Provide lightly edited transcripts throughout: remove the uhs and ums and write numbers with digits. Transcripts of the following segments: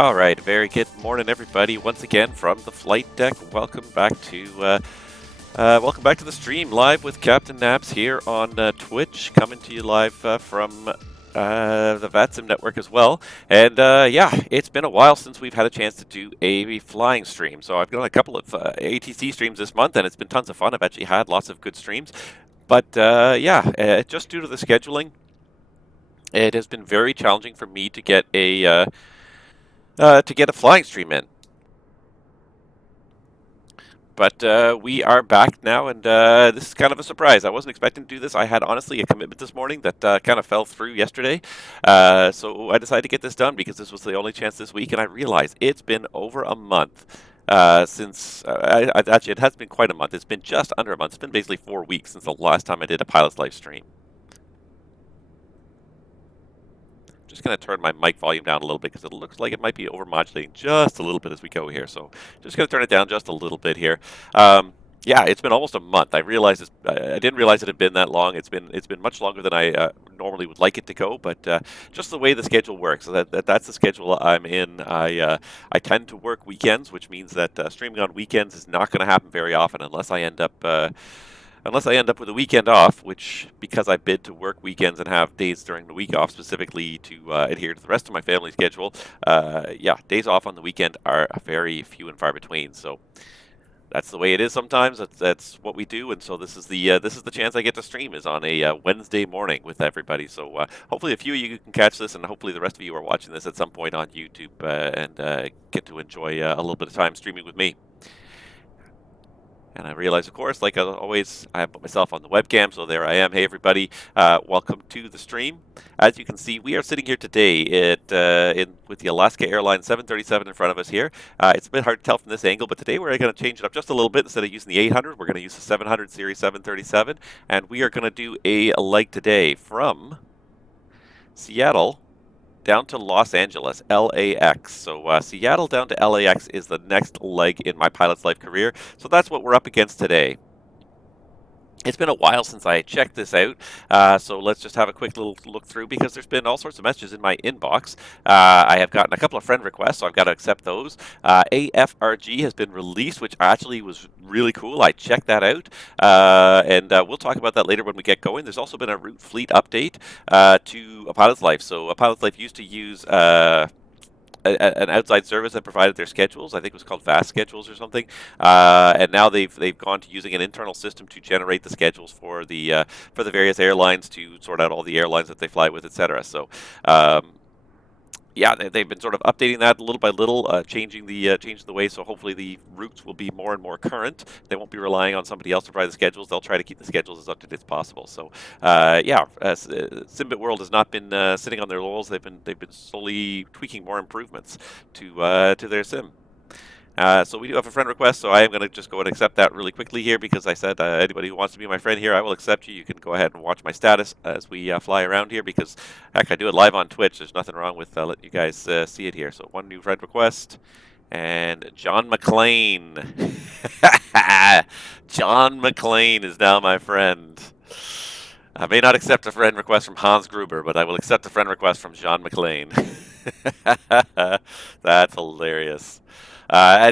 All right, very good morning, everybody. Once again from the flight deck. Welcome back to the stream, live with Captain Naps here on Twitch, coming to you live from the VATSIM network as well. And yeah, it's been a while since we've had a chance to do a flying stream. So I've done a couple of ATC streams this month, and it's been tons of fun. I've actually had lots of good streams, but yeah, just due to the scheduling, it has been very challenging for me to get a flying stream in. But we are back now, and this is kind of a surprise. I wasn't expecting to do this. I had, honestly, a commitment this morning that kind of fell through yesterday. So I decided to get this done because this was the only chance this week, and I realized it's been over a month since... actually, it has been quite a month. It's been just under a month. It's been basically 4 weeks since the last time I did a Pilot's Life stream. Just going to turn my mic volume down a little bit because it looks like it might be overmodulating just a little bit as we go here. So just going to turn it down just a little bit here. Yeah, it's been almost a month. I didn't realize it had been that long. It's been much longer than I normally would like it to go. But just the way the schedule works, that's the schedule I'm in. I tend to work weekends, which means that streaming on weekends is not going to happen very often unless I end up with a weekend off, which, because I bid to work weekends and have days during the week off specifically to adhere to the rest of my family schedule, yeah, days off on the weekend are very few and far between. So that's the way it is sometimes. That's what we do, and so this is the chance I get to stream is on a Wednesday morning with everybody. So hopefully a few of you can catch this, and hopefully the rest of you are watching this at some point on YouTube and get to enjoy a little bit of time streaming with me. And I realize, of course, like always, I have put myself on the webcam, so there I am. Hey, everybody. Welcome to the stream. As you can see, we are sitting here today with the Alaska Airlines 737 in front of us here. It's a bit hard to tell from this angle, but today we're going to change it up just a little bit. Instead of using the 800, we're going to use the 700 Series 737, and we are going to do a leg today from Seattle down to Los Angeles, LAX. So Seattle down to LAX is the next leg in my pilot's life career. So that's what we're up against today. It's been a while since I checked this out, so let's just have a quick little look through because there's been all sorts of messages in my inbox. I have gotten a couple of friend requests, so I've got to accept those. AFRG has been released, which actually was really cool. I checked that out, and we'll talk about that later when we get going. There's also been a route fleet update to a pilot's life. So a pilot's life used to use an outside service that provided their schedules. I think it was called Fast Schedules or something. And now they've gone to using an internal system to generate the schedules for the various airlines to sort out all the airlines that they fly with, etc. So. Yeah, they've been sort of updating that little by little, changing the way. So hopefully the routes will be more and more current. They won't be relying on somebody else to provide the schedules. They'll try to keep the schedules as up to date as possible. So yeah, Simbit World has not been sitting on their laurels. They've been slowly tweaking more improvements to their sim. So we do have a friend request, so I am going to just go and accept that really quickly here because I said anybody who wants to be my friend here, I will accept you. You can go ahead and watch my status as we fly around here because, heck, I do it live on Twitch. There's nothing wrong with letting you guys see it here. So one new friend request, and John McClane. John McClane is now my friend. I may not accept a friend request from Hans Gruber, but I will accept a friend request from John McClane. That's hilarious.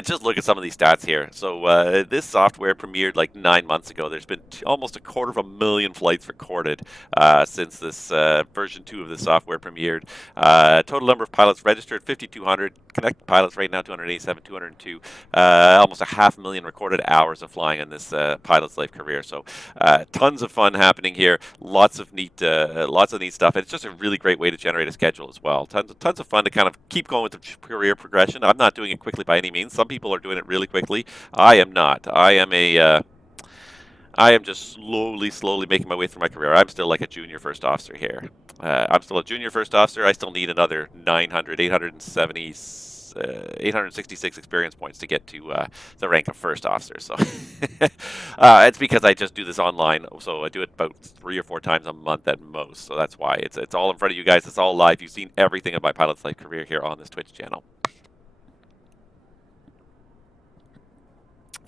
Just look at some of these stats here. So this software premiered like 9 months ago. There's been almost 250,000 flights recorded since this version 2 of the software premiered. Total number of pilots registered, 5,200. Connected pilots right now, 287, 202. Almost 500,000 recorded hours of flying in this pilot's life career. So tons of fun happening here. Lots of neat stuff. And it's just a really great way to generate a schedule as well. Tons of fun to kind of keep going with the career progression. I'm not doing it quickly by any means. Some people are doing it really quickly. I am not. I am just slowly making my way through my career. I'm still like a junior first officer here. I'm still a junior first officer. I still need another 866 experience points to get to the rank of first officer. So it's because I just do this online. So I do it about 3 or 4 times a month at most. So that's why it's all in front of you guys. It's all live. You've seen everything of my pilot's life career here on this Twitch channel.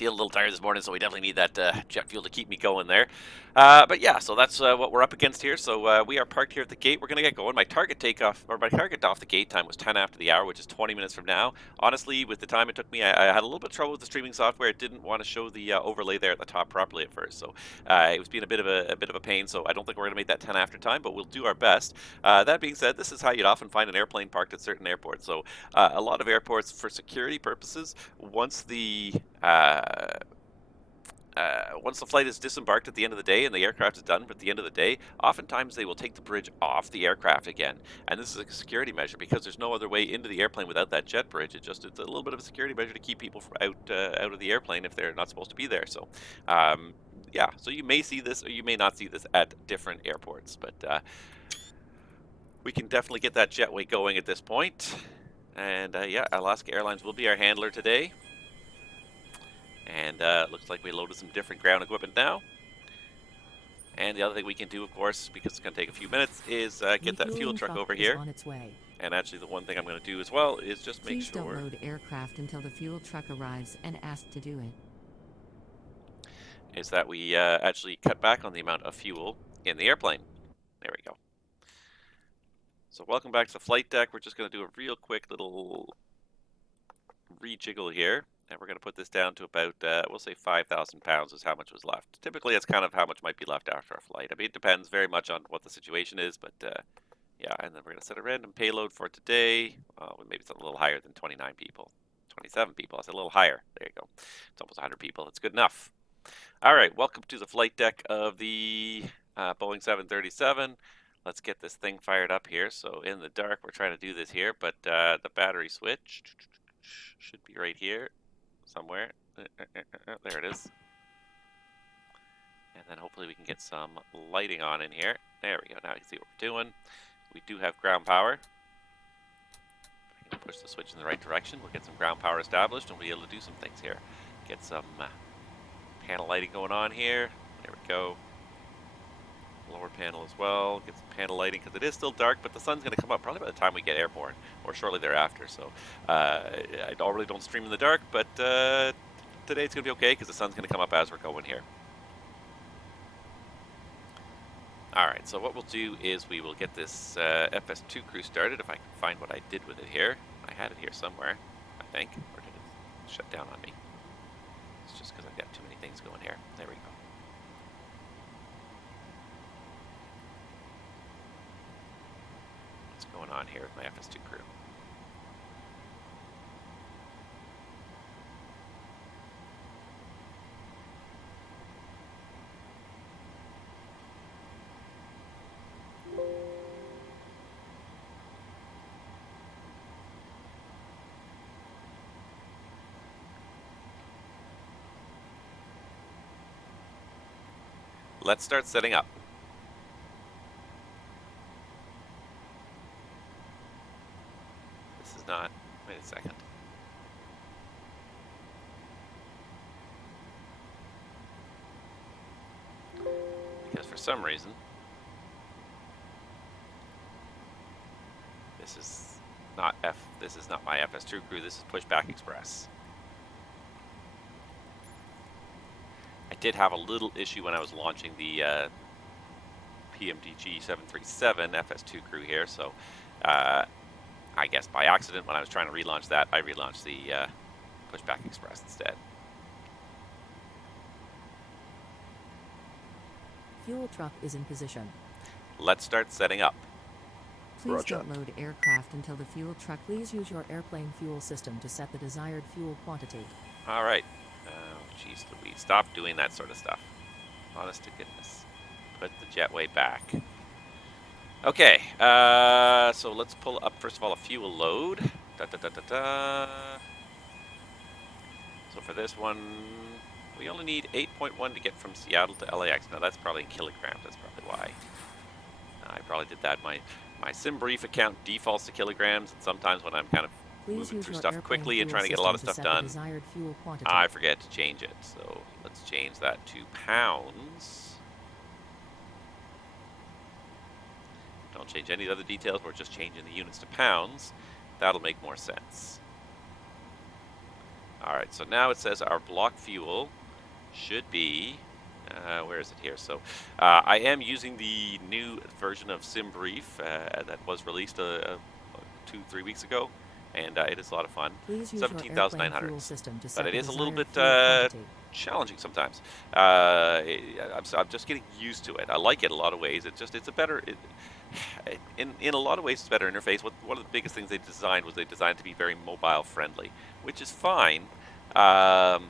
Feeling a little tired this morning, so we definitely need that jet fuel to keep me going there. But yeah, so that's what we're up against here. So we are parked here at the gate. We're going to get going. My target takeoff, or my target off the gate time was 10 after the hour, which is 20 minutes from now. Honestly, with the time it took me, I had a little bit of trouble with the streaming software. It didn't want to show the overlay there at the top properly at first, so it was being a bit of a pain. So I don't think we're going to make that 10 after time, but we'll do our best. That being said, this is how you'd often find an airplane parked at certain airports. So a lot of airports, for security purposes, once the flight is disembarked at the end of the day and the aircraft is done at the end of the day, oftentimes they will take the bridge off the aircraft again. And this is a security measure because there's no other way into the airplane without that jet bridge. It's a little bit of a security measure to keep people out of the airplane if they're not supposed to be there. So, yeah, so you may see this or you may not see this at different airports, but we can definitely get that jetway going at this point. And yeah, Alaska Airlines will be our handler today. And it looks like we loaded some different ground equipment now. And the other thing we can do, of course, because it's going to take a few minutes, is get that fuel truck over here. On its way. And actually, the one thing I'm going to do as well is just make Please sure. Don't load aircraft until the fuel truck arrives and ask to do it. Is that we actually cut back on the amount of fuel in the airplane. There we go. So welcome back to the flight deck. We're just going to do a real quick little rejiggle here. And we're going to put this down to about, we'll say 5,000 pounds is how much was left. Typically, that's kind of how much might be left after a flight. I mean, it depends very much on what the situation is, but yeah, and then we're going to set a random payload for today. Maybe it's a little higher than 29 people. 27 people, that's a little higher. There you go. It's almost 100 people. That's good enough. All right, welcome to the flight deck of the Boeing 737. Let's get this thing fired up here. So in the dark, we're trying to do this here, but the battery switch should be right here. Somewhere. There it is. And then hopefully we can get some lighting on in here. There we go. Now you can see what we're doing. We do have ground power. If I can push the switch in the right direction, we'll get some ground power established and we'll be able to do some things here. Get some panel lighting going on here. There we go. Lower panel as well. Get some panel lighting because it is still dark, but the sun's going to come up probably by the time we get airborne or shortly thereafter. So I already don't stream in the dark, but today it's going to be okay because the sun's going to come up as we're going here. All right, so what we'll do is we will get this FS2 crew started if I can find what I did with it here. I had it here somewhere, I think, or did it shut down on me? It's just because I've got too many things going here. There we go. Going on here with my FS2 crew. Let's start setting up. Wait a second. Because for some reason, this is not my FS2 crew, this is Pushback Express. I did have a little issue when I was launching the PMDG 737 FS2 crew here, so I guess by accident, when I was trying to relaunch that, I relaunched the Pushback Express instead. Fuel truck is in position. Let's start setting up. Please Roger. Don't load aircraft until the fuel truck. Please use your airplane fuel system to set the desired fuel quantity. All right. Oh, jeez Louise. Stop doing that sort of stuff. Honest to goodness. Put the jetway back. Okay, so let's pull up, first of all, a fuel load. So for this one, we only need 8.1 to get from Seattle to LAX. Now that's probably in kilograms, that's probably why. I probably did that. My SimBrief account defaults to kilograms, and sometimes when I'm kind of moving through stuff quickly and trying to get a lot of stuff done, I forget to change it. So let's change that to pounds. Don't change any other details, we're just changing the units to pounds. That'll make more sense. All right, so now it says our block fuel should be, where is it here? So I am using the new version of SimBrief that was released 2-3 weeks ago, and it is a lot of fun. Please use your airplane fuel 17,900s, system to but set it the is a little desired bit fuel quantity. challenging sometimes. I'm just getting used to it. I like it a lot of ways. It's a better. In a lot of ways, it's a better interface. One of the biggest things they designed was they designed it to be very mobile friendly, which is fine. Let's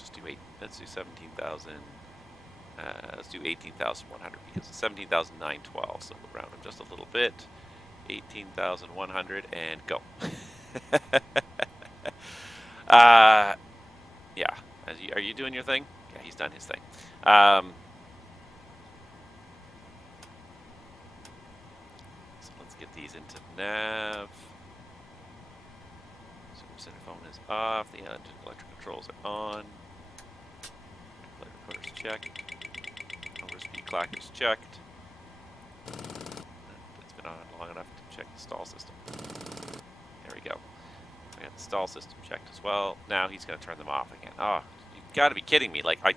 just do let's do 17,000. Let's do 18,100 because it's 17,912. So we'll round them just a little bit. 18,100 and go. Yeah. Are you doing your thing? Yeah, he's done his thing. So let's get these into nav. So center phone is off. The electric controls are on. Flight recorder's checked. Overspeed clock is checked. It's been on long enough to check the stall system. There we go. I got the stall system checked as well. Now he's going to turn them off again. Oh, you've got to be kidding me. Like, I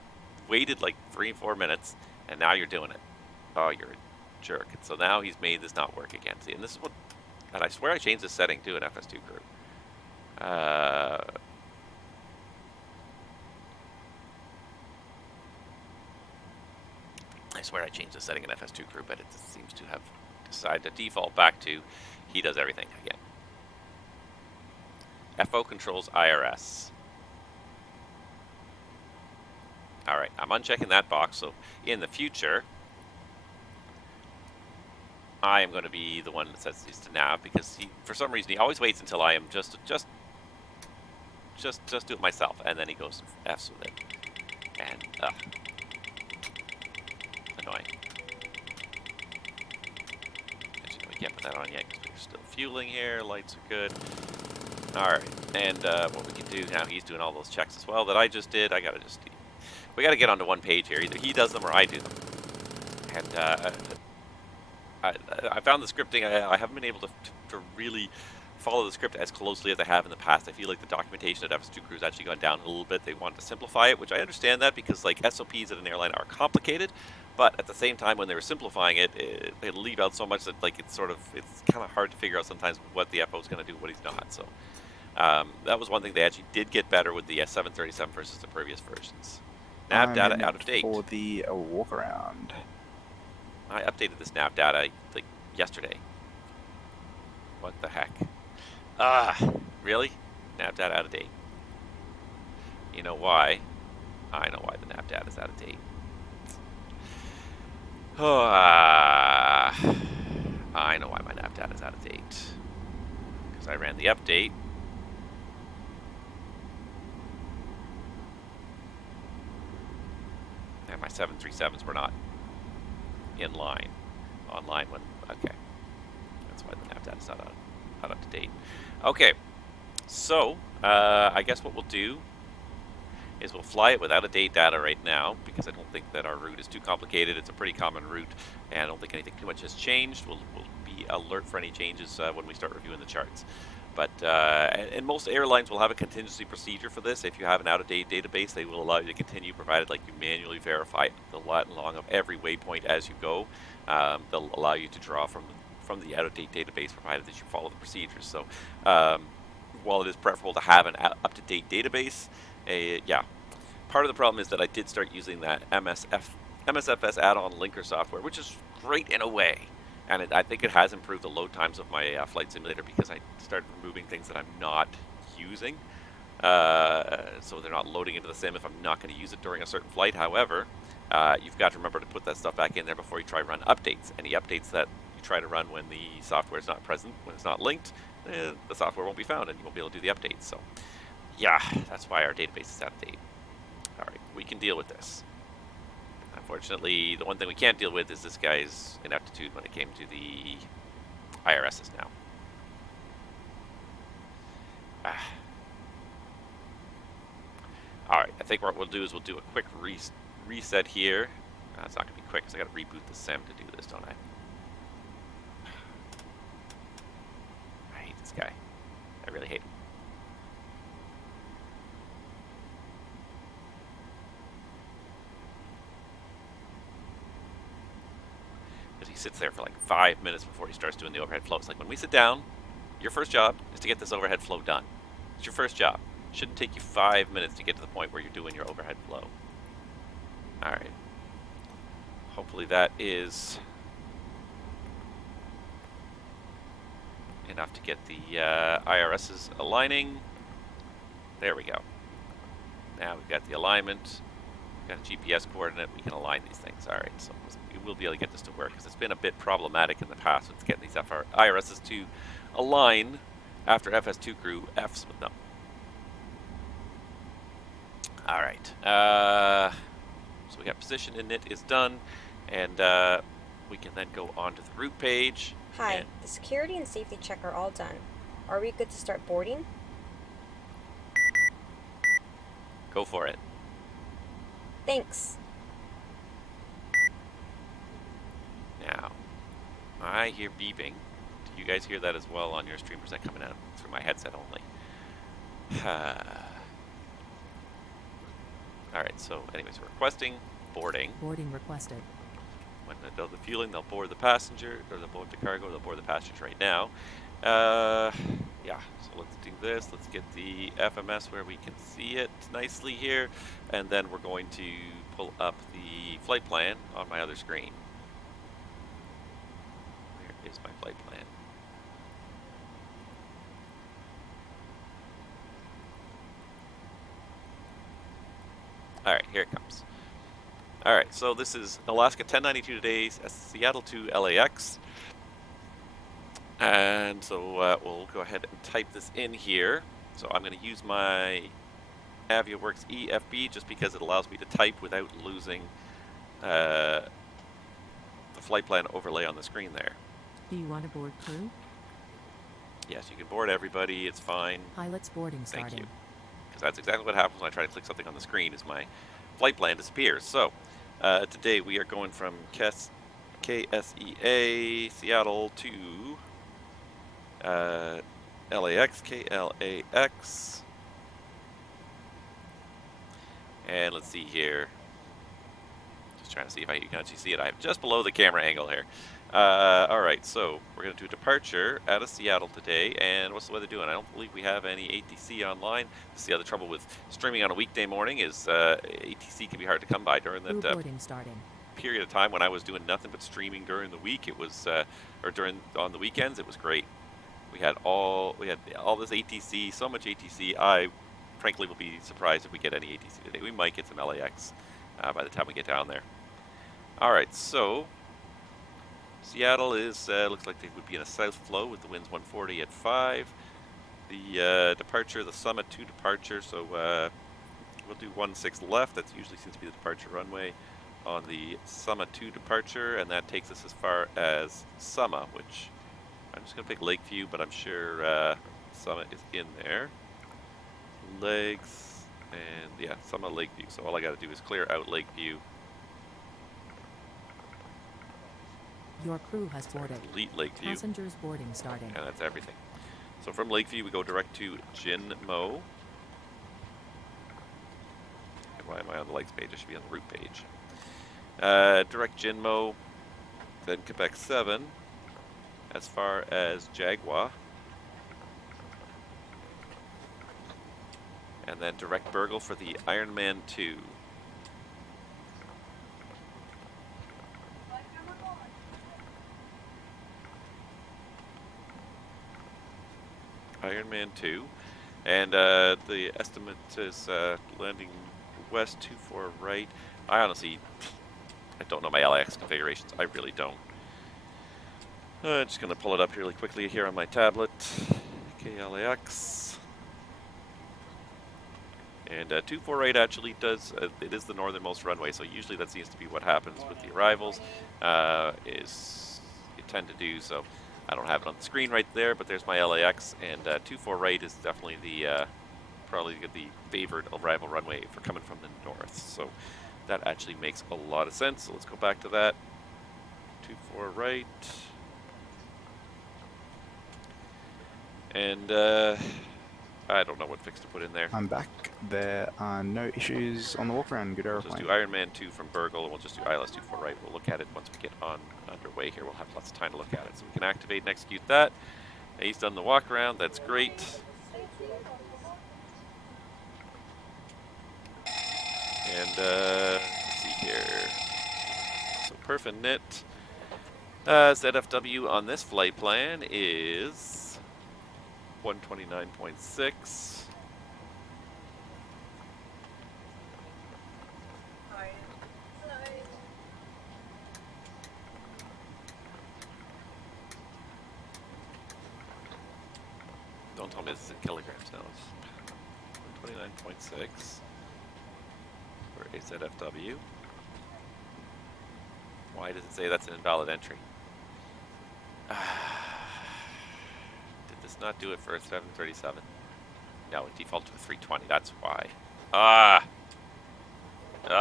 waited like 3-4 minutes, and now you're doing it. Oh, you're a jerk. And so now he's made this not work again. See, and this is what... And I swear I changed this setting to an FS2 crew. I swear I changed the setting in FS2 crew, but it seems to have decided to default back to he does everything again. FO controls IRS. Alright, I'm unchecking that box, so in the future, I am going to be the one that sets these to nav, because for some reason, he always waits until I am just do it myself, and then he goes and F's with it. And, annoying. Actually, we can't put that on yet, because we're still fueling here, lights are good. Alright, and what we can do now, he's doing all those checks as well that I just did. We gotta get onto one page here. Either he does them or I do them. And I found the scripting, I haven't been able to really follow the script as closely as I have in the past. I feel like the documentation at FS2 Crew has actually gone down a little bit. They wanted to simplify it, which I understand that because like SOPs at an airline are complicated, but at the same time when they were simplifying it, they leave out so much that like it's kind of hard to figure out sometimes what the FO is going to do, what he's not. So that was one thing they actually did get better with the 737 versus the previous versions. Nav data out of date. For the walk around. I updated this nav data like yesterday. What the heck? Really? Nav data out of date. You know why? I know why the nav data is out of date. I know why my nav data is out of date. Because I ran the update. And my 737s were not online when, okay. That's why the nav data is not up to date. Okay, so I guess what we'll do is we'll fly it with out-of-date data right now because I don't think that our route is too complicated. It's a pretty common route, and I don't think anything too much has changed. We'll be alert for any changes when we start reviewing the charts. But and most airlines will have a contingency procedure for this. If you have an out-of-date database, they will allow you to continue, provided like you manually verify the lat and long of every waypoint as you go. They'll allow you to draw from the out-of-date database, provided that you follow the procedures. So while it is preferable to have an up-to-date database, yeah, part of the problem is that I did start using that MSFS add-on linker software, which is great in a way. And I think it has improved the load times of my flight simulator because I started removing things that I'm not using. So they're not loading into the sim if I'm not going to use it during a certain flight. However, you've got to remember to put that stuff back in there before you try to run updates. Any updates that you try to run when the software is not present, when it's not linked, the software won't be found and you won't be able to do the updates. So yeah, that's why our database is out of date. All right, we can deal with this. Unfortunately, the one thing we can't deal with is this guy's ineptitude when it came to the IRSs now. All right, I think what we'll do is we'll do a quick reset here. It's not going to be quick because I got to reboot the sim to do this, don't I? I hate this guy. I really hate him. because he sits there for like 5 minutes before he starts doing the overhead flow. It's like when we sit down, your first job is to get this overhead flow done. It's your first job. It shouldn't take you 5 minutes to get to the point where you're doing your overhead flow. All right. Hopefully that is enough to get the IRSs aligning. There we go. Now we've got the alignment. We've got a GPS coordinate. We can align these things. All right, so we will be able to get this to work because it's been a bit problematic in the past with getting these IRSs to align after FS2 crew Fs with them. All right. So we got position init is done, and we can then go on to the route page. Hi, the security and safety check are all done. Are we good to start boarding? Go for it. Thanks. Now, I hear beeping. Do you guys hear that as well on your stream? Or is that coming out through my headset only? All right, so anyways, requesting boarding. Boarding requested. When they do the fueling, they'll board the passenger, or they'll board the cargo, they'll board the passengers right now. Yeah, so let's do this. Let's get the FMS where we can see it nicely here. And then we're going to pull up the flight plan on my other screen. Where is my flight plan? All right, here it comes. All right, so this is Alaska 1092 today, Seattle to LAX. And so we'll go ahead and type this in here. So I'm going to use my AviaWorks EFB just because it allows me to type without losing the flight plan overlay on the screen there. Do you want to board crew? Yes, you can board everybody. It's fine. Pilots boarding starting. Thank you. Because that's exactly what happens when I try to click something on the screen is my flight plan disappears. So today we are going from KSEA Seattle to LAX, KLAX. And let's see here. Just trying to see if I can actually see it. I'm just below the camera angle here. All right, so we're going to do a departure out of Seattle today. And what's the weather doing? I don't believe we have any ATC online. This is the other trouble with streaming on a weekday morning is ATC can be hard to come by during that period of time when I was doing nothing but streaming during the week. It was, or on the weekends, it was great. We had all this ATC, so much ATC. I frankly will be surprised if we get any ATC today. We might get some LAX by the time we get down there. All right, so Seattle is looks like they would be in a south flow with the winds 140 at 5. The departure, the Summit 2 departure. So we'll do 16 left. That usually seems to be the departure runway on the Summit 2 departure, and that takes us as far as Summit, which I'm just going to pick Lakeview, but I'm sure Summit is in there. Legs, and yeah, Summit Lakeview. So all I got to do is clear out Lakeview. Your crew has boarded. Delete Lakeview. Passengers boarding starting. And that's everything. So from Lakeview, we go direct to Jinmo. And why am I on the lights page? I should be on the route page. Direct Jinmo, then Quebec 7. As far as Jaguar, and then direct Burgle for the Ironman 2. Ironman 2, and the estimate is landing west 24 right. I don't know my LAX configurations. I really don't. I'm just going to pull it up really quickly here on my tablet. KLAX. And 248 actually does, it is the northernmost runway, so usually that seems to be what happens with the arrivals, is you tend to do, so I don't have it on the screen right there, but there's my LAX, and 248 is definitely the, probably the favored arrival runway for coming from the north, so that actually makes a lot of sense, so let's go back to that. 24 right. And I don't know what fix to put in there. I'm back. There are no issues on the walk around. Good We'll aeroplane. just do Ironman 2 from Burgle, and we'll just do ILS 24 right. We'll look at it once we get on underway here. We'll have lots of time to look at it. So we can activate and execute that. He's done the walk around. That's great. And let's see here. So perf and knit. ZFW on this flight plan is 129.6. Don't tell me this is in kilograms now. It's 129.6 for AZFW. Why does it say that's an invalid entry? Did this not do it for a 737? No, it defaulted to a 320. That's why. Because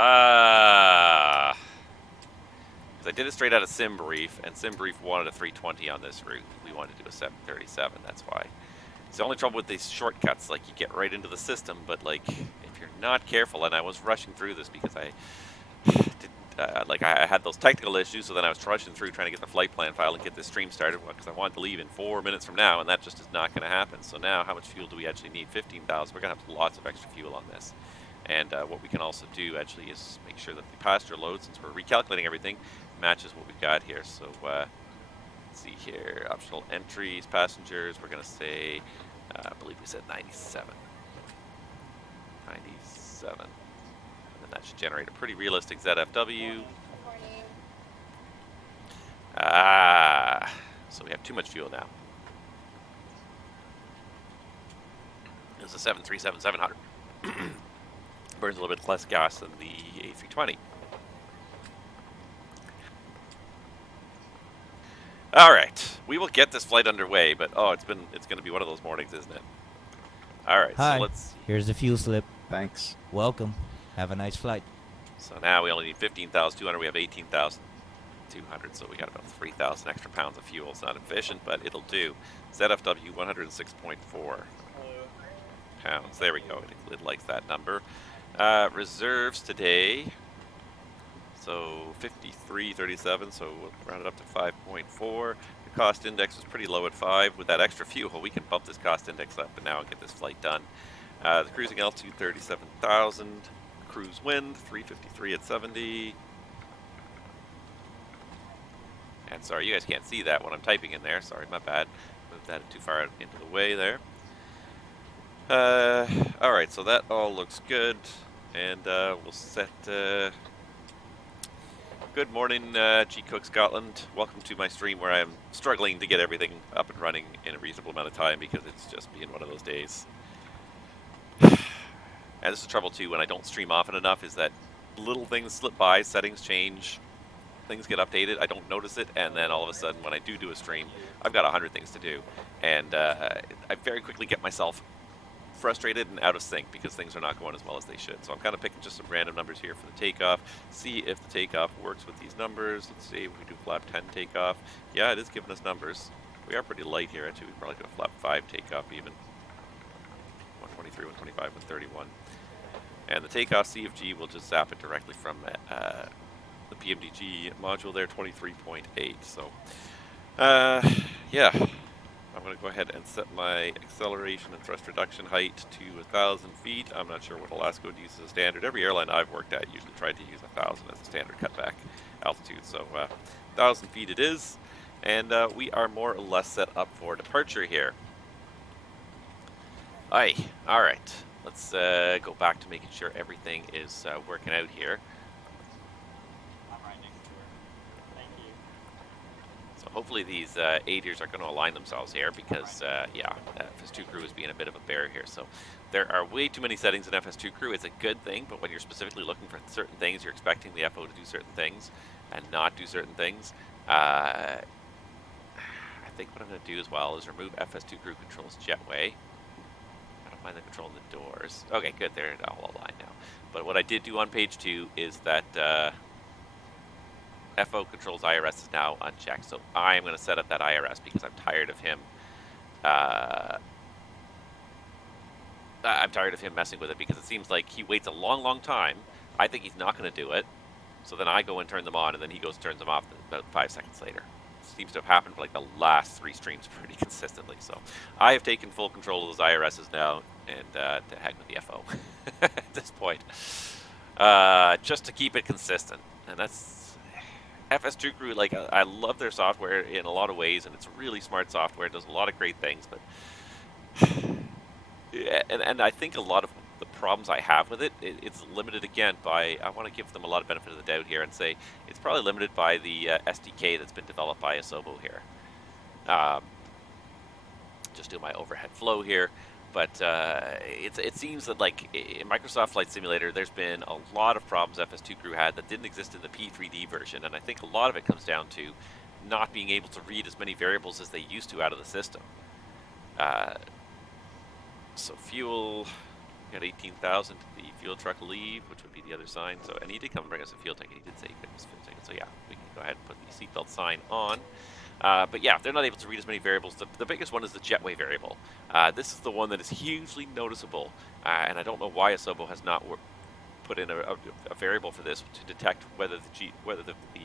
I did it straight out of SimBrief, and SimBrief wanted a 320 on this route. We wanted to do a 737. That's why. It's the only trouble with these shortcuts. Like, you get right into the system, but like, if you're not careful, and I was rushing through this because I didn't. I had those technical issues, so then I was rushing through trying to get the flight plan file and get this stream started because I wanted to leave in 4 minutes from now, and that just is not going to happen. So now, how much fuel do we actually need? 15,000. We're going to have lots of extra fuel on this. And what we can also do actually is make sure that the passenger load, since we're recalculating everything, matches what we've got here. So let's see here, optional entries, passengers. We're going to say, I believe we said 97. 97. And that should generate a pretty realistic ZFW. So we have too much fuel now. It's a 737-700. Burns a little bit less gas than the A320. All right, we will get this flight underway, but it's going to be one of those mornings, isn't it? All right, Hi. so let's. Here's the fuel slip. Thanks. Welcome. Have a nice flight. So now we only need 15,200. We have 18,200, so we got about 3,000 extra pounds of fuel. It's not efficient, but it'll do. ZFW 106.4 pounds. There we go. It likes that number. Reserves today. So 53.37. So we'll round it up to 5.4. The cost index was pretty low at 5. With that extra fuel, we can bump this cost index up now and get this flight done. The cruising altitude 37,000. Cruise wind 353 at 70. And sorry, you guys can't see that when I'm typing in there. Sorry, my bad. Moved that too far into the way there. All right, so that all looks good, and we'll set. Good morning, G Cook Scotland. Welcome to my stream where I'm struggling to get everything up and running in a reasonable amount of time because it's just been one of those days. And this is the trouble too when I don't stream often enough is that little things slip by, settings change, things get updated, I don't notice it, and then all of a sudden when I do a stream, I've got 100 things to do. And I very quickly get myself frustrated and out of sync because things are not going as well as they should. So I'm kind of picking just some random numbers here for the takeoff, see if the takeoff works with these numbers. Let's see if we do flap 10 takeoff. Yeah, it is giving us numbers. We are pretty light here actually. We probably do a flap 5 takeoff even. 123, 125, 131. And the takeoff CFG will just zap it directly from the PMDG module there, 23.8. So, yeah, I'm going to go ahead and set my acceleration and thrust reduction height to 1,000 feet. I'm not sure what Alaska would use as a standard. Every airline I've worked at usually tried to use 1,000 as a standard cutback altitude. So, 1,000 feet it is. And we are more or less set up for departure here. Aye, all right. Let's go back to making sure everything is working out here. I'm right next to her. Thank you. So hopefully these ADers are going to align themselves here because, yeah, FS2 Crew is being a bit of a bear here. So there are way too many settings in FS2 Crew. It's a good thing, but when you're specifically looking for certain things, you're expecting the FO to do certain things and not do certain things. I think what I'm going to do as well is remove FS2 Crew controls jetway. The control in the doors. Okay, good. They're all aligned now. But what I did do on page 2 is that FO controls IRS is now unchecked. So I'm going to set up that IRS because I'm tired of him. I'm tired of him messing with it because it seems like he waits a long, long time. I think he's not going to do it. So then I go and turn them on, and then he goes and turns them off about 5 seconds later. It seems to have happened for like the last 3 streams pretty consistently. So I have taken full control of those IRSs now, and to heck with the FO at this point. Just to keep it consistent, and that's FS2 Crew. Like I love their software in a lot of ways, and it's really smart software. It does a lot of great things, but and I think a lot of the problems I have with it's limited again by, I want to give them a lot of benefit of the doubt here and say it's probably limited by the SDK that's been developed by Asobo here. Just do my overhead flow here, but it seems that like in Microsoft Flight Simulator, there's been a lot of problems FS2 Crew had that didn't exist in the P3D version, and I think a lot of it comes down to not being able to read as many variables as they used to out of the system. So fuel, we got 18,000 to the fuel truck leave, which would be the other sign. So, and he did come and bring us a fuel tank, and he did say he could fuel tank. So yeah, we can go ahead and put the seatbelt sign on. But yeah, they're not able to read as many variables. The biggest one is the jetway variable. This is the one that is hugely noticeable, and I don't know why Asobo has not put in a variable for this to detect whether the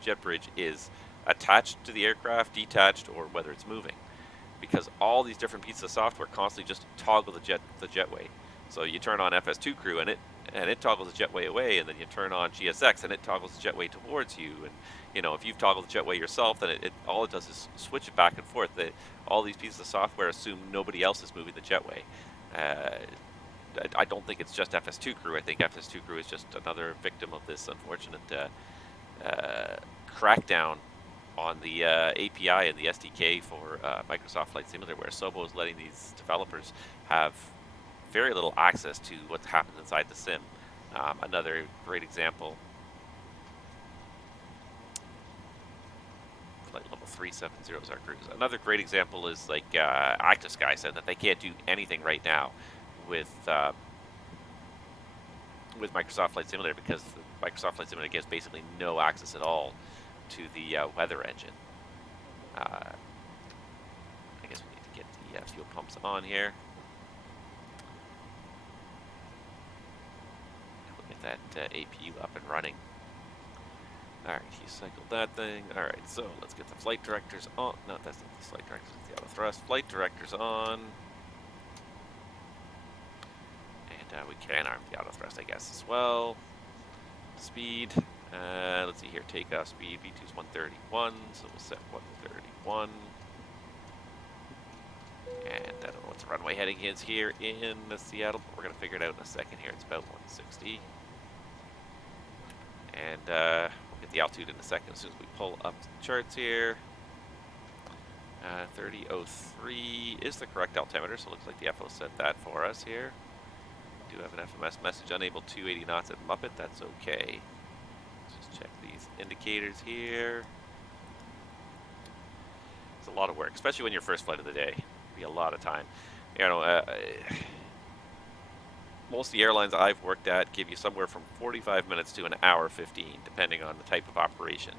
jet bridge is attached to the aircraft, detached, or whether it's moving. Because all these different pieces of software constantly just toggle the jetway. So you turn on FS2 Crew and it toggles the jetway away, and then you turn on GSX and it toggles the jetway towards you. And you know, if you've toggled the jetway yourself, then all it does is switch it back and forth. All these pieces of software assume nobody else is moving the jetway. I don't think it's just FS2 Crew. I think FS2 Crew is just another victim of this unfortunate crackdown on the API and the SDK for Microsoft Flight Simulator, where Asobo is letting these developers have very little access to what happens inside the sim. Another great example, Flight Level 370 is our cruise. Another great example is like Active Sky said that they can't do anything right now with Microsoft Flight Simulator because Microsoft Flight Simulator gives basically no access at all to the weather engine. I guess we need to get the fuel pumps on here. We'll get that APU up and running. Alright, he cycled that thing. Alright, so let's get the flight directors on. No, that's not the flight directors, it's the auto thrust. Flight directors on. And we can arm the auto thrust, I guess, as well. Speed. Let's see here, takeoff speed, V2 is 131, so we'll set 131. And I don't know what the runway heading is here in Seattle, but we're going to figure it out in a second here. It's about 160. And we'll get the altitude in a second as soon as we pull up the charts here. 3003 is the correct altimeter, so it looks like the FO set that for us here. We do have an FMS message, unable 280 knots at Muppet, that's okay. Just check these indicators here. It's a lot of work, especially when your first flight of the day. It'll be a lot of time. You know, most of the airlines I've worked at give you somewhere from 45 minutes to an hour 15, depending on the type of operation.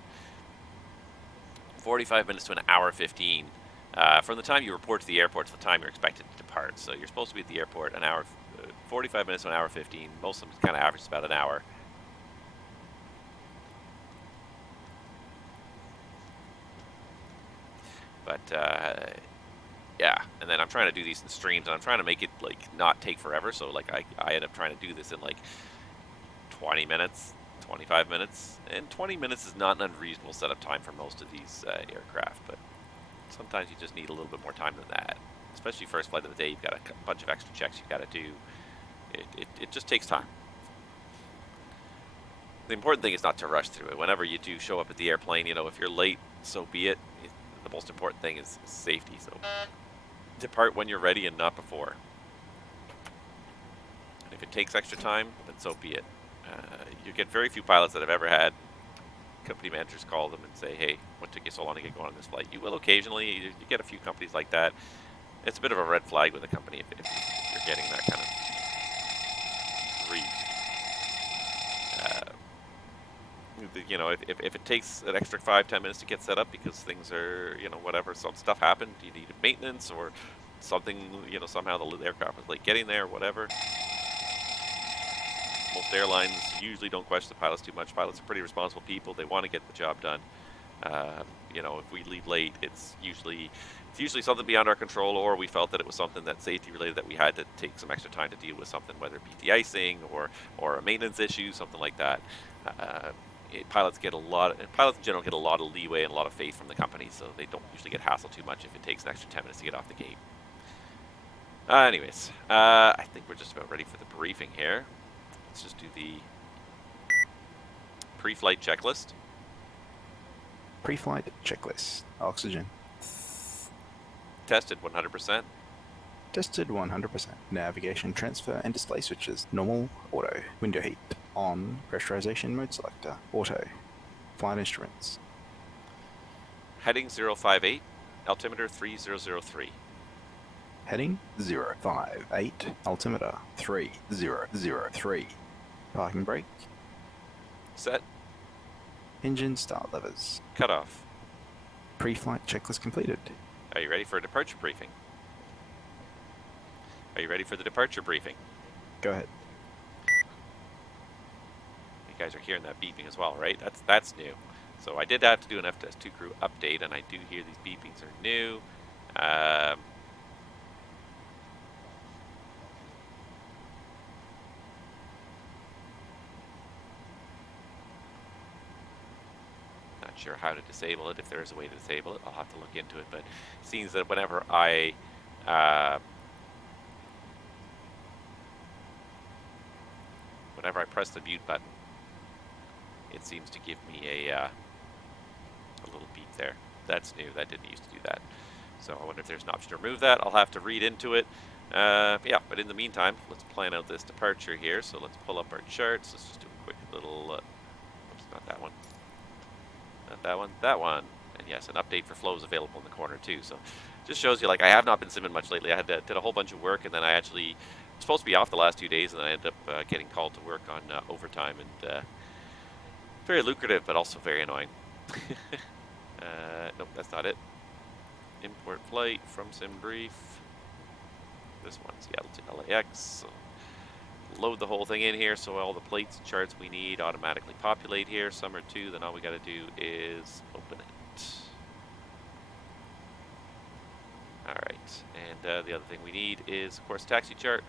45 minutes to an hour 15 from the time you report to the airport to the time you're expected to depart. So you're supposed to be at the airport an hour, 45 minutes to an hour 15. Most of them kind of average about an hour. But yeah, and then I'm trying to do these in streams, and I'm trying to make it like not take forever. So like I end up trying to do this in like 20 minutes, 25 minutes, and 20 minutes is not an unreasonable setup time for most of these aircraft. But sometimes you just need a little bit more time than that, especially first flight of the day. You've got a bunch of extra checks you've got to do. It just takes time. The important thing is not to rush through it. Whenever you do show up at the airplane, you know, if you're late, so be it. The most important thing is safety, so depart when you're ready and not before. And if it takes extra time, then so be it. You get very few pilots that have ever had company managers call them and say, hey, what took you so long to get going on this flight? You will occasionally, you get a few companies like that. It's a bit of a red flag with a company if you're getting that kind of grief. You know, if it takes an extra 5-10 minutes to get set up because things are, you know, whatever, some stuff happened, you needed maintenance or something, you know, somehow the aircraft was late getting there or whatever. Most airlines usually don't question the pilots too much. Pilots are pretty responsible people. They want to get the job done. You know, if we leave late, it's usually something beyond our control, or we felt that it was something that's safety related that we had to take some extra time to deal with something, whether it be de-icing or a maintenance issue, something like that. Pilots in general get a lot of leeway and a lot of faith from the company, so they don't usually get hassled too much if it takes an extra 10 minutes to get off the gate. Anyways, I think we're just about ready for the briefing here. Let's just do the pre-flight checklist. Pre-flight checklist. Oxygen. Tested 100%. Tested 100%. Navigation transfer and display switches. Normal, auto. Window heat. On. Pressurization mode selector. Auto. Flight instruments. Heading 058. Altimeter 3003. Heading 058. Altimeter 3003. Parking brake. Set. Engine start levers. Cutoff. Pre-flight checklist completed. Are you ready for a departure briefing? Are you ready for the departure briefing? Go ahead. You guys are hearing that beeping as well, right? That's new. So I did have to do an FS2 crew update, and I do hear these beepings are new. Not sure how to disable it. If there is a way to disable it, I'll have to look into it. But it seems that whenever I press the mute button, it seems to give me a little beep there. That's new. That didn't used to do that. So I wonder if there's an option to remove that. I'll have to read into it. Yeah, but in the meantime, let's plan out this departure here. So let's pull up our charts. Let's just do a quick little, oops, not that one. Not that one, that one. And yes, an update for flow is available in the corner too. So just shows you, like, I have not been simming much lately. I did a whole bunch of work, and then I actually was supposed to be off the last 2 days, and I ended up getting called to work on overtime, and very lucrative, but also very annoying. Nope, that's not it. Import flight from SimBrief. This one's Seattle to LAX. So load the whole thing in here so all the plates and charts we need automatically populate here. Summer 2, then all we got to do is open it. Alright, and the other thing we need is, of course, taxi chart.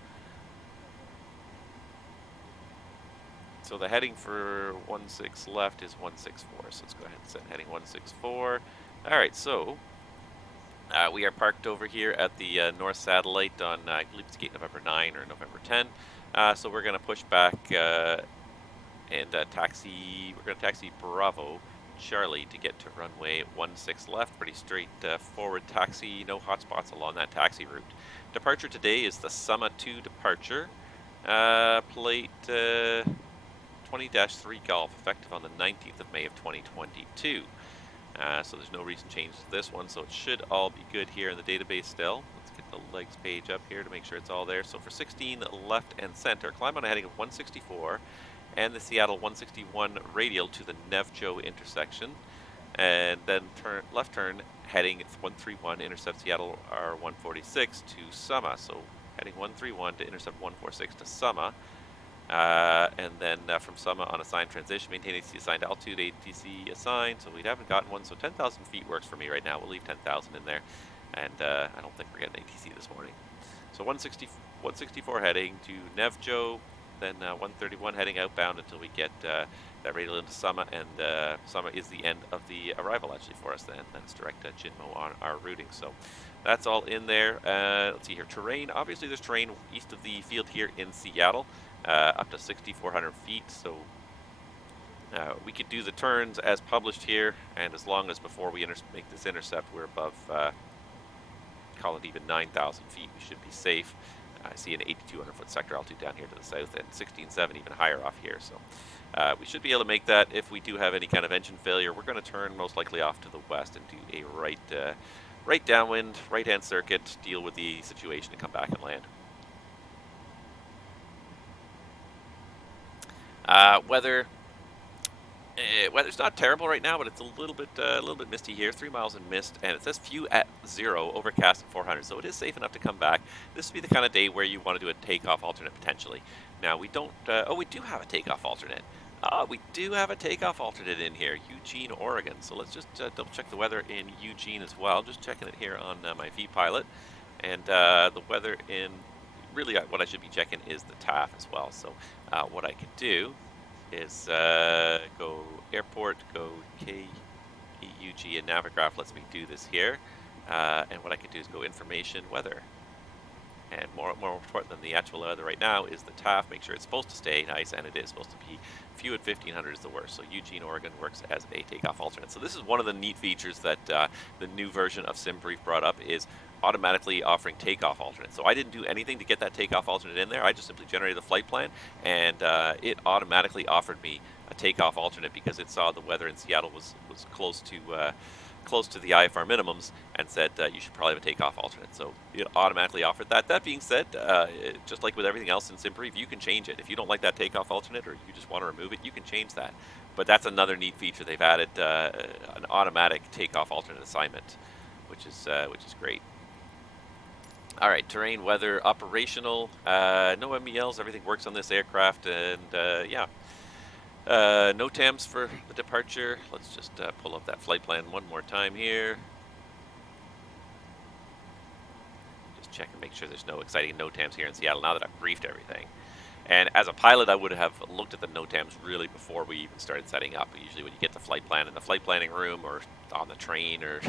So the heading for 16 left is 164. So let's go ahead and set heading 164. Alright, so we are parked over here at the North Satellite on, I believe it's gate November 9 or November 10. So we're going to push back and taxi, we're going to taxi Bravo Charlie to get to runway 16 left. Pretty straight forward taxi, no hotspots along that taxi route. Departure today is the Summer 2 departure. Plate 20-3 Golf, effective on the 19th of May of 2022. So there's no recent change to this one, so it should all be good here in the database still. Let's get the legs page up here to make sure it's all there. So for 16 left and center, climb on a heading of 164 and the Seattle 161 radial to the Nevjo intersection, and then left turn heading 131, intercept Seattle R146 to Summer. So heading 131 to intercept 146 to Summer. And then from Summer on assigned transition, maintain ATC assigned altitude, ATC assigned. So we haven't gotten one, so 10,000 feet works for me right now. We'll leave 10,000 in there, and I don't think we're getting ATC this morning. So 164 heading to Nevjo, then 131 heading outbound until we get that radial into Summer, and Summer is the end of the arrival actually for us then. That's direct Jinmo on our routing. So that's all in there. Let's see here, terrain. Obviously there's terrain east of the field here in Seattle. Up to 6,400 feet, so we could do the turns as published here, and as long as before we make this intercept we're above, call it even 9,000 feet, we should be safe. I see an 8,200 foot sector altitude down here to the south, and 16.7 even higher off here, so we should be able to make that. If we do have any kind of engine failure, we're going to turn most likely off to the west and do a right downwind, right-hand circuit, deal with the situation, and come back and land. Weather's not terrible right now, but it's a little bit misty here. 3 miles in mist, and it says few at 0, overcast at 400. So it is safe enough to come back. This would be the kind of day where you want to do a takeoff alternate potentially. Now we don't, oh, we do have a takeoff alternate. We do have a takeoff alternate in here, Eugene, Oregon. So let's just double check the weather in Eugene as well. Just checking it here on my vPilot. And the weather in, really what I should be checking is the TAF as well. So what I can do is go airport, go KEUG, and Navigraph lets me do this here. And what I can do is go information, weather. And more important than the actual weather right now is the TAF. Make sure it's supposed to stay nice, and it is supposed to be few at 1500 is the worst. So Eugene, Oregon works as a takeoff alternate. So this is one of the neat features that the new version of SimBrief brought up, is automatically offering takeoff alternate. So I didn't do anything to get that takeoff alternate in there. I just simply generated the flight plan, and it automatically offered me a takeoff alternate because it saw the weather in Seattle was close to the IFR minimums, and said you should probably have a takeoff alternate. So it automatically offered that. That being said, just like with everything else in SimBrief, you can change it. If you don't like that takeoff alternate, or you just want to remove it, you can change that. But that's another neat feature. They've added an automatic takeoff alternate assignment, which is great. All right, terrain, weather, operational, no MELs. Everything works on this aircraft, and yeah. No TAMs for the departure. Let's just pull up that flight plan one more time here. Just check and make sure there's no exciting no TAMs here in Seattle now that I've briefed everything. And as a pilot, I would have looked at the no TAMs really before we even started setting up. Usually when you get the flight plan in the flight planning room, or on the train, or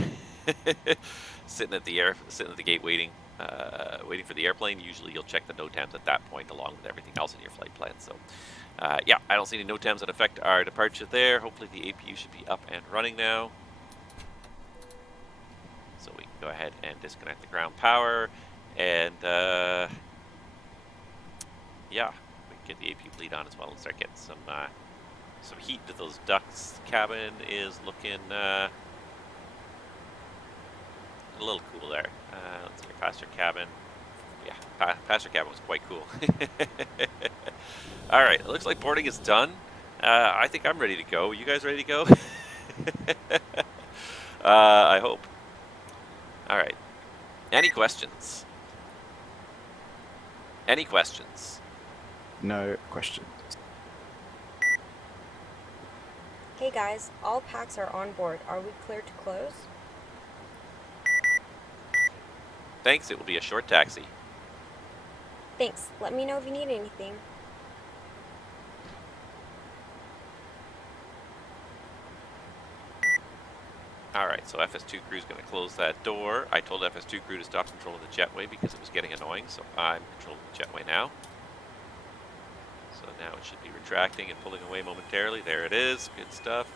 sitting at the gate waiting for the airplane, usually you'll check the no TAMs at that point along with everything else in your flight plan. So yeah, I don't see any no TAMs that affect our departure there. Hopefully the APU should be up and running now. So we can go ahead and disconnect the ground power, and yeah, we can get the APU bleed on as well and start getting some heat to those ducts. Cabin is looking a little cool there. Let's get past your cabin. Yeah, passenger cabin was quite cool. All right, it looks like boarding is done. I think I'm ready to go. You guys ready to go? I hope. All right. Any questions? Any questions? No questions. Hey guys, all packs are on board. Are we clear to close? Thanks, it will be a short taxi. Thanks. Let me know if you need anything. Alright, so FS2 crew is going to close that door. I told FS2 crew to stop controlling the jetway because it was getting annoying, so I'm controlling the jetway now. So now it should be retracting and pulling away momentarily. There it is. Good stuff.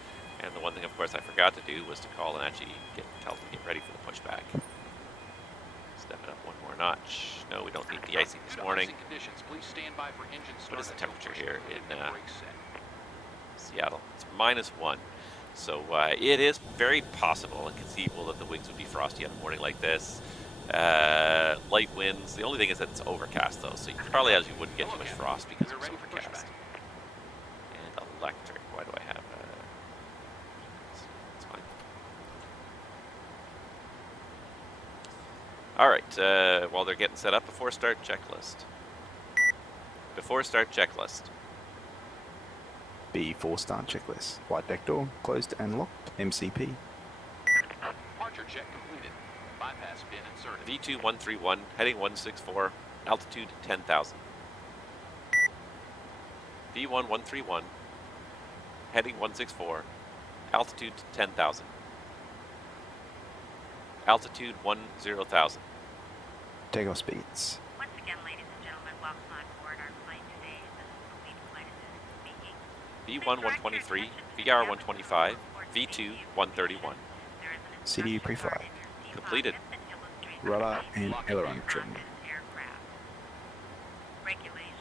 And the one thing, of course, I forgot to do was to call and actually tell them to get ready for the pushback. Step it up one more notch. No, we don't need de-icing this morning. What is the temperature here in Seattle? It's -1. So it is very possible and conceivable that the wings would be frosty on a morning like this. Light winds. The only thing is that it's overcast, though, so you probably actually wouldn't get too much frost because it's overcast. And electric. Why do I have? It's fine. All right. While they're getting set up, before start checklist. Before start checklist. B4 start checklist. Flight deck door closed and locked. MCP. Departure check completed. Bypass bin inserted. V2131, heading 164, altitude 10,000. V1131, heading 164, altitude 10,000. Altitude 10,000. Takeoff speeds. Once again, ladies and gentlemen, welcome on board our flight today. This is the lead flight attendant speaking. V1123, VR125, V2131. CDU pre-flight. Completed. Rudder and aileron trim.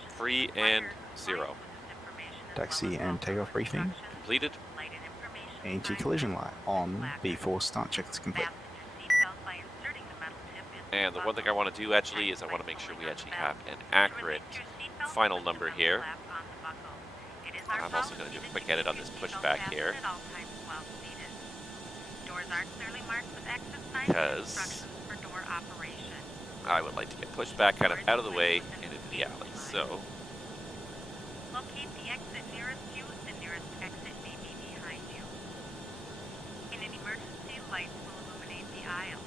Free and 0. Taxi and takeoff briefing. Completed. Anti-collision light on. B4 start checklist complete. And the one thing I want to do actually is I want to make sure we actually have an accurate final number here. I'm also going to do a quick edit on this pushback here, because I would like to get pushback kind of out of the way and into the alley. So Locate the exit nearest you. The nearest exit may be behind you. In an emergency, lights will illuminate the aisle.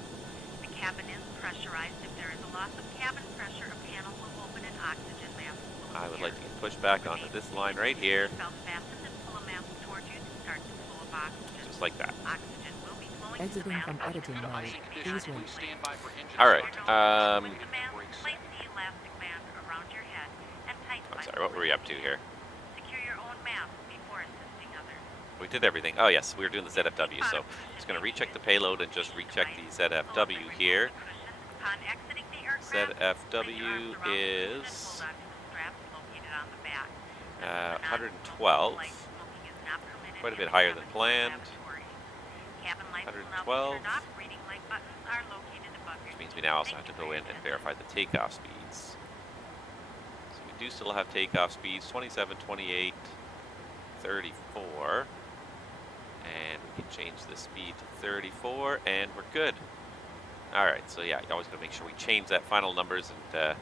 The cabin is pressurized. If there is a loss of cabin pressure, a panel will open and oxygen masks will I would appear. like to get pushed back onto this line right here, Belt fastened and pull a mask towards you to start the flow of oxygen. just like that. Oxygen will be flowing to the Exiting mask. from editing Due to mode. icing Please conditions, wait. please stand by for engine All right. start until push With the completed mask, and brakes place set. the elastic band around your head and tighten I'm by sorry, what were we up to here? Secure your own mask before assisting others. We did everything. Oh yes, we were doing the ZFW, so just going to recheck the payload and just recheck the ZFW here. Upon exiting the aircraft, ZFW is 112. Quite a bit higher than planned. 112. Which means we now also have to go in and verify the takeoff speeds. So we do still have takeoff speeds, 27, 28, 34. And we can change the speed to 34, and we're good. Alright, so yeah, you always gotta make sure we change that final numbers, and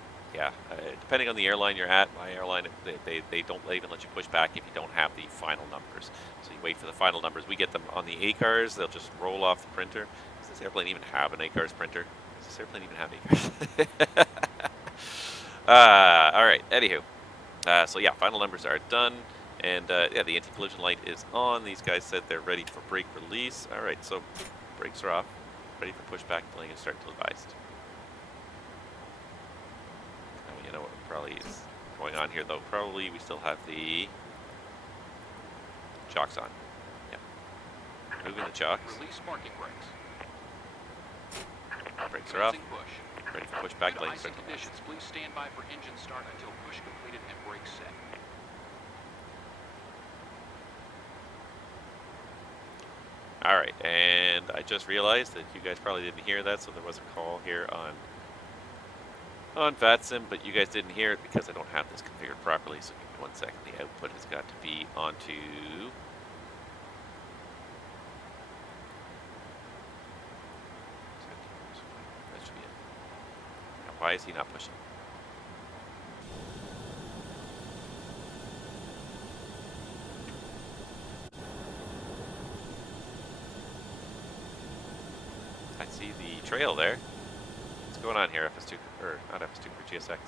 depending on the airline you're at, my airline, they don't even let you push back if you don't have the final numbers. So you wait for the final numbers. We get them on the ACARS, they'll just roll off the printer. Does this airplane even have an ACARS printer? Does this airplane even have ACARS? Alright, anywho. So yeah, final numbers are done. And yeah, the anti-collision light is on. These guys said they're ready for brake release. Alright, so brakes are off. Ready for pushback, delaying and start till advised. Oh, you know what probably is going on here though? Probably we still have the chocks on. Yeah. Moving the chocks. Release parking brakes. Brakes are off. Commencing push. Ready for pushback, Due to delaying and icing start till advised. conditions, please stand by for engine start until push completed and brakes set. Alright, and I just realized that you guys probably didn't hear that, so there was a call here on VATSIM, but you guys didn't hear it because I don't have this configured properly, so give me 1 second. The output has got to be onto... That should be it. Now, why is he not pushing? I see the trail there. What's going on here, FS2, or not FS2, for GSX?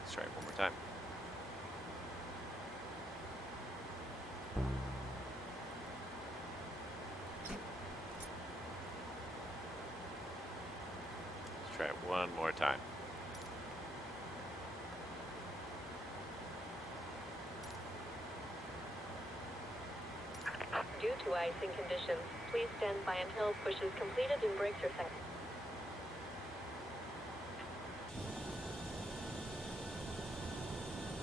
Let's try it one more time. Let's try it one more time. Due to icing conditions, please stand by until push is completed and brakes are set.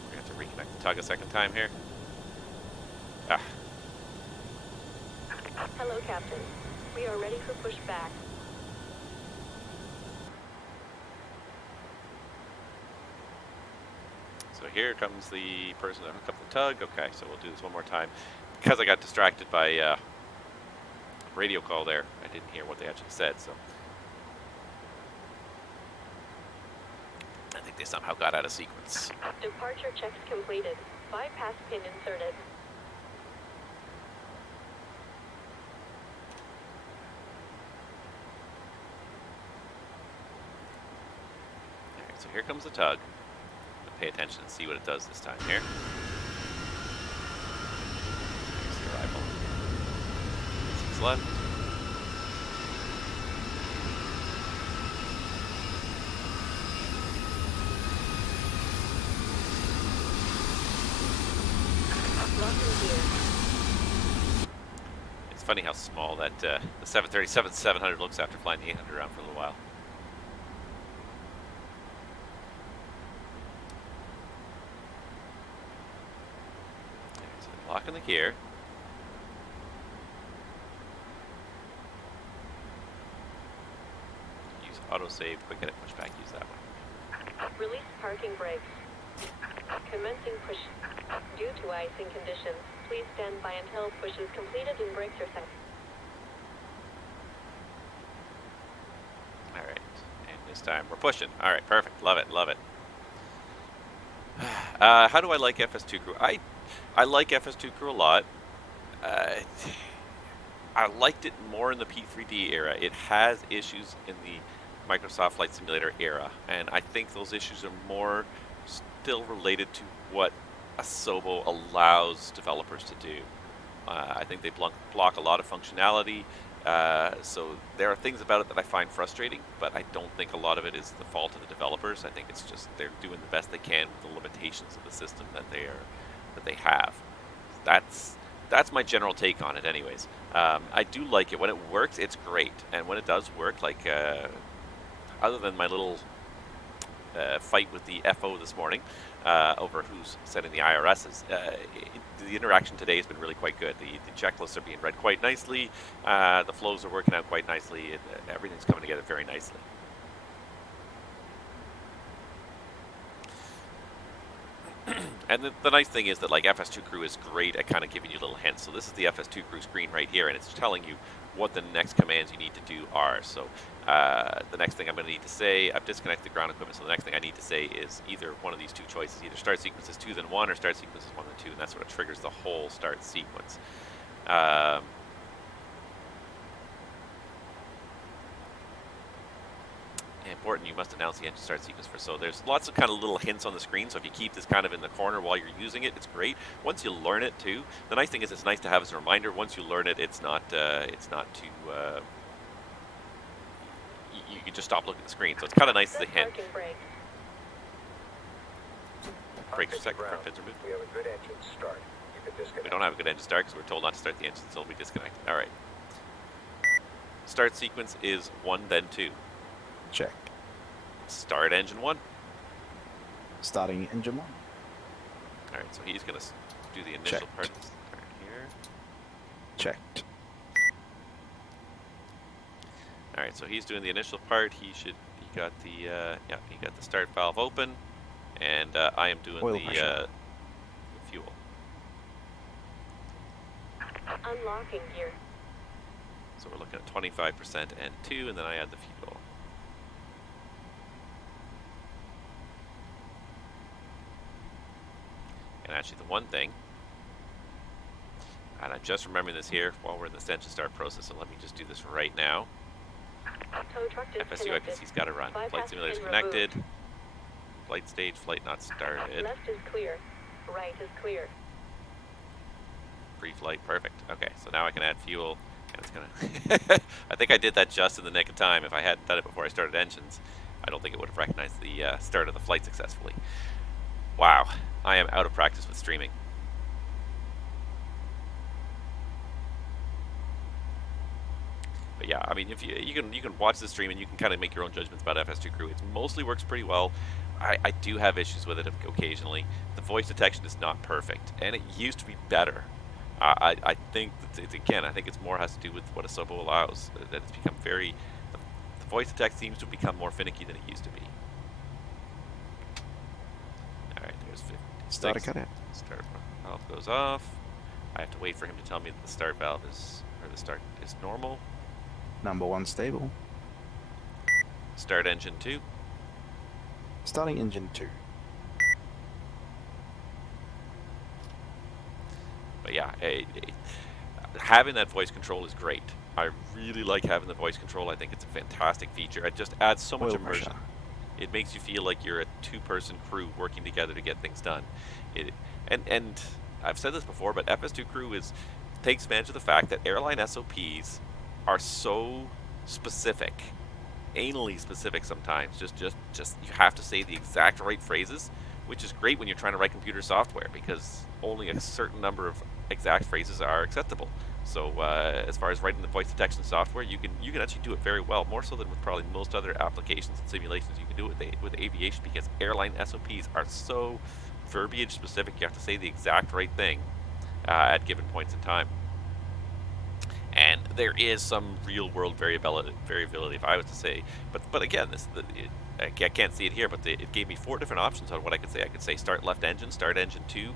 We're going to have to reconnect the tug a second time here. Ah, Hello, Captain. We are ready for pushback. so here comes the person to hook up the tug. Okay, so we'll do this one more time. Because I got distracted by radio call there, I didn't hear what they actually said, so I think they somehow got out of sequence. Departure checks completed. Bypass pin inserted. Alright, so here comes the tug. Pay attention and see what it does this time here. Here's the arrival. 6 left. Locking gear. It's funny how small that the 737-700 looks after flying the 800 around for a little while. So locking the gear. Use autosave, quick edit pushback, use that one. Release parking brakes. Commencing push. Due to icing conditions, please stand by until push is completed and brakes are set. Alright, and this time we're pushing. Alright, perfect. Love it, love it. How do I like FS2 Crew? I like FS2 Crew a lot. Uh, I liked it more in the P3D era. It has issues in the Microsoft Flight Simulator era, and I think those issues are more still related to what Asobo allows developers to do. I think they block a lot of functionality, so there are things about it that I find frustrating, but I don't think a lot of it is the fault of the developers. I think it's just they're doing the best they can with the limitations of the system that they have. That's my general take on it, anyways. I do like it when it works. It's great, and when it does work, like other than my little fight with the FO this morning over who's setting the IRSs. The interaction today has been really quite good. The checklists are being read quite nicely. The flows are working out quite nicely. Everything's coming together very nicely. And the nice thing is that like FS2 Crew is great at kind of giving you little hints. So this is the FS2 Crew screen right here, and it's telling you what the next commands you need to do are. So the next thing I'm going to need to say, I've disconnected the ground equipment, so the next thing I need to say is either one of these two choices, either start sequences 2 then 1 or start sequences 1 then 2, and that's what triggers the whole start sequence. Important, you must announce the engine start sequence first. So there's lots of kind of little hints on the screen, so if you keep this kind of in the corner while you're using it, it's great. Once you learn it too, the nice thing is it's nice to have as a reminder. Once you learn it, it's not too you can just stop looking at the screen, so it's kind of nice as a hint. Brakes are set, front fins are moved. We have a good engine start. You can disconnect. We don't have a good engine start because we're told not to start the engine until we disconnect. All right. Start sequence is 1 then 2. Check. Start engine 1. Starting engine 1. All right, so he's going to do the initial Checked. part of the start here. Checked. All right, so he's doing the initial part. He got the start valve open, and I am doing Oil the pressure. fuel. Unlocking gear. So we're looking at 25% and 2, and then I add the fuel. And actually, the one thing, and I'm just remembering this here while we're in the engine start process, so let me just do this right now. Tow truck FSU, I can see, has got to run. Flight simulator's connected. Flight stage, flight not started. Left is clear. Right is clear. Pre-flight, perfect. Okay, so now I can add fuel, and it's gonna. I think I did that just in the nick of time. If I hadn't done it before I started engines, I don't think it would have recognized the start of the flight successfully. Wow, I am out of practice with streaming. But yeah, I mean, if you can watch the stream and you can kind of make your own judgments about FS2 Crew. It mostly works pretty well. I do have issues with it occasionally. The voice detection is not perfect, and it used to be better. I think that I think it's more has to do with what Asobo allows. That it's become very. The voice detect seems to have become more finicky than it used to be. All right, there's 56. Start a cutout. Start valve goes off. I have to wait for him to tell me that the start valve is, or the start is normal. Number 1 stable. Start engine 2. Starting engine 2. But yeah, having that voice control is great. I really like having the voice control. I think it's a fantastic feature. It just adds so much Oil immersion. pressure. It makes you feel like you're a 2-person crew working together to get things done. And I've said this before, but FS2 Crew takes advantage of the fact that airline SOPs are so specific, anally specific sometimes. Just you have to say the exact right phrases, which is great when you're trying to write computer software because only a certain number of exact phrases are acceptable. So as far as writing the voice detection software, you can actually do it very well, more so than with probably most other applications and simulations. You can do it with aviation because airline SOPs are so verbiage specific. You have to say the exact right thing at given points in time. And there is some real-world variability, if I was to say. But again, I can't see it here, but it gave me 4 different options on what I could say. I could say start left engine, start engine 2,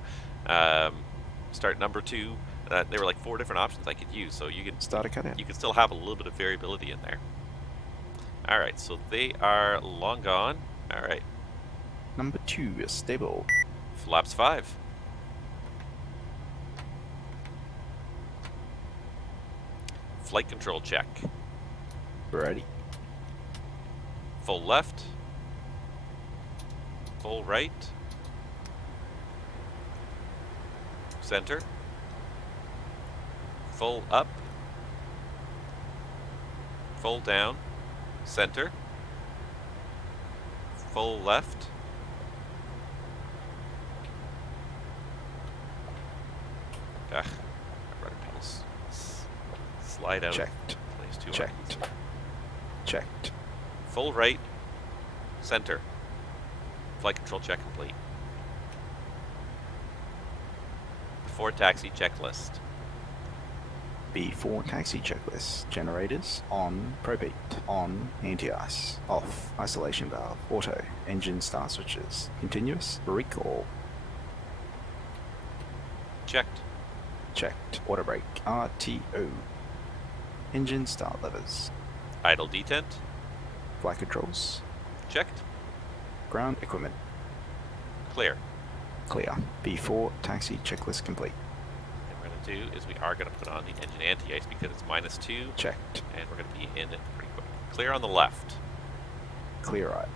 start number 2. There were like 4 different options I could use, so you can Start a cutout. You can still have a little bit of variability in there. All right, so they are long gone. All right. Number 2 is stable. Flaps 5. Flight control check. Ready. Full left. Full right. Center. Full up. Full down. Center. Full left. Ugh. Rudder pedals slide out. Checked. Place too Checked. hard. Checked. Full right. Center. Flight control check complete. Before taxi checklist. B4 taxi checklist. Generators on, probate on, anti-ice off, isolation valve, auto, engine start switches, continuous, recall. Checked. Checked. Auto brake, RTO. Engine start levers. Idle detent. Flight controls. Checked. Ground equipment. Clear. Clear. B4 taxi checklist complete. What we're going to do is we are going to put on the engine anti-ice because it's -2. Checked. And we're going to be in it pretty quick. Clear on the left. Clear right.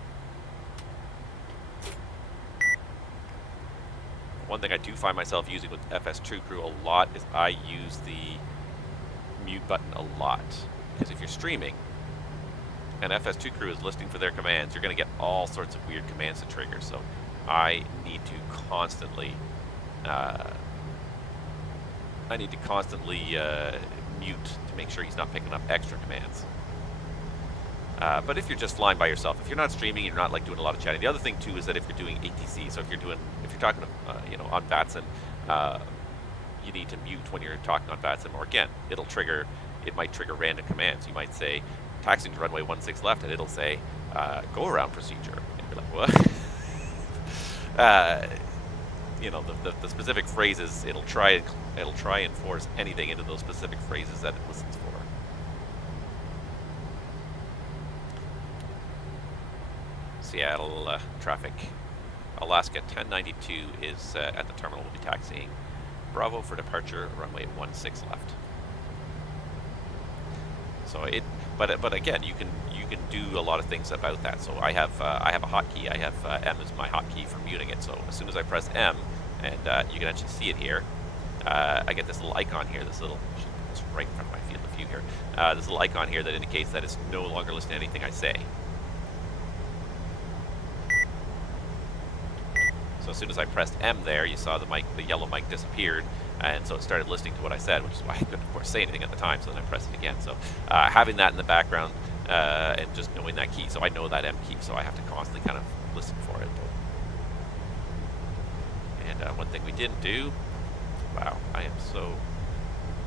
One thing I do find myself using with FS2 Crew a lot is I use the mute button a lot. Because if you're streaming and FS2 Crew is listening for their commands, you're going to get all sorts of weird commands to trigger. So I need to constantly mute to make sure he's not picking up extra commands. But if you're just flying by yourself, if you're not streaming, you're not like doing a lot of chatting. The other thing too is that if you're doing ATC, so if you're talking, on VATSIM, you need to mute when you're talking on VATSIM, or again, it might trigger random commands. You might say, taxiing to runway 16 left, and it'll say, go around procedure. And you're like, what? The specific phrases, it'll try and force anything into those specific phrases that it listens for. Seattle traffic. Alaska 1092 is at the terminal. We'll be taxiing Bravo for departure, runway 16 left. So but again, you can do a lot of things about that. So I have a hotkey. I have M as my hotkey for muting it. So as soon as I press M, and you can actually see it here, I get this little icon here. It's right in front of my field of view here. This little icon here that indicates that it's no longer listening to anything I say. So as soon as I pressed M there, you saw the yellow mic disappeared, and so it started listening to what I said, which is why I couldn't, of course, say anything at the time, so then I pressed it again. So having that in the background and just knowing that key, so I know that M key, so I have to constantly kind of listen for it. And one thing we didn't do, wow, I am so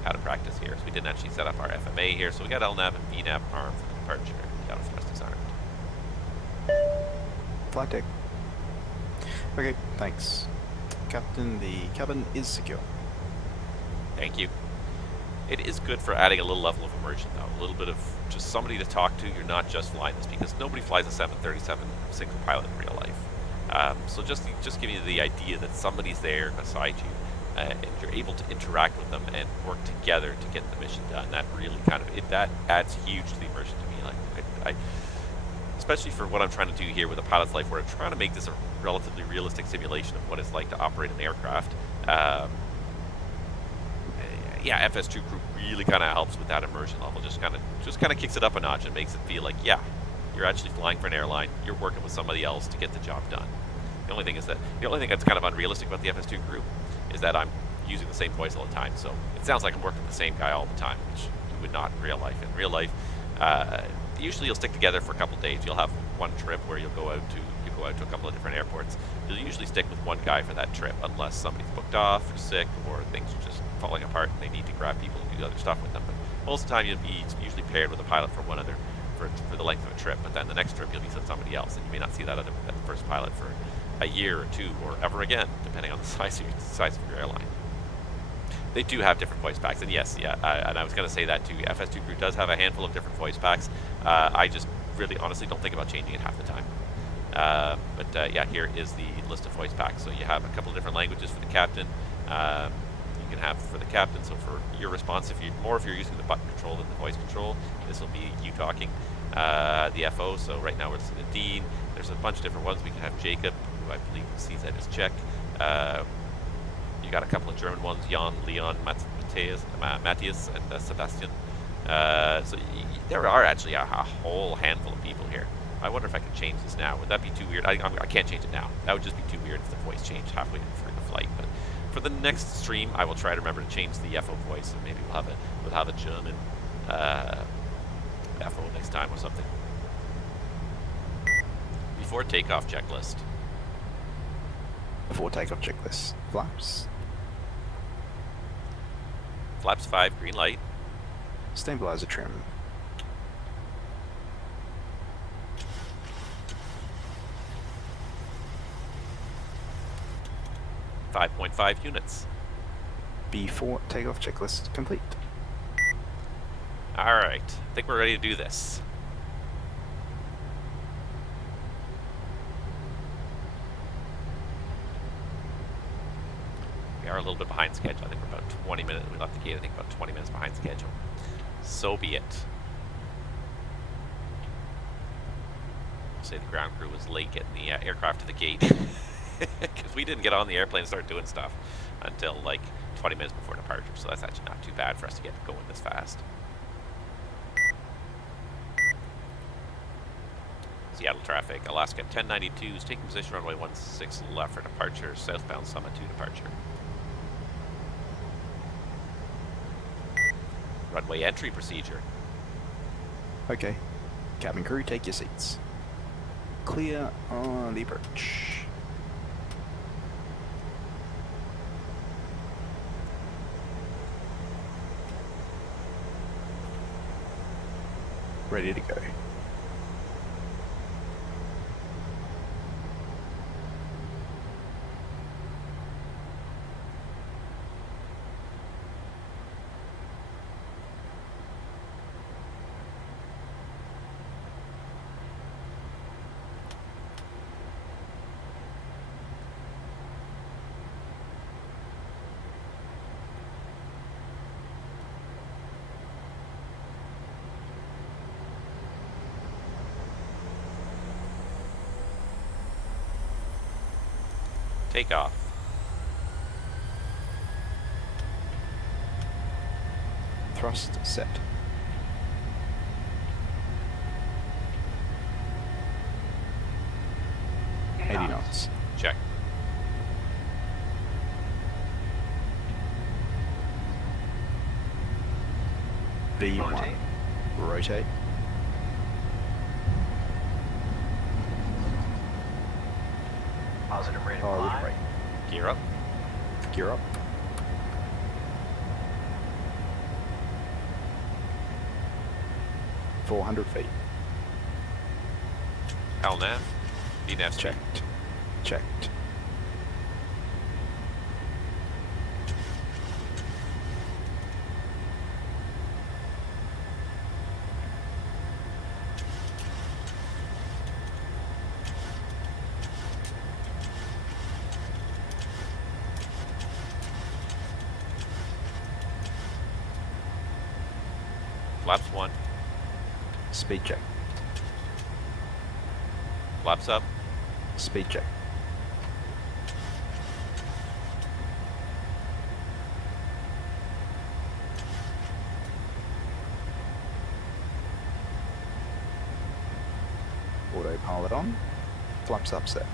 out of practice here, so we didn't actually set up our FMA here, so we got LNAV and VNAV armed for the departure. Auto thrust is armed. Flight deck. Okay, thanks. Captain, the cabin is secure. Thank you. It is good for adding a little level of immersion, though. A little bit of just somebody to talk to. You're not just flying this, because nobody flies a 737 single pilot in real life. So just giving you the idea that somebody's there beside you, and you're able to interact with them and work together to get the mission done. That really that adds huge to the immersion to me. Like especially for what I'm trying to do here with a pilot's life, where I'm trying to make this a relatively realistic simulation of what it's like to operate an aircraft. Yeah, FS2 Crew really kind of helps with that immersion level. Just kind of kicks it up a notch and makes it feel like, yeah, you're actually flying for an airline. You're working with somebody else to get the job done. The only thing that's kind of unrealistic about the FS2 Crew is that I'm using the same voice all the time. So it sounds like I'm working with the same guy all the time, which you would not in real life. In real life, usually you'll stick together for a couple days. You'll have one trip where you'll go out to a couple of different airports. You'll usually stick with one guy for that trip, unless somebody's booked off or sick, or things are just falling apart and they need to grab people and do other stuff with them. But most of the time you'll be usually paired with a pilot for the length of a trip, but then the next trip you'll be with somebody else, and you may not see that first pilot for a year or two, or ever again, depending on the size of your airline. They do have different voice packs, and yes, yeah, and I was going to say that too. FS2 Crew does have a handful of different voice packs. I just really honestly don't think about changing it half the time. Yeah, here is the list of voice packs. So you have a couple of different languages for the captain. You can have for the captain, so for your response, if you're using the button control than the voice control, this will be you talking. The FO, so right now it's Dean. There's a bunch of different ones. We can have Jacob, who I believe CZ is Czech. You got a couple of German ones, Jan, Leon, Matthias, and Sebastian. So there are actually a whole handful of people here. I wonder if I can change this now. Would that be too weird? I can't change it now. That would just be too weird if the voice changed halfway through the flight. But for the next stream, I will try to remember to change the FO voice, and maybe we'll have a German FO next time or something. Before takeoff checklist. Before takeoff checklist. Flaps. Flaps 5, green light. Stabilizer trim. 5.5 units. Before takeoff checklist complete. Alright, I think we're ready to do this. We are a little bit behind schedule. I think we're about 20 minutes. We left the gate, I think, about 20 minutes behind schedule. So be it. Say the ground crew was late getting the aircraft to the gate. Because we didn't get on the airplane and start doing stuff until like 20 minutes before departure. So that's actually not too bad for us to get going this fast. Seattle traffic, Alaska 1092 is taking position runway 16 left for departure, southbound Summit 2 departure. Runway entry procedure. Okay. Cabin crew, take your seats. Clear on the approach. Ready to go. Takeoff. Thrust set. Takeoff. 80 knots. Check. V1. Rotate. Rotate. Positive rate of Forward climb. right. Gear up. Gear up. .400 feet. LNAV. VNAV speed. Checked. Checked. Flaps 1. Speed check. Flaps up. Speed check. Autopilot on. Flaps up set.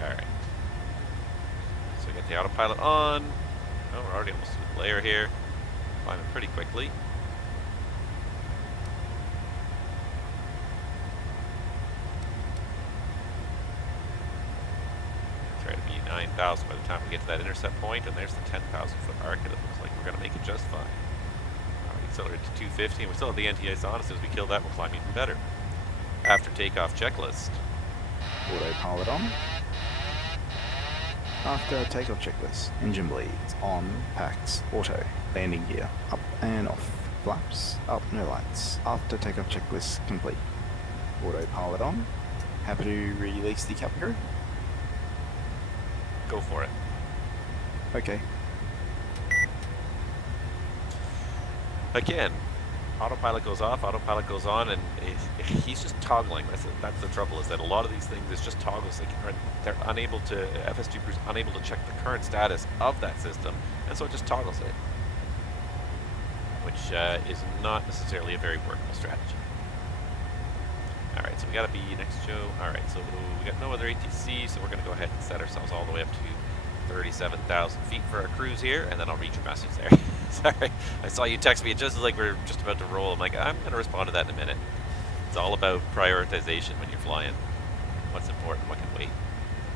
Alright. So get the autopilot on. Oh, we're already almost to the layer here. Climbing pretty quickly. Try to be 9,000 by the time we get to that intercept point, and there's the 10,000 foot arc, and it looks like we're going to make it just fine. We accelerated to 250, and we still have the NTIs on. As soon as we kill that, we'll climb even better. After takeoff checklist. Autopilot on. After takeoff checklist, engine bleeds, on, packs, auto, landing gear, up and off, flaps, up, no lights. After takeoff checklist complete. Autopilot on. Happy to release the cabin crew? Go for it. Okay. Again, autopilot goes off, autopilot goes on, and he's just toggling. That's the trouble, is that a lot of these things, it's just toggles. They're unable to, FS2 crew's unable to check the current status of that system, and so it just toggles it, which is not necessarily a very workable strategy. Alright, so we gotta be next show. Alright, so we got no other ATC, so we're gonna go ahead and set ourselves all the way up to 37,000 feet for our cruise here, and then I'll read your message there. Sorry, I saw you text me just as like we're just about to roll. I'm like, I'm gonna respond to that in a minute. It's all about prioritization when you're flying. What's important, what can wait.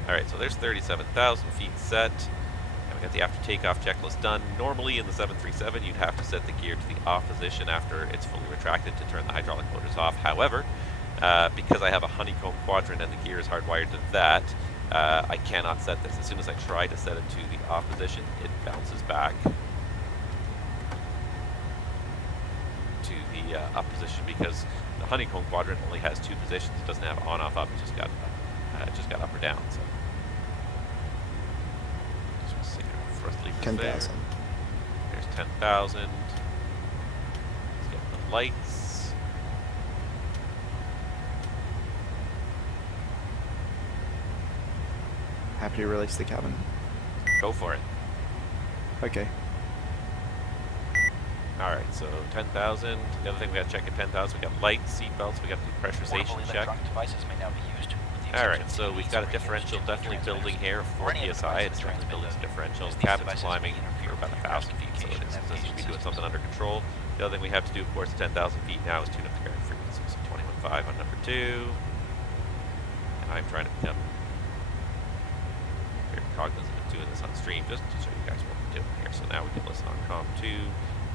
Alright, so there's 37,000 feet set. And we got the after takeoff checklist done. Normally in the 737, you'd have to set the gear to the off position after it's fully retracted to turn the hydraulic motors off. However, because I have a honeycomb quadrant and the gear is hardwired to that, I cannot set this. As soon as I try to set it to the off position, it bounces back to the up position, because the honeycomb quadrant only has two positions. It doesn't have on, off, up. It just got up or down. So just thrust levers there. 10,000. There's 10,000. Let's get the lights. Happy to release the cabin? Go for it. Okay. Alright, so 10,000. The other thing we got to check at 10,000, we got lights, seat belts, we got to do pressurization check. Alright, so we've got a differential definitely building here for PSI. It's definitely building some differentials. Cabin's climbing for about 1,000 feet, so it seems to be doing something under control. The other thing we have to do, of course, at 10,000 feet now is tune up the current frequency. So 21.5 on number 2. And I'm trying to become very cognizant of doing this on stream just to show you guys what we're doing here. So now we can listen on COM 2.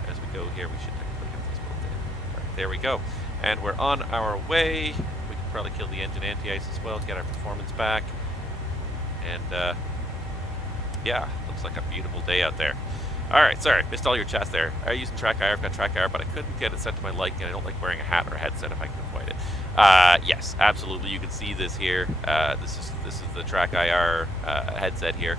As we go here, we should technically have this built in. Alright, there we go. And we're on our way. We can probably kill the engine anti-ice as well to get our performance back. And, yeah, looks like a beautiful day out there. Alright, sorry, missed all your chats there. I'm using TrackIR, I've got TrackIR, but I couldn't get it set to my liking, and I don't like wearing a hat or a headset if I can avoid it. Yes, absolutely, you can see this here. This is the TrackIR headset here.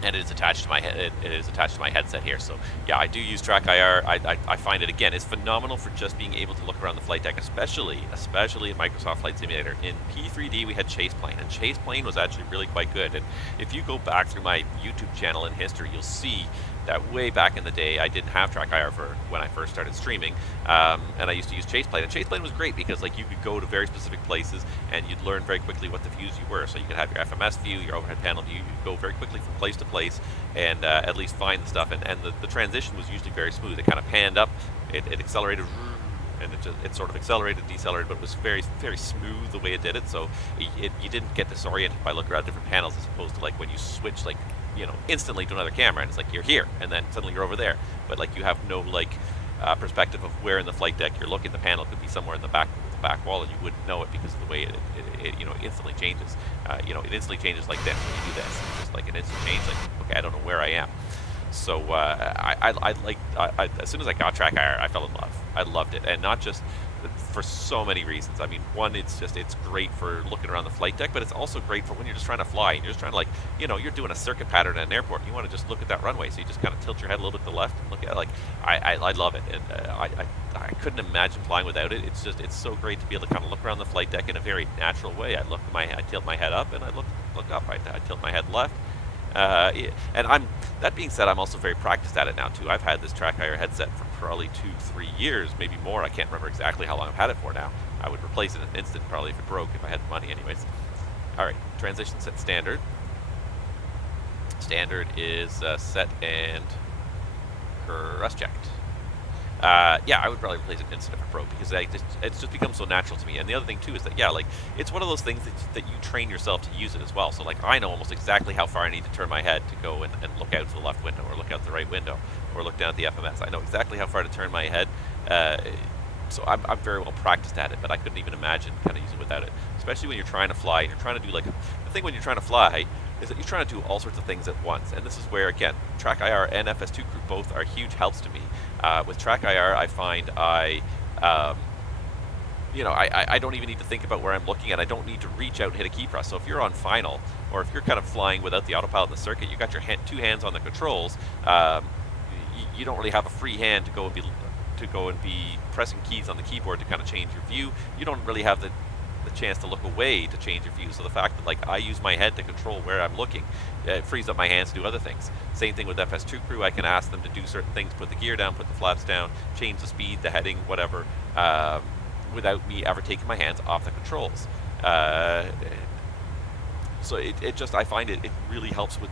And it is attached to my it is attached to my headset here. So yeah, I do use TrackIR. I find it, again, is phenomenal for just being able to look around the flight deck, especially in Microsoft Flight Simulator. In P3D we had Chase Plane, and Chase Plane was actually really quite good. And if you go back through my YouTube channel in history, you'll see that way back in the day I didn't have TrackIR for when I first started streaming, and I used to use Chase Plane. And Chase Plane was great because like you could go to very specific places and you'd learn very quickly what the views you were. So you could have your FMS view, your overhead panel view. You'd go very quickly from place to place and at least find the stuff. And the transition was usually very smooth. It kind of panned up, it accelerated, and it sort of accelerated, decelerated, but it was very, very smooth the way it did it. So you didn't get disoriented by looking around different panels, as opposed to like when you switch like, you know, instantly to another camera and it's like you're here and then suddenly you're over there, but like you have no like perspective of where in the flight deck you're looking. The panel could be somewhere in the back wall and you wouldn't know it because of the way it you know, instantly changes. You know, it instantly changes like this when you do this. It's just like an instant change, like, okay, I don't know where I am. So as soon as I got TrackIR, I fell in love. I loved it, and not just for so many reasons. I mean, one, it's great for looking around the flight deck, but it's also great for when you're just trying to fly and you're just trying to, like, you know, you're doing a circuit pattern at an airport. And you want to just look at that runway, so you just kind of tilt your head a little bit to the left and look at it. Like, I love it, and I couldn't imagine flying without it. It's so great to be able to kind of look around the flight deck in a very natural way. I tilt my head up and I look up. I tilt my head left. And that being said, I'm also very practiced at it now too. I've had this TrackIR headset for probably 2-3 years, maybe more. I can't remember exactly how long I've had it for now. I would replace it in an instant probably if it broke, if I had the money anyways. Alright, transition set standard. Standard is set and thrust checked. Yeah, I would probably replace it instant if it broke, because it's just become so natural to me. And the other thing too is that, yeah, like, it's one of those things that you train yourself to use it as well. So like, I know almost exactly how far I need to turn my head to go and look out to the left window, or look out the right window, or look down at the FMS. I know exactly how far to turn my head. So I'm very well practiced at it, but I couldn't even imagine kind of using it without it. Especially when you're trying to fly and you're trying to do like the thing when you're trying to fly. is that you're trying to do all sorts of things at once. And this is where, again, TrackIR and FS2 Crew both are huge helps to me. With TrackIR, I find I don't even need to think about where I'm looking at. I don't need to reach out and hit a key press. So if you're on final, or if you're kind of flying without the autopilot in the circuit, you got your two hands on the controls. You don't really have a free hand to go and be pressing keys on the keyboard to kind of change your view. You don't really have the chance to look away to change your view. So the fact that like I use my head to control where I'm looking, it frees up my hands to do other things. Same thing with FS2 Crew. I can ask them to do certain things, put the gear down, put the flaps down, change the speed, the heading, whatever, without me ever taking my hands off the controls. So it just, I find it really helps with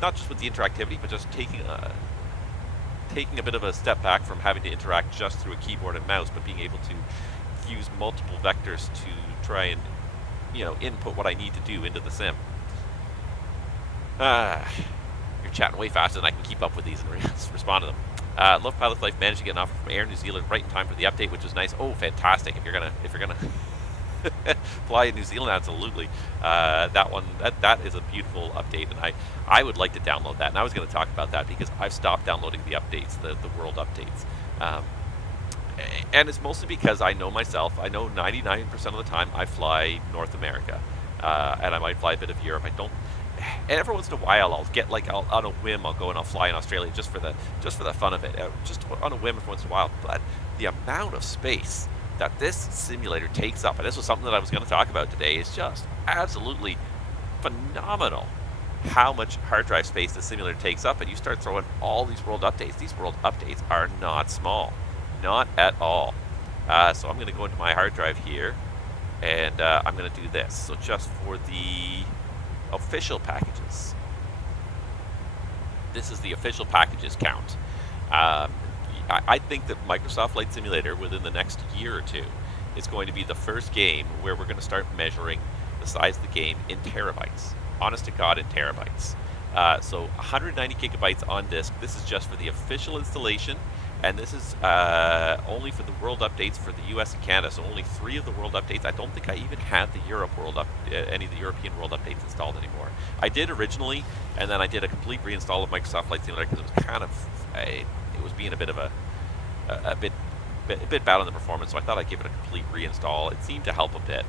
not just with the interactivity, but just taking a bit of a step back from having to interact just through a keyboard and mouse, but being able to use multiple vectors to try and input what I need to do into the sim. You're chatting way faster than I can keep up with these and respond to them. Love Pilot's Life managed to get an offer from Air New Zealand right in time for the update, which is nice. Oh, fantastic! If you're gonna fly in New Zealand, absolutely. That is a beautiful update, and I would like to download that. And I was going to talk about that because I've stopped downloading the updates, the world updates, and it's mostly because I know myself. I know 99% of the time I fly North America, and I might fly a bit of Europe. I don't. And every once in a while, I'll get on a whim, I'll go and I'll fly in Australia just for the fun of it, just on a whim every once in a while. But the amount of space that this simulator takes up, and this was something that I was going to talk about today, is just absolutely phenomenal. How much hard drive space the simulator takes up, and you start throwing all these world updates. These world updates are not small, not at all. So I'm going to go into my hard drive here, and I'm going to do this. So just for the official packages, this is the official packages count. I think that Microsoft Flight Simulator within the next year or two is going to be the first game where we're going to start measuring the size of the game in terabytes. Honest to God, in terabytes. So 190 gigabytes on disk. This is just for the official installation, and this is only for the world updates for the US and Canada. So only 3 of the world updates. I don't think I even have the any of the European world updates installed anymore. I did originally, and then I did a complete reinstall of Microsoft Flight Simulator because it was kind of it was being a bit of a bit bad on the performance. So I thought I'd give it a complete reinstall. It seemed to help a bit,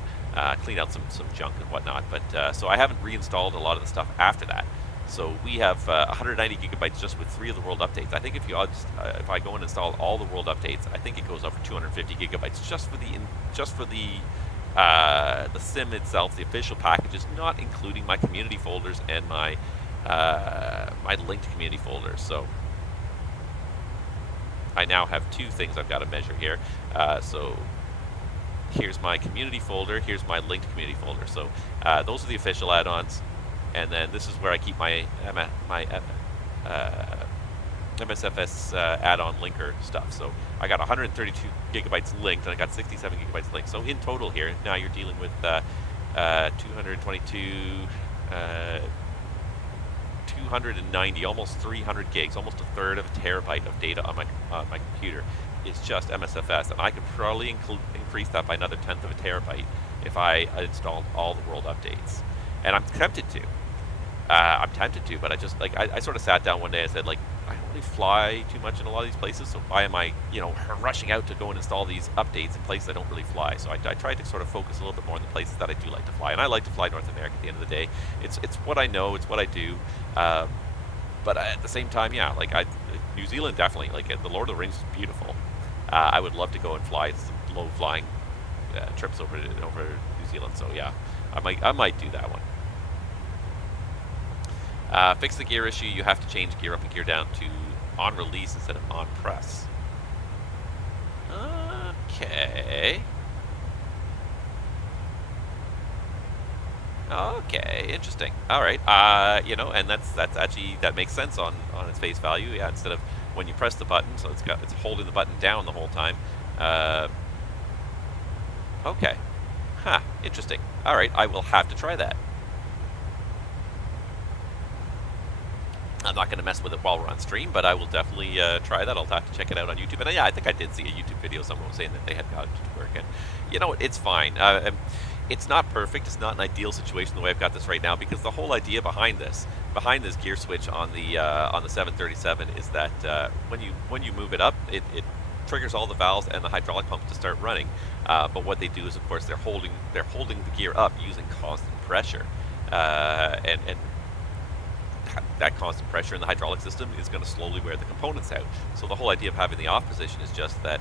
clean out some junk and whatnot. But so I haven't reinstalled a lot of the stuff after that. So we have 190 gigabytes just with 3 of the world updates. I think if I go and install all the world updates, I think it goes over 250 gigabytes just for the sim itself, the official packages, not including my community folders and my linked community folders. So I now have 2 things I've got to measure here. So here's my community folder. Here's my linked community folder. So those are the official add-ons. And then this is where I keep my MSFS add-on linker stuff. So I got 132 gigabytes linked, and I got 67 gigabytes linked. So in total here, now you're dealing with 222, 290, almost 300 gigs, almost a third of a terabyte of data on my computer. It's just MSFS, and I could probably increase that by another tenth of a terabyte if I installed all the world updates. And I'm tempted to. But I just I sort of sat down one day and said, I don't really fly too much in a lot of these places, so why am I rushing out to go and install these updates in places I don't really fly? So I tried to sort of focus a little bit more on the places that I do like to fly, and I like to fly North America at the end of the day. It's what I know, it's what I do, but at the same time, yeah, New Zealand definitely, the Lord of the Rings is beautiful. I would love to go and fly some low flying trips over New Zealand. So yeah, I might do that one. Fix the gear issue. You have to change gear up and gear down to on release instead of on press. Okay. Okay, interesting. All right. And that's actually, that makes sense on its face value. Yeah, instead of when you press the button, so it's holding the button down the whole time. Okay. Huh, interesting. All right, I will have to try that. I'm not going to mess with it while we're on stream, but I will definitely try that. I'll have to check it out on YouTube. And yeah, I think I did see a YouTube video. Someone was saying that they had gotten it to work. And you know what? It's fine. It's not perfect. It's not an ideal situation the way I've got this right now, because the whole idea behind this gear switch on the 737 is that when you move it up, it triggers all the valves and the hydraulic pumps to start running. But what they do is, of course, they're holding the gear up using constant pressure, and that constant pressure in the hydraulic system is going to slowly wear the components out. So the whole idea of having the off position is just that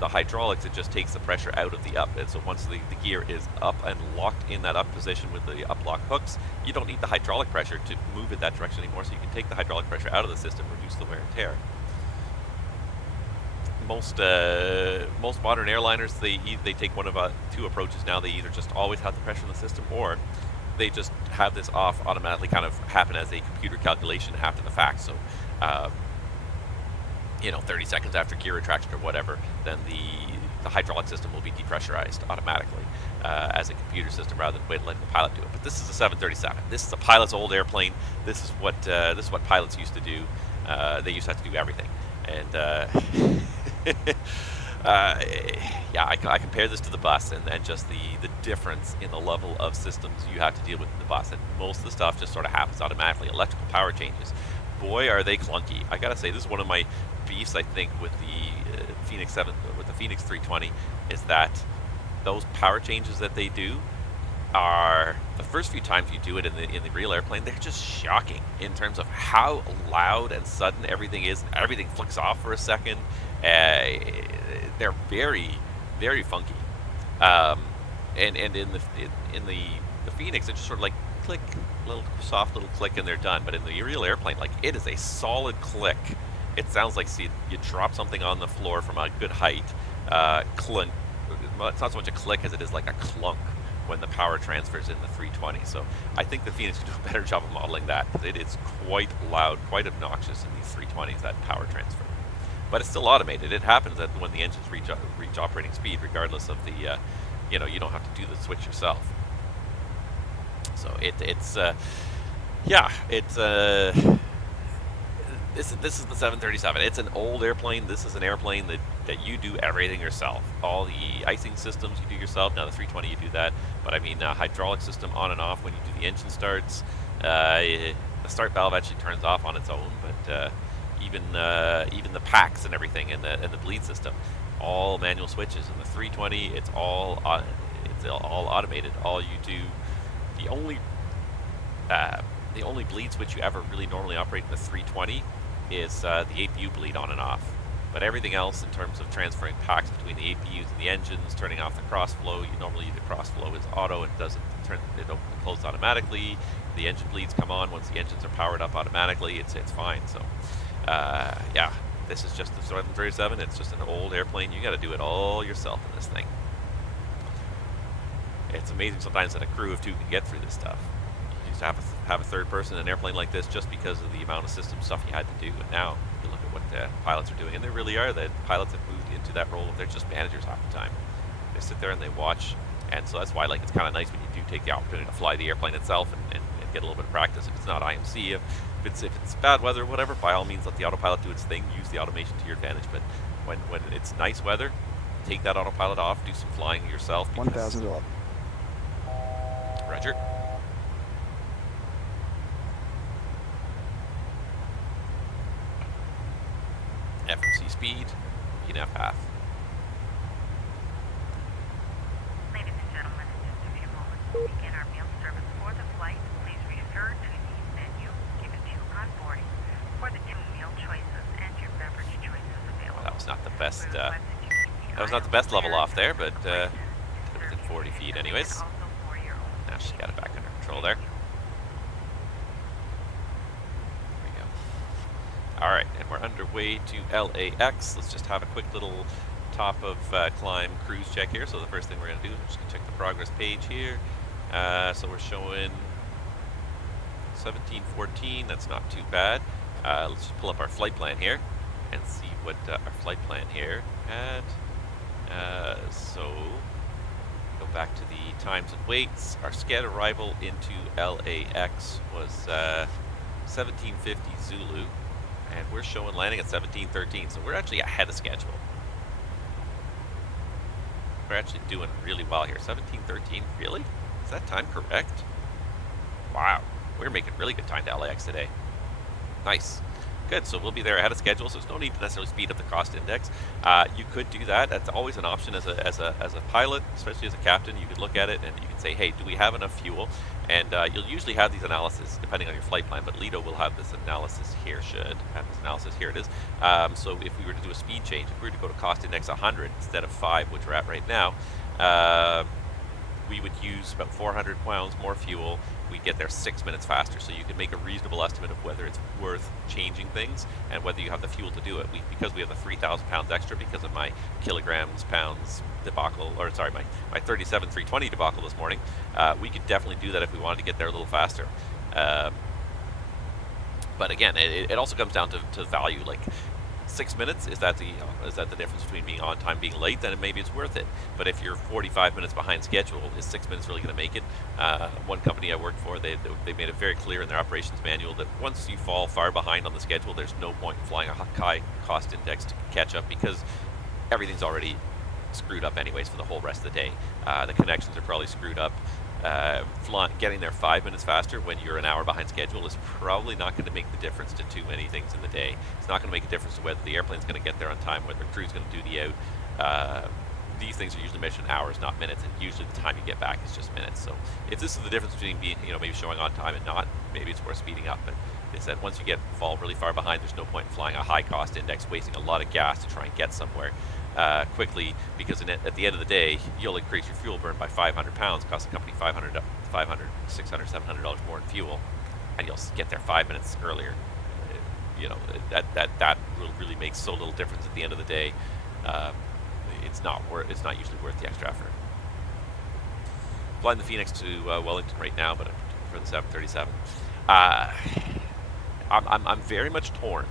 the hydraulics, it just takes the pressure out of the up. And so once the gear is up and locked in that up position with the up lock hooks, you don't need the hydraulic pressure to move it that direction anymore. So you can take the hydraulic pressure out of the system, reduce the wear and tear. Most modern airliners, they take one of two approaches now. They either just always have the pressure in the system, or they just have this off automatically kind of happen as a computer calculation after the fact. So, 30 seconds after gear retraction or whatever, then the hydraulic system will be depressurized automatically as a computer system, rather than letting the pilot do it. But this is a 737. This is a pilot's old airplane. This is what pilots used to do. They used to have to do everything. And yeah, I compare this to the bus, and just the difference in the level of systems you have to deal with in the bus. And most of the stuff just sort of happens automatically. Electrical power changes, boy, are they clunky. I gotta say, this is one of my beefs, I think, with the Fenix 320, is that those power changes that they do are, the first few times you do it in the real airplane, they're just shocking in terms of how loud and sudden everything is. Everything flicks off for a second. They're very, very funky. And in the Fenix, it's just sort of like click, little soft little click, and they're done. But in the real airplane, like, it is a solid click. It sounds like, see, you drop something on the floor from a good height, clunk. Well, it's not so much a click as it is like a clunk when the power transfers in the 320. So I think the Fenix could do a better job of modeling that, because it is quite loud, quite obnoxious in these 320s, that power transfer. But it's still automated. It happens that when the engines reach operating speed, regardless of the, you don't have to do the switch yourself. So this is the 737. It's an old airplane. This is an airplane that you do everything yourself. All the icing systems you do yourself. Now the 320 you do that, but I mean, hydraulic system on and off when you do the engine starts. The start valve actually turns off on its own, but even the packs and everything, and the bleed system, all manual switches. In the 320, it's all automated. All you do, the only bleed switch you ever really normally operate in the 320 is the APU bleed on and off. But everything else, in terms of transferring packs between the APUs and the engines, turning off the cross flow, the cross flow is auto, and it opens and closes automatically. The engine bleeds come on once the engines are powered up automatically. It's fine. So yeah, this is just the 737. It's just an old airplane. You got to do it all yourself in this thing. It's amazing sometimes that a crew of two can get through this stuff. You used to have a third person in an airplane like this just because of the amount of system stuff you had to do. And now you look at what pilots are doing, and they really are. The pilots have moved into that role. They're just managers half the time. They sit there and they watch, and so that's why, like, it's kind of nice when you do take the opportunity to fly the airplane itself and get a little bit of practice. If it's not IMC, if it's bad weather or whatever, by all means let the autopilot do its thing. Use the automation to your advantage. But when it's nice weather, take that autopilot off. Do some flying yourself. $1,000. Roger. FMC speed, VNAV path. Ladies and gentlemen, in just a few moments, we'll begin our meal service for the flight. Please refer to the menu given to you on boarding for the 2 meal choices and your beverage choices available. Well, that was not the best. That was not the best level off there, but within 40 feet, anyways. Now she's got it back under control there. There we go. All right, and we're underway to LAX. Let's just have a quick little top of climb cruise check here. So the first thing we're going to do is we're just going to check the progress page here. So we're showing 1714. That's not too bad. Let's just pull up our flight plan here and see what our flight plan here had. So go back to the times and weights. Our sched arrival into LAX was 1750 Zulu, and we're showing landing at 1713. So we're actually ahead of schedule. we're actually doing really well here. 17:13, really? Is that time correct? Wow, we're making really good time to LAX today. Nice. Good, so we'll be there ahead of schedule, so there's no need to necessarily speed up the cost index. You could do that. That's always an option as a pilot, especially as a captain. You could look at it and you can say, hey, do we have enough fuel? And you'll usually have these analysis depending on your flight plan, but Lido will have this analysis here, should have this analysis. Here it is. So if we were to do a speed change, if we were to go to cost index 100 instead of 5, which we're at right now, we would use about 400 pounds more fuel. We'd get there 6 minutes faster, so you can make a reasonable estimate of whether it's worth changing things and whether you have the fuel to do it. Because we have the 3,000 pounds extra because of my kilograms, pounds debacle, or sorry, my 37 320 debacle this morning, we could definitely do that if we wanted to get there a little faster. But again, it also comes down to value. Like 6 minutes, is that the difference between being on time, being late? Then maybe it's worth it. But if you're 45 minutes behind schedule, is 6 minutes really going to make it? One company I worked for, they made it very clear in their operations manual that once you fall far behind on the schedule, there's no point in flying a high cost index to catch up, because everything's already screwed up anyways for the whole rest of the day. The connections are probably screwed up. Getting there 5 minutes faster when you're an hour behind schedule is probably not going to make the difference to too many things in the day. It's not going to make a difference to whether the airplane's going to get there on time, whether the crew's going to do the out. These things are usually measured in hours, not minutes, and usually the time you get back is just minutes. So if this is the difference between being, maybe showing on time and not, maybe it's worth speeding up. But it's that once you fall really far behind, there's no point in flying a high cost index, wasting a lot of gas to try and get somewhere quickly, because at the end of the day, you'll increase your fuel burn by 500 pounds, cost the company $500, $600, $700 more in fuel, and you'll get there 5 minutes earlier. That will really make so little difference at the end of the day. It's not usually worth the extra effort. Flying the Fenix to Wellington right now, but for the 737. I'm very much torn.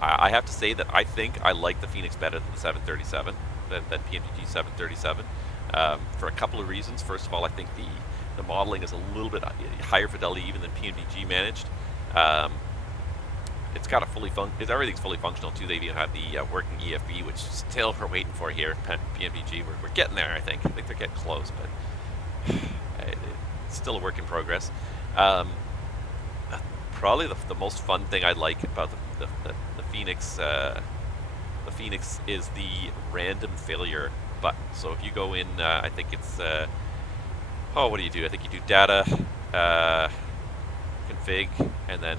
I have to say that I think I like the Fenix better than the 737, than PMDG 737, for a couple of reasons. First of all, I think the modeling is a little bit higher fidelity even than PMDG managed. It's got everything's fully functional too. They've even had the working EFB, which still we're waiting for here at PMDG. We're getting there, I think. I think they're getting close, but it's still a work in progress. Probably the most fun thing I like about the Fenix, is the random failure button. So if you go in, I think it's what do you do? I think you do data, config, and then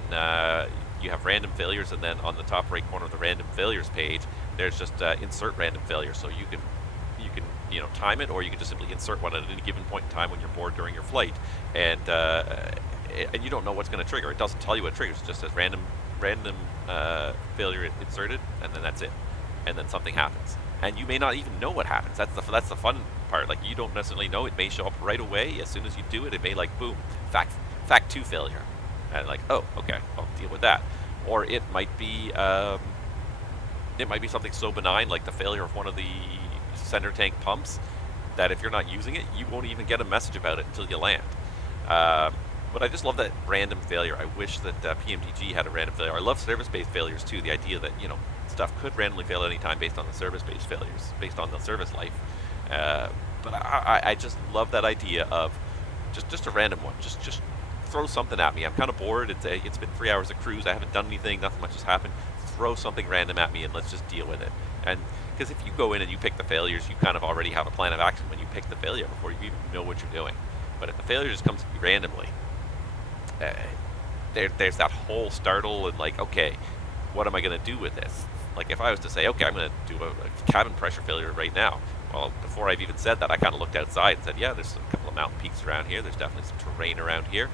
you have random failures, and then on the top right corner of the random failures page, there's just insert random failure. So you can time it, or you can just simply insert one at any given point in time when you're bored during your flight, and you don't know what's going to trigger. It doesn't tell you what triggers. It just says random failure inserted, and then that's it. And then something happens, and you may not even know what happens. That's the fun part. Like, you don't necessarily know. It may show up right away as soon as you do it. It may, like, boom, fact 2 failure, and like, oh, okay, I'll deal with that. Or it might be something so benign, like the failure of one of the center tank pumps, that if you're not using it, you won't even get a message about it until you land. But I just love that random failure. I wish that PMDG had a random failure. I love service-based failures too. The idea that stuff could randomly fail at any time based on the service-based failures, based on the service life. But I just love that idea of just a random one. Just throw something at me. I'm kind of bored. It's been 3 hours of cruise. I haven't done anything. Nothing much has happened. Throw something random at me and let's just deal with it. And because if you go in and you pick the failures, you kind of already have a plan of action when you pick the failure before you even know what you're doing. But if the failure just comes to you randomly, there's that whole startle and like, okay, what am I going to do with this? Like, if I was to say, okay, I'm going to do a cabin pressure failure right now. Well, before I've even said that, I kind of looked outside and said, yeah, there's a couple of mountain peaks around here. There's definitely some terrain around here.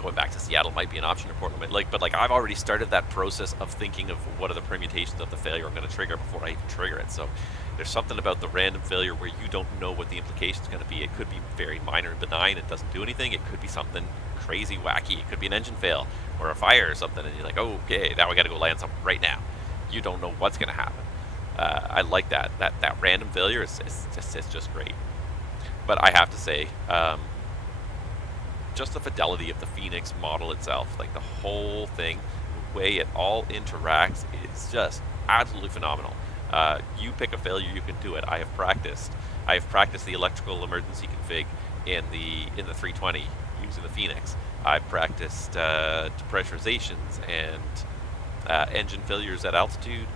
Going back to Seattle might be an option, or Portland. But I've already started that process of thinking of what are the permutations of the failure I'm going to trigger before I even trigger it. So there's something about the random failure where you don't know what the implication is going to be. It could be very minor and benign. It doesn't do anything. It could be something crazy wacky. It could be an engine fail or a fire or something, and you're like, oh, okay, now we got to go land something right now. You don't know what's going to happen. I like that random failure is just great. But I have to say, just the fidelity of the Fenix model itself, like the whole thing, the way it all interacts is just absolutely phenomenal. You pick a failure, you can do it. I have practiced. I have practiced the electrical emergency config in the 320 using the Fenix. I've practiced depressurizations and engine failures at altitude.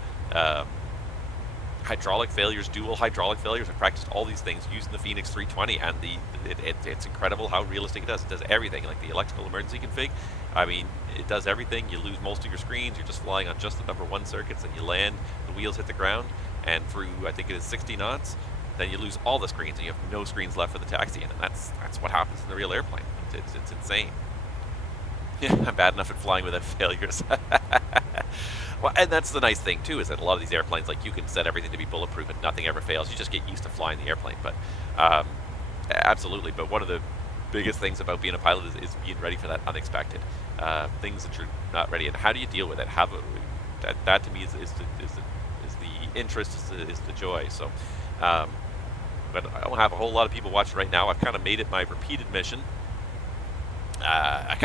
Hydraulic failures, dual hydraulic failures. I've practiced all these things using the Fenix 320, and it's incredible how realistic it does. It does everything, like the electrical emergency config. I mean, it does everything. You lose most of your screens. You're just flying on just the number 1 circuits, and you land, the wheels hit the ground, and through, I think it is 60 knots, then you lose all the screens, and you have no screens left for the taxi, and that's what happens in the real airplane. It's insane. Yeah, I'm bad enough at flying without failures. Well, and that's the nice thing too, is that a lot of these airplanes, like, you can set everything to be bulletproof and nothing ever fails. You just get used to flying the airplane. But absolutely. But one of the biggest things about being a pilot is being ready for that unexpected, things that you're not ready. And how do you deal with it? That to me is the interest, is the joy. So, but I don't have a whole lot of people watching right now. I've kind of made it my repeated mission. That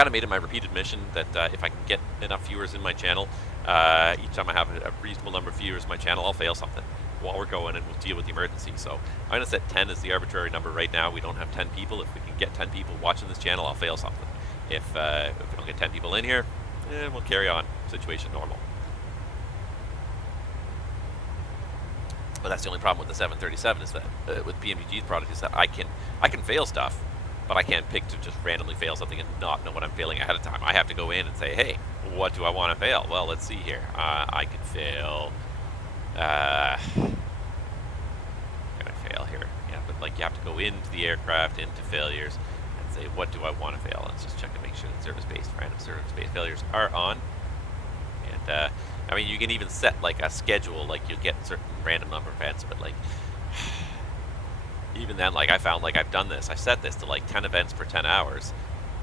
if I can get enough viewers in my channel, each time I have a reasonable number of viewers in my channel, I'll fail something while we're going, and we'll deal with the emergency. So I'm going to set 10 as the arbitrary number right now. We don't have 10 people. If we can get 10 people watching this channel, I'll fail something. If we don't get 10 people in here, we'll carry on. Situation normal. But that's the only problem with the 737, is that with PMDG's product, is that I can fail stuff, but I can't pick to just randomly fail something and not know what I'm failing ahead of time. I have to go in and say, hey, what do I want to fail? Well, let's see here. I can fail. Can I fail here? Yeah, but like, you have to go into the aircraft, into failures, and say, what do I want to fail? Let's just check to make sure that random service-based failures are on. And I mean, you can even set like a schedule, like you'll get certain random number of events, but like, even then, like, I found, like, I've done this. I set this to like 10 events per 10 hours,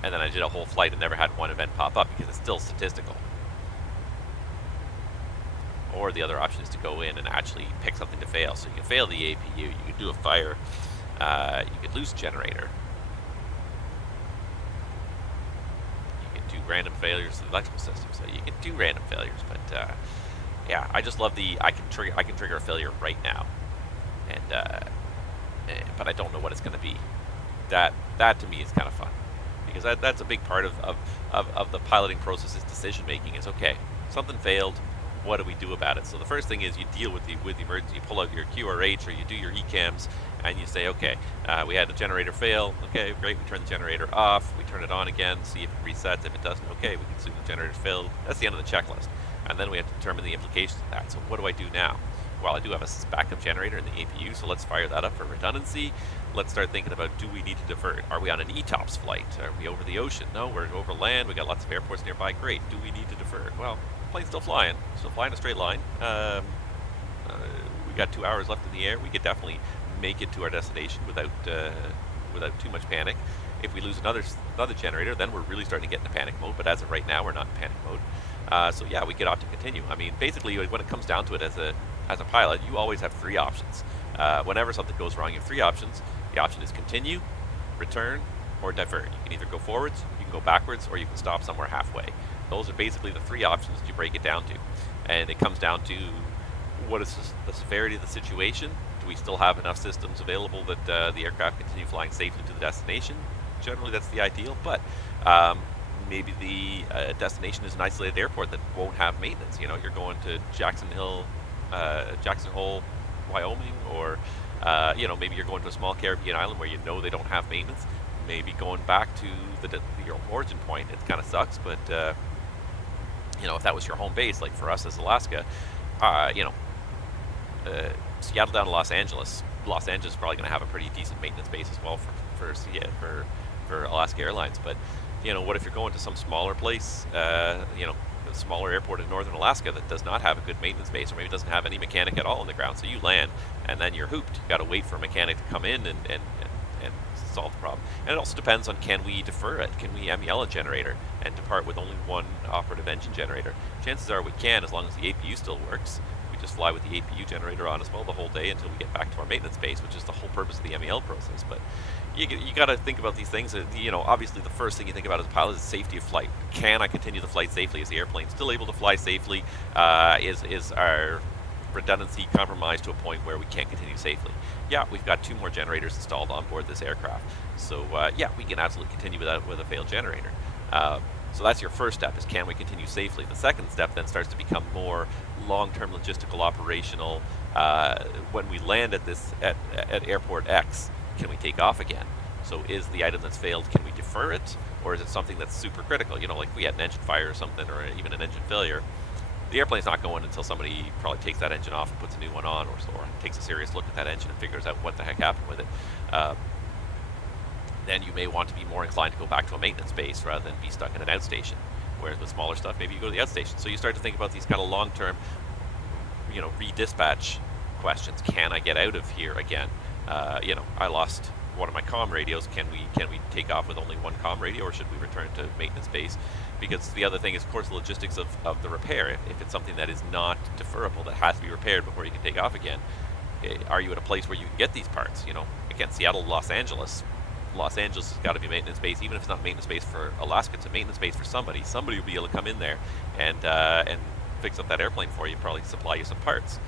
and then I did a whole flight and never had one event pop up because it's still statistical. Or the other option is to go in and actually pick something to fail. So you can fail the APU, you can do a fire, you could lose a generator, you can do random failures to the electrical system. So you can do random failures, but yeah, I just love I can trigger a failure right now, and but I don't know what it's going to be. That to me is kind of fun, because that's a big part of the piloting process, is decision making. Is okay, something failed, what do we do about it? So the first thing is you deal with the emergency. You pull out your QRH or you do your ECAMs, and you say, okay, we had a generator fail. Okay, great, we turn the generator off, we turn it on again, see if it resets. If it doesn't, okay, we can assume the generator's failed. That's the end of the checklist. And then we have to determine the implications of that. So what do I do now? Well, I do have a backup generator in the APU, so let's fire that up for redundancy. Let's start thinking about, do we need to divert? Are we on an ETOPS flight? Are we over the ocean? No, we're over land. We got lots of airports nearby. Great. Do we need to divert? Well, plane's still flying a straight line. We got 2 hours left in the air. We could definitely make it to our destination without too much panic. If we lose another generator, then we're really starting to get into panic mode. But as of right now, we're not in panic mode. So yeah, we could opt to continue. I mean, basically, when it comes down to it, as a pilot, you always have 3 options. Whenever something goes wrong, you have 3 options. The option is continue, return, or divert. You can either go forwards, you can go backwards, or you can stop somewhere halfway. Those are basically the 3 options that you break it down to. And it comes down to, what is the severity of the situation? Do we still have enough systems available that the aircraft continue flying safely to the destination? Generally, that's the ideal, but maybe the destination is an isolated airport that won't have maintenance. You know, you're going to Jackson Hole, Wyoming, or you know, maybe you're going to a small Caribbean island where you know they don't have maintenance. Maybe going back to your origin point, it kind of sucks, but you know, if that was your home base, like for us as Alaska, you know, Seattle down to Los Angeles is probably going to have a pretty decent maintenance base as well for Alaska Airlines. But you know, what if you're going to some smaller place, you know, a smaller airport in northern Alaska that does not have a good maintenance base, or maybe doesn't have any mechanic at all on the ground? So you land, and then you're hooped. You got to wait for a mechanic to come in and solve the problem. And it also depends on, can we defer it? Can we MEL a generator and depart with only one operative engine generator? Chances are we can, as long as the APU still works. We just fly with the APU generator on as well the whole day until we get back to our maintenance base, which is the whole purpose of the MEL process. But you got to think about these things. You know, obviously the first thing you think about as a pilot is safety of flight. Can I continue the flight safely? Is the airplane still able to fly safely? Is our redundancy compromised to a point where we can't continue safely. Yeah, we've got 2 more generators installed on board this aircraft. So yeah, we can absolutely continue with a failed generator. So that's your first step, is can we continue safely? The second step then starts to become more long-term logistical operational. When we land at airport X, can we take off again? So is the item that's failed, can we defer it? Or is it something that's super critical? You know, like we had an engine fire or something, or even an engine failure. The airplane's not going until somebody probably takes that engine off and puts a new one on, or takes a serious look at that engine and figures out what the heck happened with it. Then you may want to be more inclined to go back to a maintenance base rather than be stuck in an outstation. Whereas with smaller stuff, maybe you go to the outstation. So you start to think about these kind of long-term, you know, redispatch questions. Can I get out of here again? You know, I lost one of my comm radios. Can we take off with only one comm radio, or should we return to maintenance base? Because the other thing is, of course, the logistics of the repair. If it's something that is not deferrable, that has to be repaired before you can take off again, are you at a place where you can get these parts? You know, again, Seattle, Los Angeles. Los Angeles has got to be maintenance base, even if it's not maintenance base for Alaska. It's a maintenance base for somebody. Somebody will be able to come in there and fix up that airplane for you, probably supply you some parts.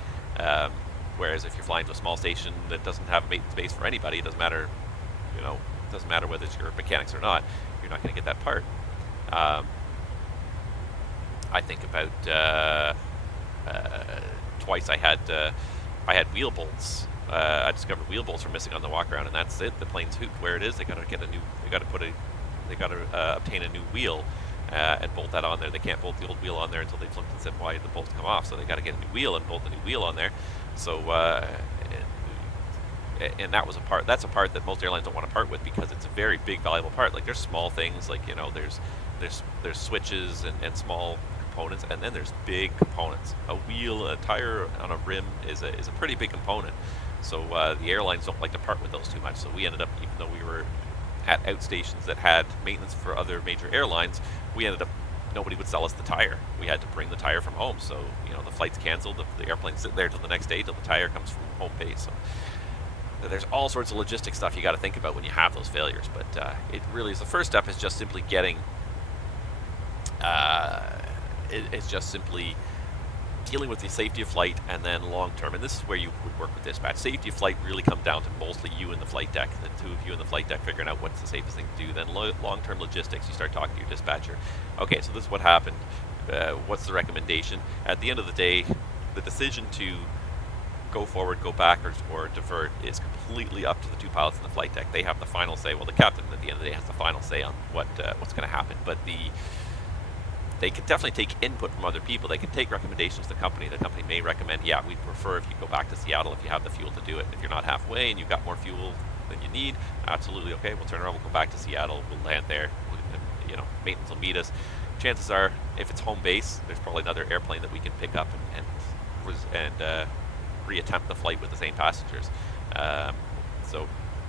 Whereas if you're flying to a small station that doesn't have a maintenance base for anybody, it doesn't matter, you know, it doesn't matter whether it's your mechanics or not, you're not going to get that part. I think about twice I had wheel bolts. I discovered wheel bolts were missing on the walk around, and that's it. The plane's hooped where it is. They got to obtain a new wheel and bolt that on there. They can't bolt the old wheel on there until they've looked and said why the bolts come off. So they got to get a new wheel and bolt the new wheel on there. So and that was a part. That's a part that most airlines don't want to part with, because it's a very big, valuable part. Like, there's small things, like, you know, there's switches and small components, and then there's big components. A wheel, a tire on a rim is a pretty big component. So the airlines don't like to part with those too much. So we ended up, even though we were at outstations that had maintenance for other major airlines, we ended up, nobody would sell us the tire. We had to bring the tire from home. So, you know, the flight's canceled, the airplane's sitting there till the next day till the tire comes from home base. So there's all sorts of logistic stuff you got to think about when you have those failures. But it really is, the first step is just simply getting, it's just simply dealing with the safety of flight, and then long-term, and this is where you would work with dispatch. Safety of flight really comes down to mostly you and the flight deck, the two of you in the flight deck figuring out what's the safest thing to do. Then long-term logistics, you start talking to your dispatcher. Okay, so this is what happened. What's the recommendation? At the end of the day, the decision to go forward, go backwards, or divert is completely up to the two pilots in the flight deck. They have the final say. Well, the captain at the end of the day has the final say on what's going to happen, but they can definitely take input from other people. They can take recommendations to the company. The company may recommend, yeah, we'd prefer if you go back to Seattle if you have the fuel to do it. If you're not halfway and you've got more fuel than you need, absolutely okay, we'll turn around, we'll go back to Seattle, we'll land there, you know, maintenance will meet us. Chances are, if it's home base, there's probably another airplane that we can pick up and reattempt the flight with the same passengers. So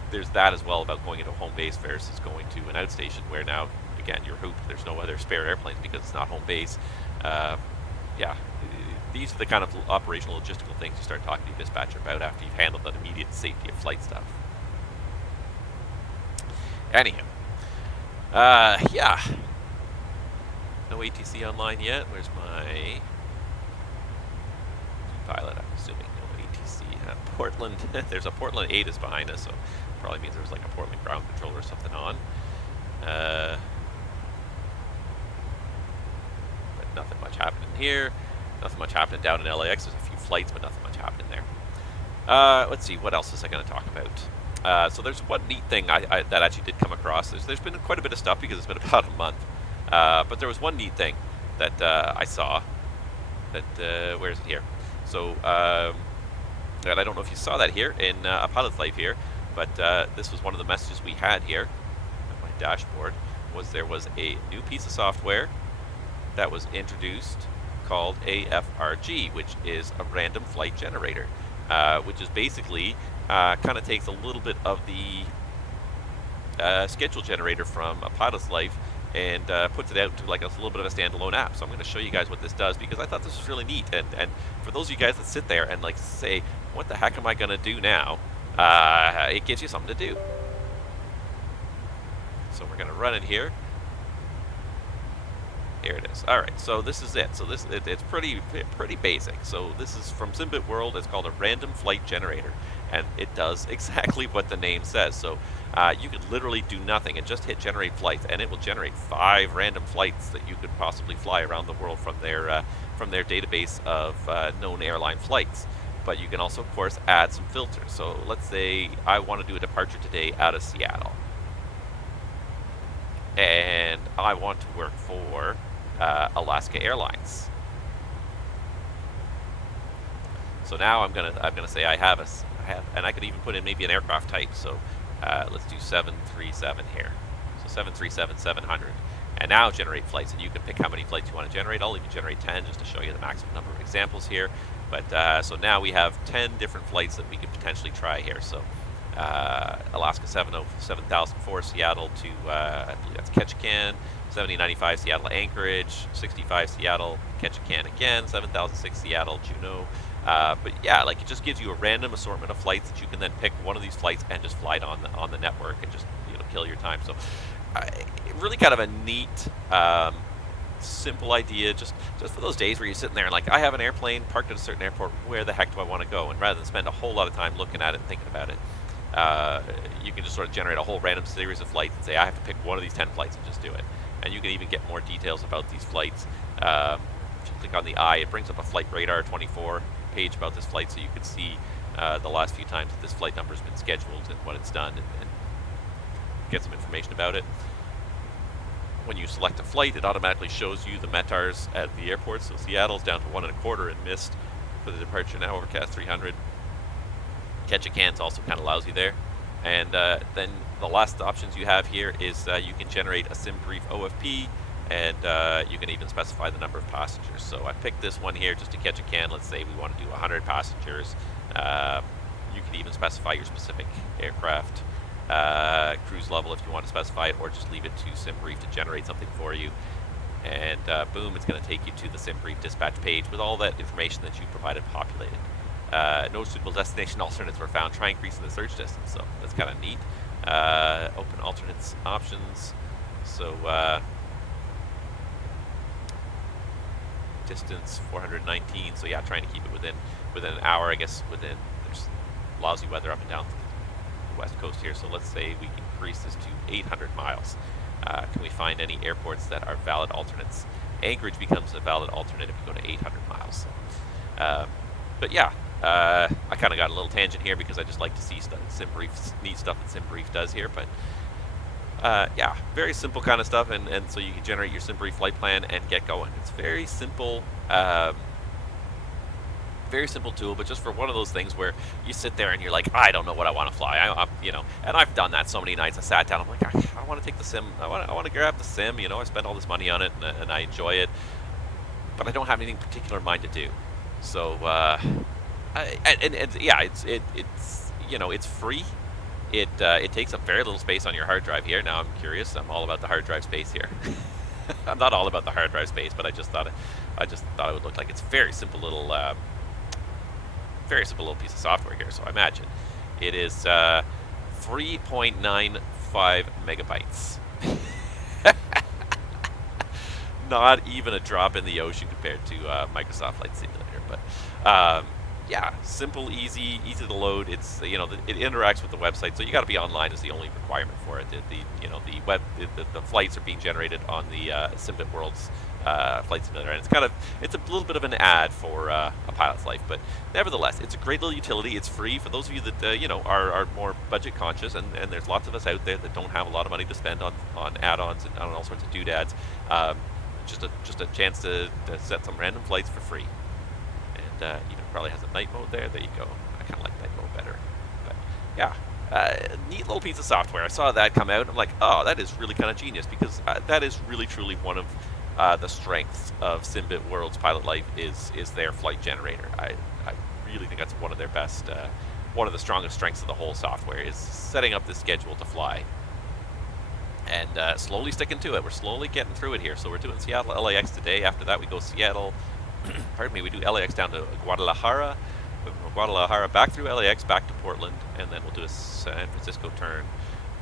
there's that as well about going into a home base versus going to an outstation, where now, again, you're hooped. There's no other spare airplanes because it's not home base. Yeah, these are the kind of operational logistical things you start talking to your dispatcher about after you've handled that immediate safety of flight stuff. Anyhow, yeah. No ATC online yet. Where's my pilot? I'm assuming no ATC. Portland. There's a Portland 8 is behind us, so probably means there's like a Portland ground control or something on. But nothing much happening here. Nothing much happening down in LAX. There's a few flights, but nothing much happening there. Let's see, what else was I going to talk about? So there's one neat thing that actually did come across. There's been quite a bit of stuff because it's been about a month. But there was one neat thing that I saw. That where is it here? So, and I don't know if you saw that here in a pilot's life here, but this was one of the messages we had here on my dashboard. There was a new piece of software that was introduced called AFRG, which is a random flight generator, which is basically kind of takes a little bit of the schedule generator from a pilot's life and puts it out to like a little bit of a standalone app. So I'm going to show you guys what this does, because I thought this was really neat. And for those of you guys that sit there and like say, what the heck am I going to do now? It gives you something to do. So we're going to run it here. Here it is. All right, so this is it. So it's pretty basic. So this is from Simbit World. It's called a random flight generator, and it does exactly what the name says. So you could literally do nothing and just hit generate flights, and it will generate 5 random flights that you could possibly fly around the world from their database of known airline flights. But you can also, of course, add some filters. So let's say I want to do a departure today out of Seattle, and I want to work for Alaska Airlines. So now I'm gonna say I have, and I could even put in maybe an aircraft type. So let's do 737 here. So 737-700, and now generate flights. And you can pick how many flights you want to generate. I'll even generate 10 just to show you the maximum number of examples here. But so now we have 10 different flights that we could potentially try here. So Alaska 7004 Seattle to I believe that's Ketchikan, 7095 Seattle Anchorage, 65 Seattle Ketchikan again, 7006 Seattle Juneau. But yeah, like it just gives you a random assortment of flights that you can then pick one of these flights and just fly it on the network and just kill your time. So really kind of a neat simple idea, just for those days where you're sitting there and like, I have an airplane parked at a certain airport, where the heck do I want to go? And rather than spend a whole lot of time looking at it and thinking about it, you can just sort of generate a whole random series of flights and say, I have to pick one of these 10 flights and just do it. And you can even get more details about these flights. If you click on the eye, it brings up a Flight Radar 24 page about this flight, so you can see the last few times that this flight number has been scheduled and what it's done, and get some information about it. When you select a flight, it automatically shows you the METARs at the airport. So Seattle's down to 1.25 in mist for the departure now, overcast 300. Ketchikan's also kind of lousy there. And then the last options you have here is you can generate a SimBrief OFP, and you can even specify the number of passengers. So I picked this one here just to Ketchikan. Let's say we want to do 100 passengers. You can even specify your specific aircraft cruise level if you want to specify it, or just leave it to SimBrief to generate something for you. And boom, it's going to take you to the SimBrief dispatch page with all that information that you provided populated. No suitable destination alternates were found. Try increasing the search distance. So that's kind of neat. Open alternates options. So distance 419. So yeah, trying to keep it within an hour. I guess there's lousy weather up and down the west coast here. So let's say we increase this to 800 miles. Can we find any airports that are valid alternates? Anchorage becomes a valid alternate if you go to 800 miles. But yeah, I kind of got a little tangent here because I just like to see neat stuff that SimBrief does here. But yeah, very simple kind of stuff, and so you can generate your SimBrief flight plan and get going. It's very simple. Very simple tool, but just for one of those things where you sit there and you're like, I don't know what I want to fly. And I've done that so many nights. I sat down, I'm like, I want to take the sim. I want to grab the sim. I spent all this money on it, and I enjoy it, but I don't have anything particular in mind to do. So, yeah, it's free. It takes up very little space on your hard drive here. Now I'm curious. I'm all about the hard drive space here. I'm not all about the hard drive space, but I just thought it would look like it's very simple little piece of software here. So I imagine it is 3.95 megabytes. Not even a drop in the ocean compared to Microsoft Flight Simulator, but yeah, simple, easy to load. It's it interacts with the website, so you got to be online is the only requirement for it. The flights are being generated on the Simbit World's Flight Simulator, and it's a little bit of an ad for a pilot's life, but nevertheless, it's a great little utility. It's free for those of you that are more budget conscious, and there's lots of us out there that don't have a lot of money to spend on add-ons and on all sorts of doodads. Just a chance to set some random flights for free. And even probably has a night mode there. There you go. I kind of like night mode better. But yeah, neat little piece of software. I saw that come out. I'm like, oh, that is really kind of genius, because that is really truly one of the strengths of Simbit World's Pilot Life is their flight generator. I really think that's one of their best, one of the strongest strengths of the whole software is setting up this schedule to fly. And slowly sticking to it. We're slowly getting through it here. So we're doing Seattle, LAX today. After that, we go Seattle. Pardon me, we do LAX down to Guadalajara. From Guadalajara back through LAX, back to Portland, and then we'll do a San Francisco turn.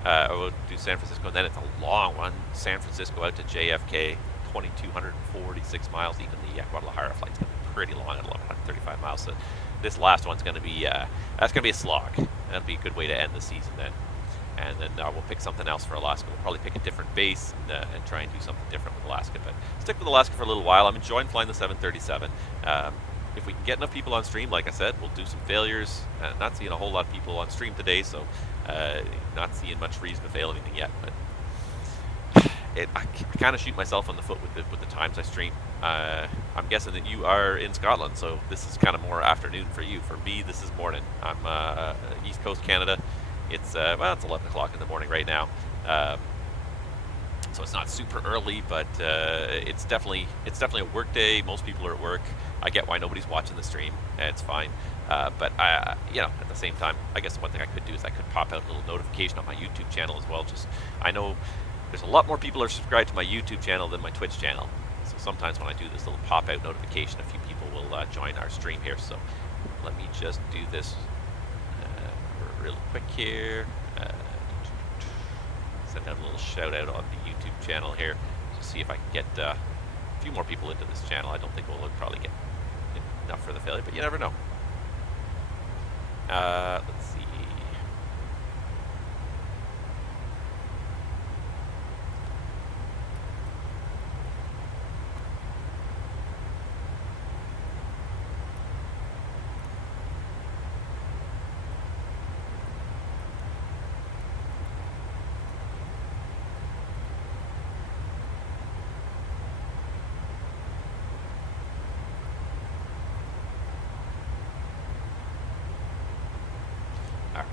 Or we'll do San Francisco, and then it's a long one. San Francisco out to JFK, 2,246 miles. Even the Guadalajara flight's going to be pretty long at 1,135 miles. So this last one's going to be that's going to be a slog. That'll be a good way to end the season then. And then we'll pick something else for Alaska. We'll probably pick a different base and try and do something different with Alaska. But stick with Alaska for a little while. I'm enjoying flying the 737. If we can get enough people on stream, like I said, we'll do some failures. Not seeing a whole lot of people on stream today, so not seeing much reason to fail anything yet. But I kind of shoot myself in the foot with the times I stream. I'm guessing that you are in Scotland, so this is kind of more afternoon for you. For me, this is morning. I'm East Coast Canada. It's well, it's 11 o'clock in the morning right now, so it's not super early, but it's definitely a work day. Most people are at work. I get why nobody's watching the stream. It's fine, but you know, at the same time, I guess the one thing I could do is I could pop out a little notification on my YouTube channel as well. Just I know there's a lot more people are subscribed to my YouTube channel than my Twitch channel, so sometimes when I do this little pop out notification, a few people will join our stream here. So let me just do this. Real quick here. Send out a little shout out on the YouTube channel here to see if I can get a few more people into this channel. I don't think we'll probably get enough for the failure, but you never know. Let's see.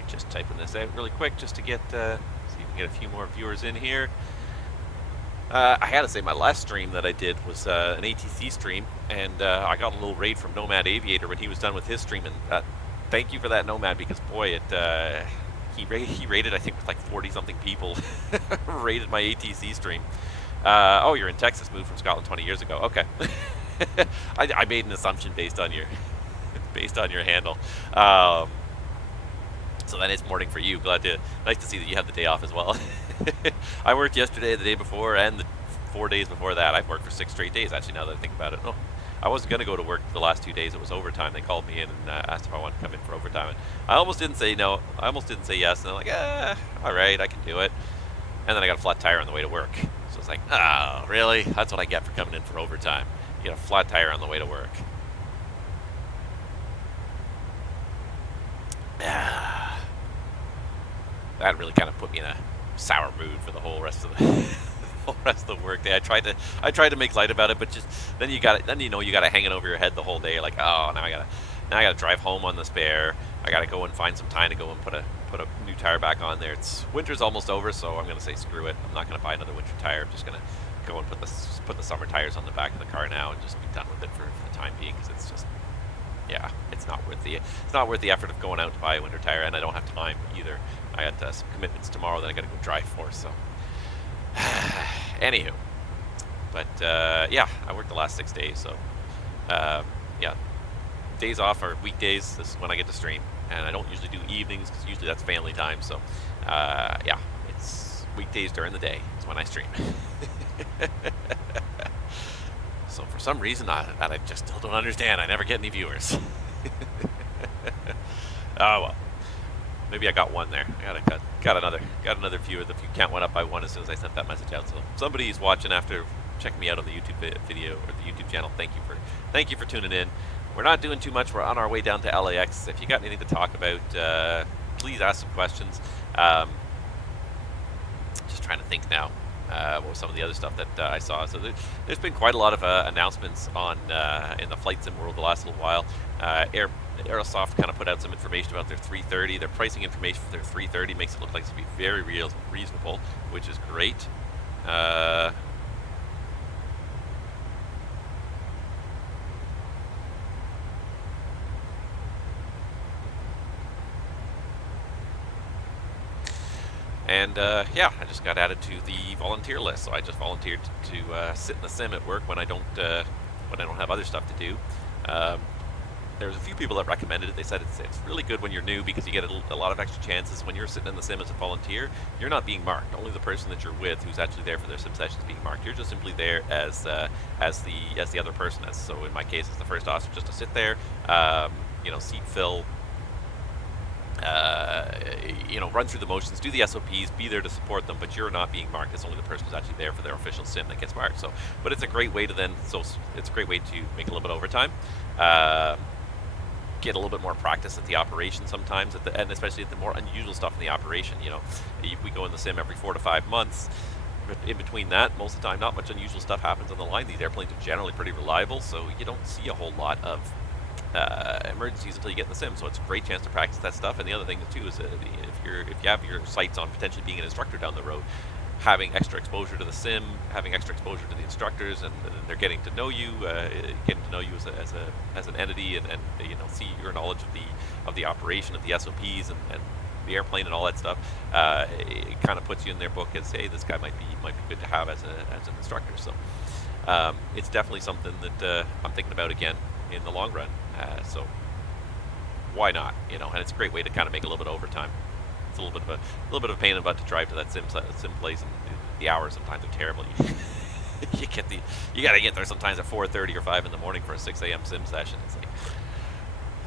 Just typing this out really quick just to get see if we can get a few more viewers in here. I had to say my last stream that I did was an ATC stream, and I got a little raid from Nomad Aviator when he was done with his stream, and thank you for that, Nomad, because boy, he rated I think with like 40 something people rated my ATC stream. Oh, you're in Texas, moved from Scotland 20 years ago. Okay. I made an assumption based on your handle. So then it's morning for you. Nice to see that you have the day off as well. I worked yesterday, the day before, and the 4 days before that. I've worked for 6 straight days, actually, now that I think about it. No, I wasn't going to go to work the last 2 days. It was overtime. They called me in and asked if I wanted to come in for overtime. And I almost didn't say no. I almost didn't say yes. And I'm like, all right, I can do it. And then I got a flat tire on the way to work. So it's like, oh, really? That's what I get for coming in for overtime. You get a flat tire on the way to work. That really kind of put me in a sour mood for the whole rest of the work day. I tried to make light about it, but just then you got to hang it over your head the whole day. You're like, oh, now I gotta drive home on the spare. I gotta go and find some time to go and put a new tire back on there. Winter's almost over, so I'm gonna say screw it. I'm not gonna buy another winter tire. I'm just gonna go and put the summer tires on the back of the car now and just be done with it for the time being, because it's just, yeah, it's not worth the effort of going out to buy a winter tire, and I don't have time either. I got some commitments tomorrow that I got to go drive for, so anywho, but yeah, I worked the last 6 days, so yeah, days off are weekdays. This is when I get to stream, and I don't usually do evenings because usually that's family time. So yeah, it's weekdays during the day is when I stream. So for some reason that I just still don't understand, I never get any viewers. Oh well. Maybe I got one there. I got another viewer. The view count went up by 1 as soon as I sent that message out. So somebody's watching after checking me out on the YouTube video or the YouTube channel. Thank you for tuning in. We're not doing too much. We're on our way down to LAX. If you got anything to talk about, please ask some questions. Just trying to think now. What was some of the other stuff that I saw? So there's been quite a lot of announcements on in the flight sim world the last little while. Aerosoft kind of put out some information about their 330. Their pricing information for their 330 makes it look like it's going to be very reasonable, which is great. And yeah, I just got added to the volunteer list, so I just volunteered to sit in the sim at work when I don't have other stuff to do. there's a few people that recommended it. They said it's really good when you're new because you get a lot of extra chances. When you're sitting in the sim as a volunteer, you're not being marked. Only the person that you're with who's actually there for their sim session is being marked. You're just simply there as the other person is. So in my case, as the first officer, just to sit there, seat fill, run through the motions, do the SOPs, be there to support them, but you're not being marked. It's only the person who's actually there for their official sim that gets marked. So, but it's a great way to it's a great way to make a little bit of overtime. Get a little bit more practice at the operation sometimes, and especially at the more unusual stuff in the operation. We go in the sim every 4 to 5 months. In between that, most of the time, not much unusual stuff happens on the line. These airplanes are generally pretty reliable, so you don't see a whole lot of emergencies until you get in the sim. So it's a great chance to practice that stuff. And the other thing too is if you have your sights on potentially being an instructor down the road, having extra exposure to the sim, having extra exposure to the instructors, and they're getting to know you, as an entity, and see your knowledge of the operation, of the SOPs, and the airplane and all that stuff. It kind of puts you in their book as, hey, this guy might be good to have as an instructor. So it's definitely something that I'm thinking about again in the long run. So why not? And it's a great way to kind of make a little bit of overtime. It's a little bit of a pain in the butt to drive to that sim place, and the hours sometimes are terrible. You gotta get there sometimes at 4:30 or 5 in the morning for a 6 a.m. sim session. It's like,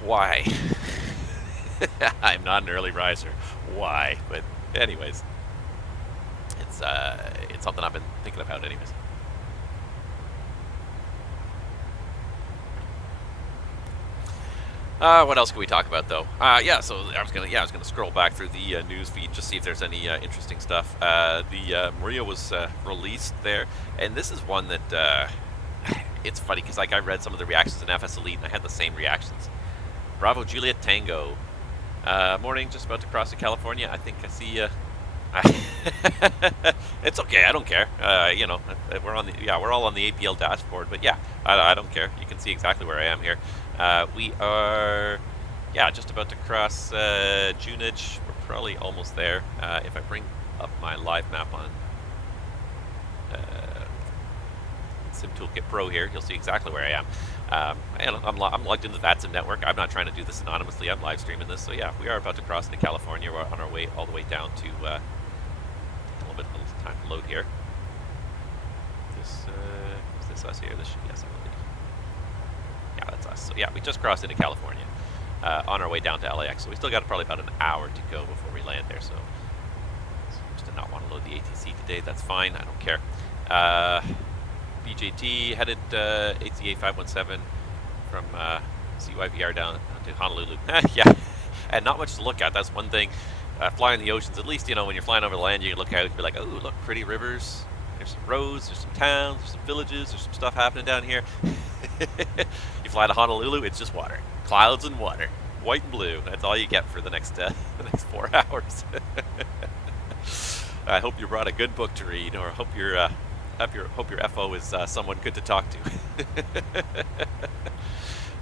why? I'm not an early riser. Why? But anyways, it's something I've been thinking about anyways. What else can we talk about though? So I was gonna scroll back through the news feed, just see if there's any interesting stuff. The Maria was released there, and this is one that it's funny because I read some of the reactions in FS Elite, and I had the same reactions. Bravo Juliet Tango. Morning, just about to cross to California. I think I see you. It's okay. I don't care. We're all on the APL dashboard, but yeah, I don't care. You can see exactly where I am here. We are, just about to cross Junich. We're probably almost there. If I bring up my live map on Sim Toolkit Pro here, you'll see exactly where I am. I'm logged into the VATSIM network. I'm not trying to do this anonymously. I'm live streaming this. So yeah, we are about to cross into California. We're on our way all the way down to a little time to load here. Is this us here? This should be us, I believe. Yeah, that's us. So yeah, we just crossed into California, on our way down to LAX. So we still got probably about an hour to go before we land there. So just did not want to load the ATC today. That's fine. I don't care. BJT headed ACA 517 from CYVR down to Honolulu. Yeah, and not much to look at. That's one thing. Flying the oceans, at least, when you're flying over land, you can look out and be like, oh, look, pretty rivers. There's some roads, there's some towns, there's some villages, there's some stuff happening down here. You fly to Honolulu, it's just water. Clouds and water. White and blue. That's all you get for the next 4 hours. I hope you brought a good book to read, or hope your FO is someone good to talk to.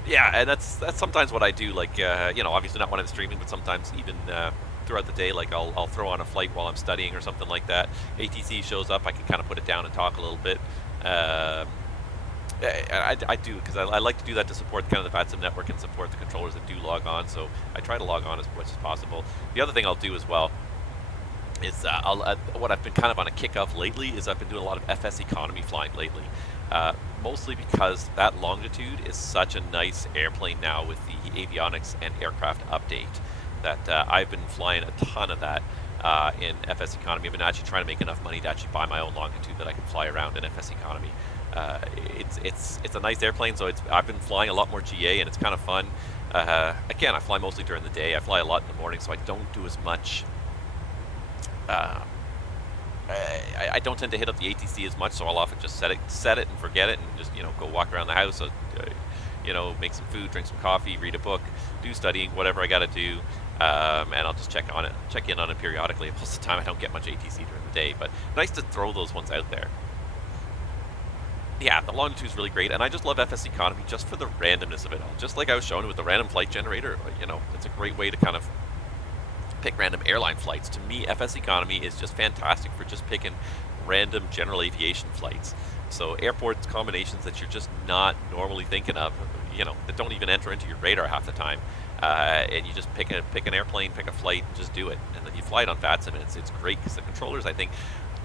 Yeah, and that's sometimes what I do. Like, obviously not when I'm streaming, but sometimes even throughout the day, like I'll throw on a flight while I'm studying or something like that. ATC shows up, I can kind of put it down and talk a little bit. I do, because I like to do that to support kind of the VATSIM network and support the controllers that do log on. So I try to log on as much as possible. The other thing I'll do as well is what I've been kind of on a kick of lately is I've been doing a lot of FSEconomy flying lately. Mostly because that Longitude is such a nice airplane now with the avionics and aircraft update that I've been flying a ton of that in FSEconomy. I've been actually trying to make enough money to actually buy my own Longitude that I can fly around in FSEconomy. It's a nice airplane, so I've been flying a lot more GA, and it's kind of fun. Again, I fly mostly during the day. I fly a lot in the morning, so I don't do as much. I don't tend to hit up the ATC as much, so I'll often just set it and forget it, and just go walk around the house. Make some food, drink some coffee, read a book, do studying, whatever I got to do, and I'll just check in on it periodically. Most of the time, I don't get much ATC during the day, but nice to throw those ones out there. Yeah, the Longitude is really great, and I just love FSEconomy just for the randomness of it all. Just like I was showing with the RandomFltGenerator, it's a great way to kind of pick random airline flights. To me, FSEconomy is just fantastic for just picking random general aviation flights. So airports combinations that you're just not normally thinking of. that don't even enter into your radar half the time. And you just pick an airplane, pick a flight, and just do it. And then you fly it on VATSIM, and it's great because the controllers, I think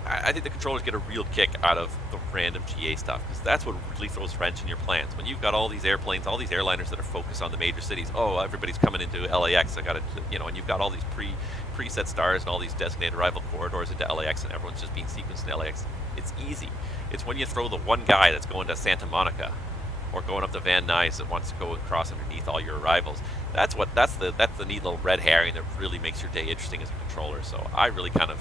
the controllers get a real kick out of the random GA stuff, because that's what really throws wrench in your plans. When you've got all these airplanes, all these airliners that are focused on the major cities, oh, everybody's coming into LAX, I got to, and you've got all these preset stars and all these designated arrival corridors into LAX, and everyone's just being sequenced in LAX. It's easy. It's when you throw the one guy that's going to Santa Monica or going up to Van Nuys that wants to go across underneath all your arrivals. That's the neat little red herring that really makes your day interesting as a controller. So I really kind of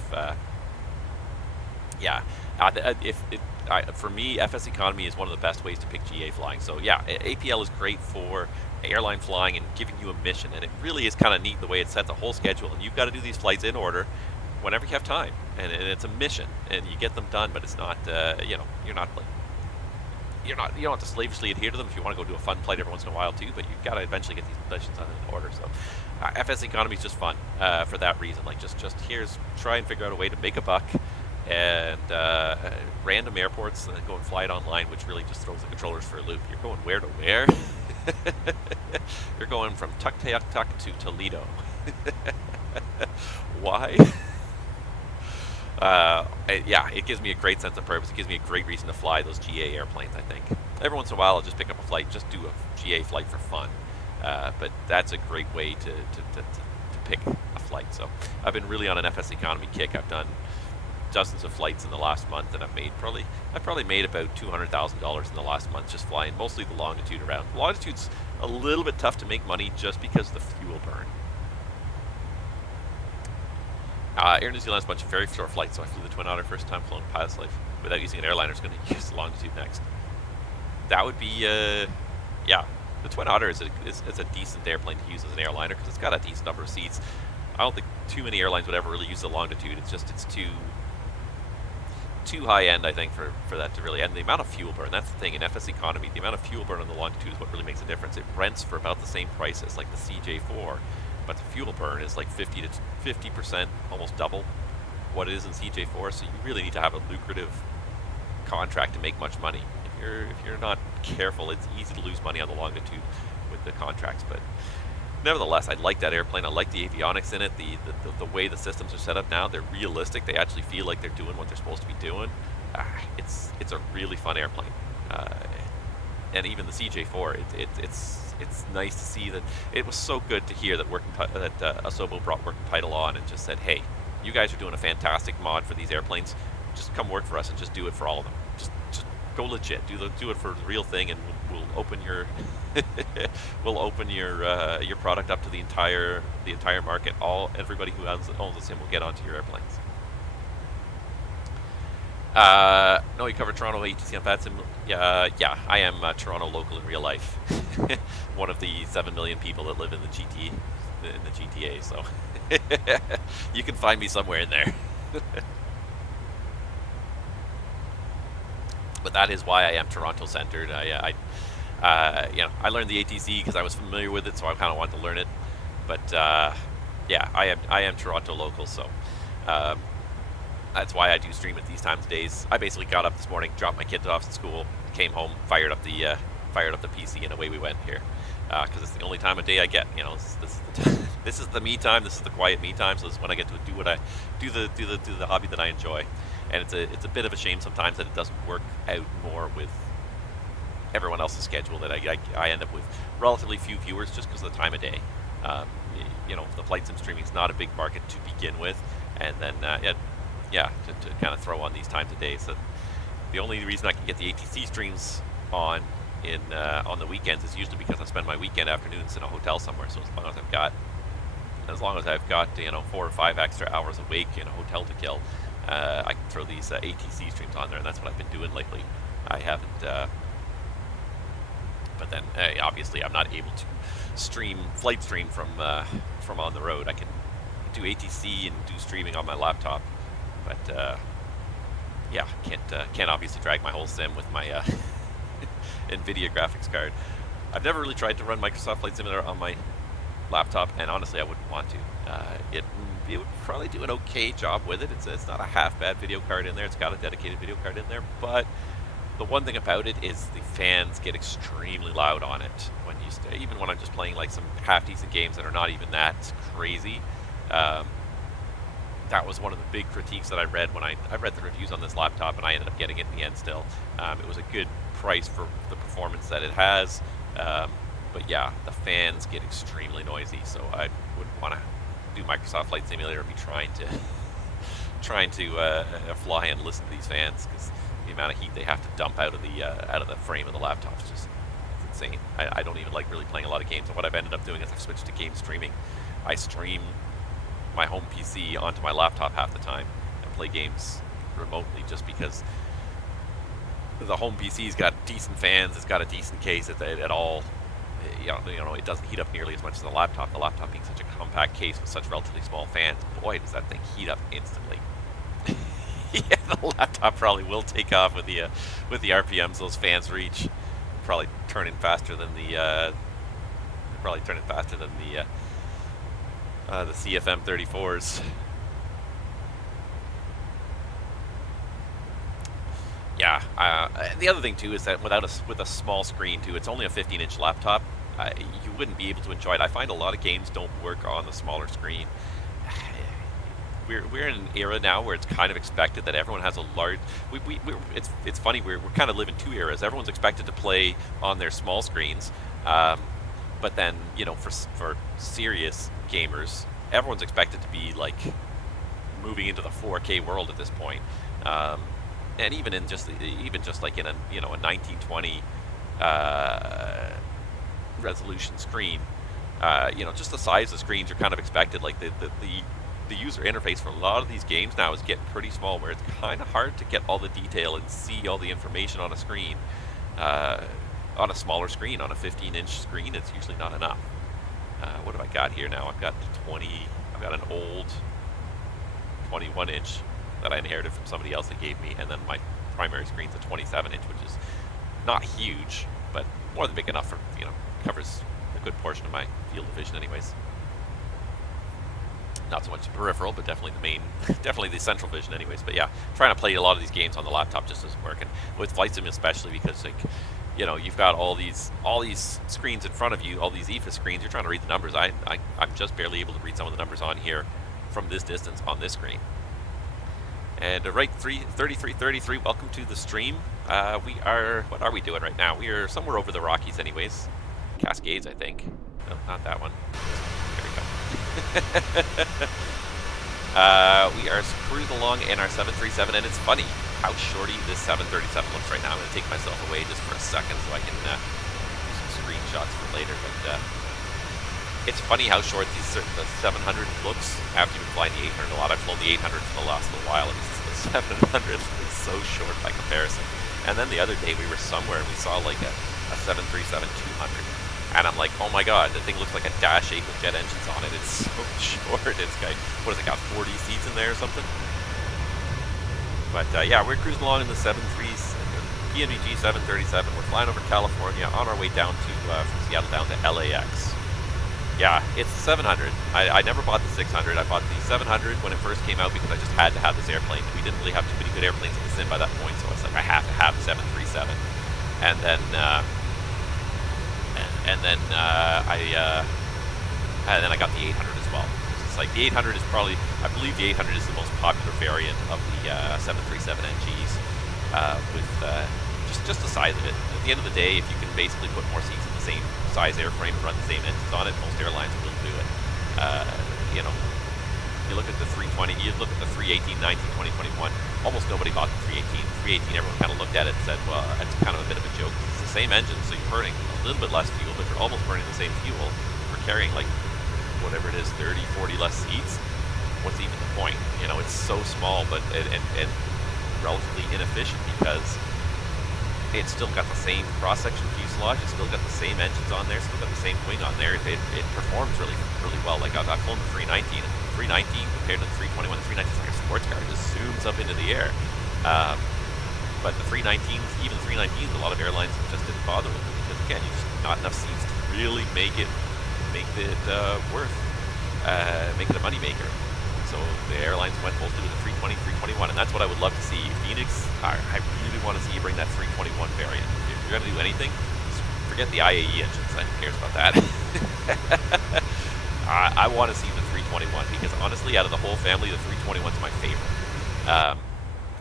for me, FSEconomy is one of the best ways to pick GA flying. So yeah, APL is great for airline flying and giving you a mission, and it really is kind of neat the way it sets a whole schedule, and you've got to do these flights in order whenever you have time, and it's a mission, and you get them done, but it's not, you don't have to slavishly adhere to them if you want to go do a fun flight every once in a while too, but you've got to eventually get these missions done in order. So FSEconomy is just fun for that reason. Like just try and figure out a way to make a buck, and random airports, and then go and fly it online, which really just throws the controllers for a loop. You're going where to where? You're going from Tuktoyaktuk to Toledo. Why? Yeah, it gives me a great sense of purpose. It gives me a great reason to fly those GA airplanes, I think. Every once in a while, I'll just pick up a flight, just do a GA flight for fun. But that's a great way to pick a flight. So I've been really on an FSEconomy kick. I've done dozens of flights in the last month, and I've probably made about $200,000 in the last month just flying mostly the Longitude around. Longitude's a little bit tough to make money just because of the fuel burn. Air New Zealand's a bunch of very short flights, so I flew the Twin Otter first time flown in pilot's life without using an airliner. Is going to use the Longitude next. That would be, yeah. The Twin Otter is a decent airplane to use as an airliner because it's got a decent number of seats. I don't think too many airlines would ever really use the Longitude. It's too high end, I think, for that to really. And the amount of fuel burn, that's the thing in FSEconomy. The amount of fuel burn on the Longitude is what really makes a difference. It rents for about the same price as like the CJ4, but the fuel burn is like 50%, almost double what it is in CJ4. So you really need to have a lucrative contract to make much money. If you're not careful, it's easy to lose money on the Longitude with the contracts. But nevertheless, I like that airplane. I like the avionics in it. The way the systems are set up now, they're realistic. They actually feel like they're doing what they're supposed to be doing. It's a really fun airplane. And even the CJ4, it's nice to see that. It was so good to hear that Asobo brought Working Title on and just said, hey, you guys are doing a fantastic mod for these airplanes. Just come work for us and just do it for all of them. Just go legit. Do it for the real thing, and we'll open your your product up to the entire market. Everybody who owns a sim will get onto your airplanes. No, you covered Toronto ATC on VATSIM. Yeah, I am Toronto local in real life. One of the 7 million people that live in the GTA. So you can find me somewhere in there. But that is why I am Toronto centered. I learned the ATC because I was familiar with it, so I kind of wanted to learn it. But yeah, I am Toronto local, so that's why I do stream at these times of days. I basically got up this morning, dropped my kids off at school, came home, fired up the PC, and away we went here. Because it's the only time of day I get. This is the me time. This is the quiet me time. So this is when I get to do the hobby that I enjoy. And it's a bit of a shame sometimes that it doesn't work out more with everyone else's schedule, that I end up with relatively few viewers just because of the time of day. The FlightSim streaming is not a big market to begin with, and then to kind of throw on these times of day. So the only reason I can get the ATC streams on the weekends is usually because I spend my weekend afternoons in a hotel somewhere. So as long as I've got 4 or 5 extra hours awake in a hotel to kill, I can throw these ATC streams on there, and that's what I've been doing lately. I haven't, but then obviously I'm not able to flight stream from on the road. I can do ATC and do streaming on my laptop, but yeah, can't obviously drag my whole sim with my NVIDIA graphics card. I've never really tried to run Microsoft Flight Simulator on my laptop, and honestly, I wouldn't want to. It would probably do an okay job with it. It's not a half bad video card in there. It's got a dedicated video card in there, but The one thing about it is the fans get extremely loud on it when you even when I'm just playing like some half decent games that are not even that crazy. That was one of the big critiques that I read when I read the reviews on this laptop, and I ended up getting it in the end still. It was a good price for the performance that it has, but yeah, the fans get extremely noisy, so I wouldn't want to do Microsoft Flight Simulator and be trying to fly and listen to these fans, because the amount of heat they have to dump out of the frame of the laptop is just insane. I don't even like really playing a lot of games, and what I've ended up doing is I've switched to game streaming. I stream my home PC onto my laptop half the time and play games remotely, just because the home PC's got decent fans, it's got a decent case, it all, you know, it doesn't heat up nearly as much as the laptop. The laptop being such a compact case with such relatively small fans, boy, does that thing heat up instantly. Yeah, the laptop probably will take off with the RPMs those fans reach. Probably turning faster than the CFM 34s. Yeah, the other thing too is that with a small screen too, it's only a 15-inch laptop. You wouldn't be able to enjoy it. I find a lot of games don't work on the smaller screen. We're in an era now where it's kind of expected that everyone has a large. It's funny, we're kind of living two eras. Everyone's expected to play on their small screens, but then, you know, for serious gamers, everyone's expected to be like moving into the 4K world at this point. And even just like in a 1920 resolution screen, just the size of screens are kind of expected. Like the user interface for a lot of these games now is getting pretty small, where it's kind of hard to get all the detail and see all the information on a screen. On a smaller screen, on a 15-inch screen, it's usually not enough. What have I got here now? I've got an old 21-inch that I inherited from somebody else that gave me, and then my primary screen's a 27-inch, which is not huge, but more than big enough for, covers a good portion of my field of vision anyways. Not so much the peripheral, but definitely the central vision anyways. But yeah, trying to play a lot of these games on the laptop just doesn't work, and with FlightSim especially, because you've got all these screens in front of you, all these EFA screens. You're trying to read the numbers. I'm just barely able to read some of the numbers on here from this distance on this screen. And right, 3333, welcome to the stream. What are we doing right now? We are somewhere over the Rockies anyways. Cascades, I think. No, not that one. There we go. We are cruising along in our 737, and it's funny how shorty this 737 looks right now. I'm going to take myself away just for a second so I can do some screenshots for later. But it's funny how short the 700 looks after you've been flying the 800 a lot. I've flown the 800 for the last little while, and the 700 is so short by comparison. And then the other day we were somewhere and we saw like a 737-200. And I'm like, oh my god, the thing looks like a Dash 8 with jet engines on it. It's so short. It's got 40 seats in there or something? But yeah, we're cruising along in the PNVG 737. We're flying over California on our way down to from Seattle down to LAX. Yeah, it's the 700. I never bought the 600. I bought the 700 when it first came out because I just had to have this airplane. We didn't really have too many good airplanes in the sim by that point, so I was like, I have to have the 737. And then I got the 800 as well. It's like the 800 is probably, I believe the 800 is the most popular variant of the 737 NGs, with just the size of it. At the end of the day, if you can basically put more seats in the same size airframe and run the same engines on it, most airlines will do it. You look at the 320, you look at the 318, 19, 20, 21, almost nobody bought the 318. The 318, everyone kind of looked at it and said, well, it's kind of a bit of a joke. It's the same engine, so you're burning a little bit less fuel, but you're almost burning the same fuel for carrying like whatever it is, 30, 40 less seats. What's even the point? It's so small, but and relatively inefficient, because it's still got the same cross-section fuselage, it's still got the same engines on there, still got the same wing on there. It performs really, really well. Like I've flown the 319, and the 319 compared to the 321, the 319 is like a sports car, it just zooms up into the air. But the 319s, even the 319s, a lot of airlines just didn't bother with it, because again, you just not enough seats to really make it worth, make it a moneymaker. So the airlines went mostly with the 320, 321, and that's what I would love to see. Fenix, I really want to see you bring that 321 variant. If you're going to do anything, forget the IAE engines. Who cares about that? I want to see the 321 because honestly, out of the whole family, the 321 is my favorite.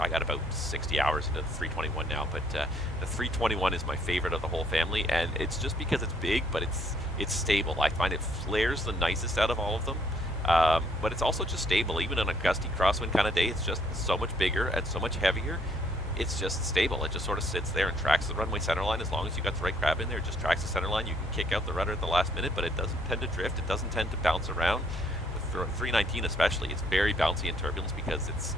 I got about 60 hours into the 321 now, but the 321 is my favorite of the whole family, and it's just because it's big, but it's stable. I find it flares the nicest out of all of them, but it's also just stable. Even on a gusty crosswind kind of day, it's just so much bigger and so much heavier. It's just stable. It just sort of sits there and tracks the runway centerline. As long as you got the right crab in there, it just tracks the centerline. You can kick out the rudder at the last minute, but it doesn't tend to drift. It doesn't tend to bounce around. With 319 especially, it's very bouncy in turbulence because it's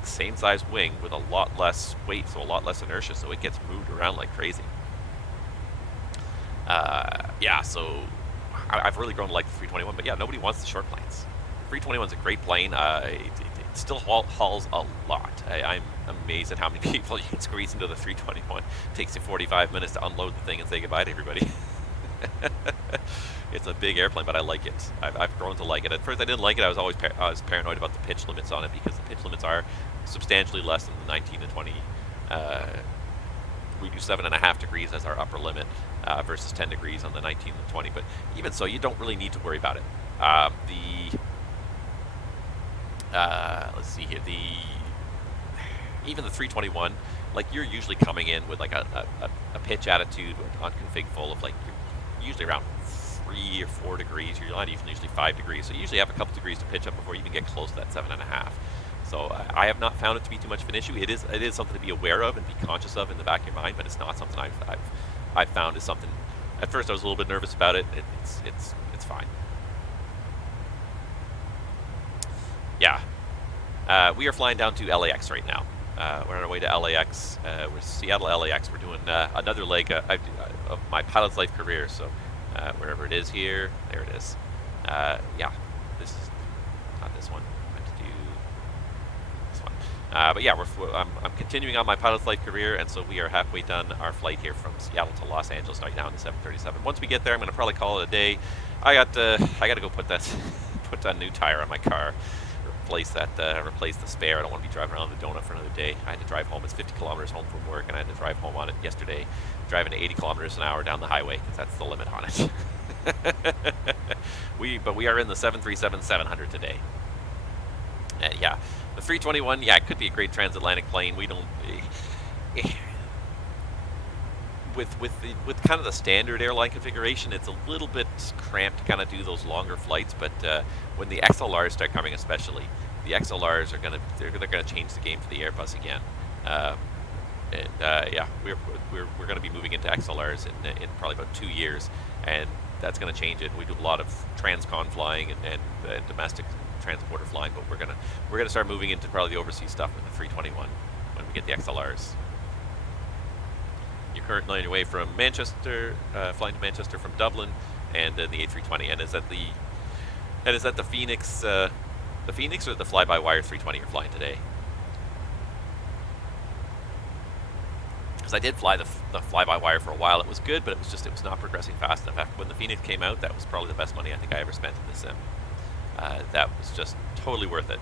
the same size wing with a lot less weight, so a lot less inertia, so it gets moved around like crazy. Yeah, so I've really grown to like the 321, but yeah, nobody wants the short planes. 321's a great plane. It still hauls a lot. I'm amazed at how many people you can squeeze into the 321. It takes you 45 minutes to unload the thing and say goodbye to everybody. It's a big airplane, but I like it. I've grown to like it. At first I didn't like it. I was paranoid about the pitch limits on it because the pitch limits are substantially less than the 19 to 20. We do 7.5 degrees as our upper limit versus 10 degrees on the 19 and 20. But even so, you don't really need to worry about it. Let's see here. Even the 321, like you're usually coming in with like a pitch attitude on config full of like usually around 3 or 4 degrees. You're not even usually 5 degrees. So you usually have a couple degrees to pitch up before you even get close to that 7.5. So I have not found it to be too much of an issue. It is something to be aware of and be conscious of in the back of your mind, but it's not something I've found is something. At first I was a little bit nervous about it. It's fine. Yeah. We are flying down to LAX right now. We're on our way to LAX. We're Seattle, LAX. We're doing another leg of my pilot's life career. So wherever it is here, there it is. Yeah, this is not this one. I have to do this one. But yeah, I'm continuing on my pilot's life career, and so we are halfway done our flight here from Seattle to Los Angeles right now in the 737. Once we get there, I'm going to probably call it a day. I got to go put a new tire on my car. Replace the spare. I don't want to be driving around the donut for another day. I had to drive home. It's 50 kilometers home from work, and I had to drive home on it yesterday, driving 80 kilometers an hour down the highway because that's the limit on it. But we are in the 737-700 today. Yeah, the 321. Yeah, it could be a great transatlantic plane. We don't. With kind of the standard airline configuration, it's a little bit cramped to kind of do those longer flights. But when the XLRs start coming, especially, the XLRs are gonna change the game for the Airbus again. Yeah, we're gonna be moving into XLRs in probably about 2 years, and that's gonna change it. We do a lot of transcon flying and domestic transporter flying, but we're gonna start moving into probably the overseas stuff with the 321 when we get the XLRs. You're currently on your way from Manchester, flying to Manchester from Dublin, and then the A320. And is that the Fenix, the Fenix or the fly-by-wire 320 you're flying today? Because I did fly the fly-by-wire for a while. It was good, but it was not progressing fast enough. When the Fenix came out, that was probably the best money I think I ever spent in the sim. That was just totally worth it.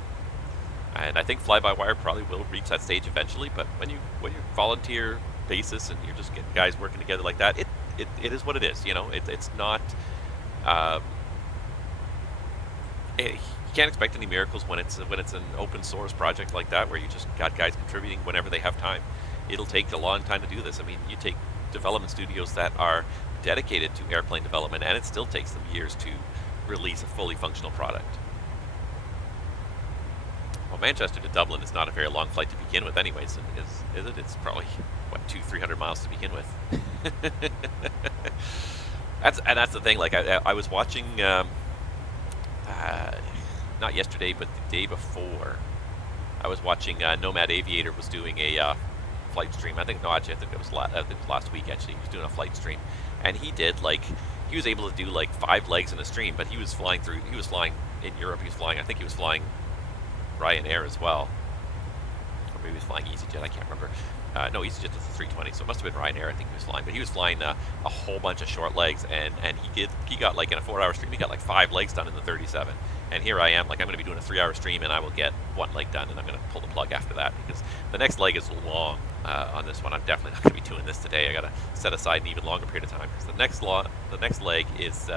And I think fly-by-wire probably will reach that stage eventually. But when you volunteer basis and you're just getting guys working together like that, it is what it is. You know, it's not. You can't expect any miracles when it's an open source project like that where you just got guys contributing whenever they have time. It'll take a long time to do this. I mean, you take development studios that are dedicated to airplane development, and it still takes them years to release a fully functional product. Well, Manchester to Dublin is not a very long flight to begin with anyways, is it? It's probably, what, 200-300 miles to begin with. That's the thing, like, I was watching, not yesterday, but the day before, I was watching Nomad Aviator was doing a flight stream. I think it was last week, actually. He was doing a flight stream, and he was able to do like 5 legs in a stream, but he was flying in Europe. I think he was flying Ryanair as well, or maybe he was flying EasyJet, I can't remember. No, EasyJet was the 320, so it must have been Ryanair I think he was flying, but he was flying a whole bunch of short legs, and he got like in a 4-hour stream, he got like 5 legs done in the 37, And here I am, like I'm going to be doing a 3-hour stream, and I will get one leg done, and I'm going to pull the plug after that because the next leg is long on this one. I'm definitely not going to be doing this today. I got to set aside an even longer period of time because the next leg is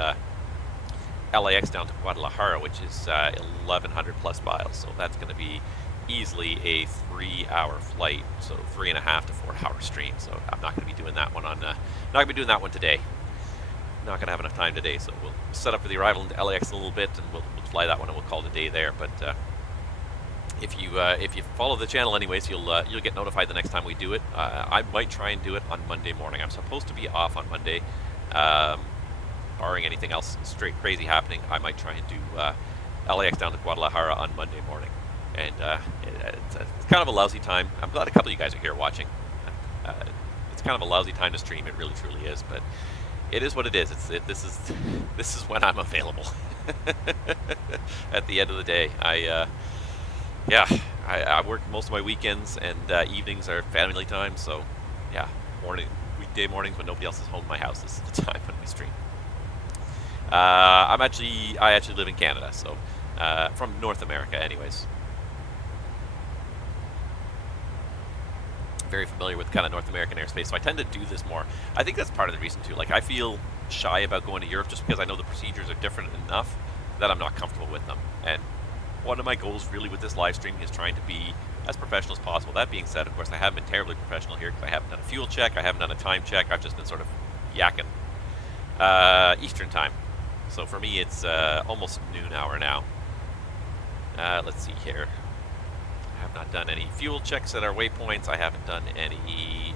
LAX down to Guadalajara, which is 1,100 plus miles. So that's going to be easily a 3-hour flight, so 3.5 to 4-hour stream. So I'm not going to be doing that one not going to be doing that one today. Not going to have enough time today, so we'll set up for the arrival into LAX a little bit, and we'll fly that one, and we'll call it a day there. But if you follow the channel anyways, you'll get notified the next time we do it. I might try and do it on Monday morning. I'm supposed to be off on Monday, barring anything else straight crazy happening. I might try and do LAX down to Guadalajara on Monday morning, and it's kind of a lousy time. I'm glad a couple of you guys are here watching. It's kind of a lousy time to stream. It really truly is, but it is what it is. This is when I'm available. At the end of the day, I work most of my weekends, and evenings are family time. So, yeah, weekday mornings when nobody else is home in my house, this is the time when we stream. I actually live in Canada, so from North America, anyways. Very familiar with kind of North American airspace, so I tend to do this more. I think that's part of the reason too. Like, I feel shy about going to Europe just because I know the procedures are different enough that I'm not comfortable with them. And one of my goals really with this live stream is trying to be as professional as possible. That being said, of course, I haven't been terribly professional here because I haven't done a fuel check, I haven't done a time check, I've just been sort of yakking. Eastern time. So for me, it's almost noon hour now. Let's see here. I have not done any fuel checks at our waypoints. I haven't done any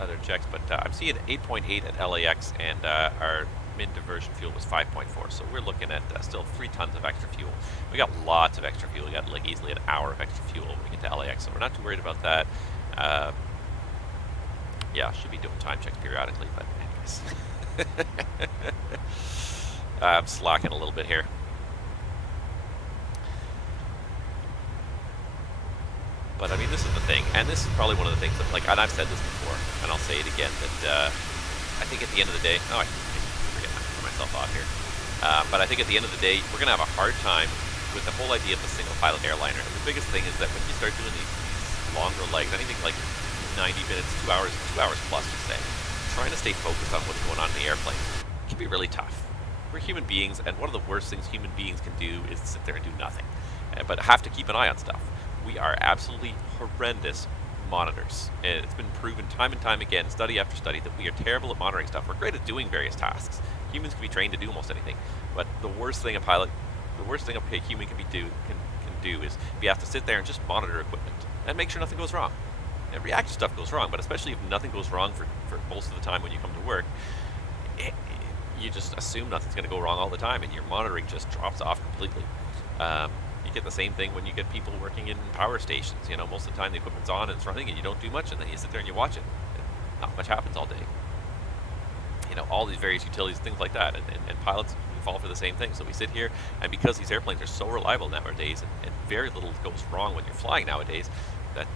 other checks, but I'm seeing 8.8 at LAX, and our min diversion fuel was 5.4. So we're looking at still 3 tons of extra fuel. We got lots of extra fuel. We got like easily an hour of extra fuel when we get to LAX, so we're not too worried about that. Yeah, should be doing time checks periodically, but anyways. I'm slacking a little bit here. But I mean, this is the thing, and this is probably one of the things that, like, and I've said this before, and I'll say it again, that I think at the end of the day, I forget to turn myself off here. But I think at the end of the day, we're going to have a hard time with the whole idea of the single pilot airliner. And the biggest thing is that when you start doing these longer legs, anything like 90 minutes, 2 hours plus, you say, trying to stay focused on what's going on in the airplane can be really tough. We're human beings, and one of the worst things human beings can do is sit there and do nothing, but have to keep an eye on stuff. We are absolutely horrendous monitors. And it's been proven time and time again, study after study, that we are terrible at monitoring stuff. We're great at doing various tasks. Humans can be trained to do almost anything, but the worst thing a human can do is be asked to sit there and just monitor equipment and make sure nothing goes wrong. And reactive stuff goes wrong, but especially if nothing goes wrong for most of the time when you come to work, you just assume nothing's going to go wrong all the time, and your monitoring just drops off completely. You get the same thing when you get people working in power stations. You know, most of the time the equipment's on and it's running, and you don't do much, and then you sit there and you watch it. And not much happens all day. You know, all these various utilities, things like that, and pilots fall for the same thing. So we sit here, and because these airplanes are so reliable nowadays, and very little goes wrong when you're flying nowadays, that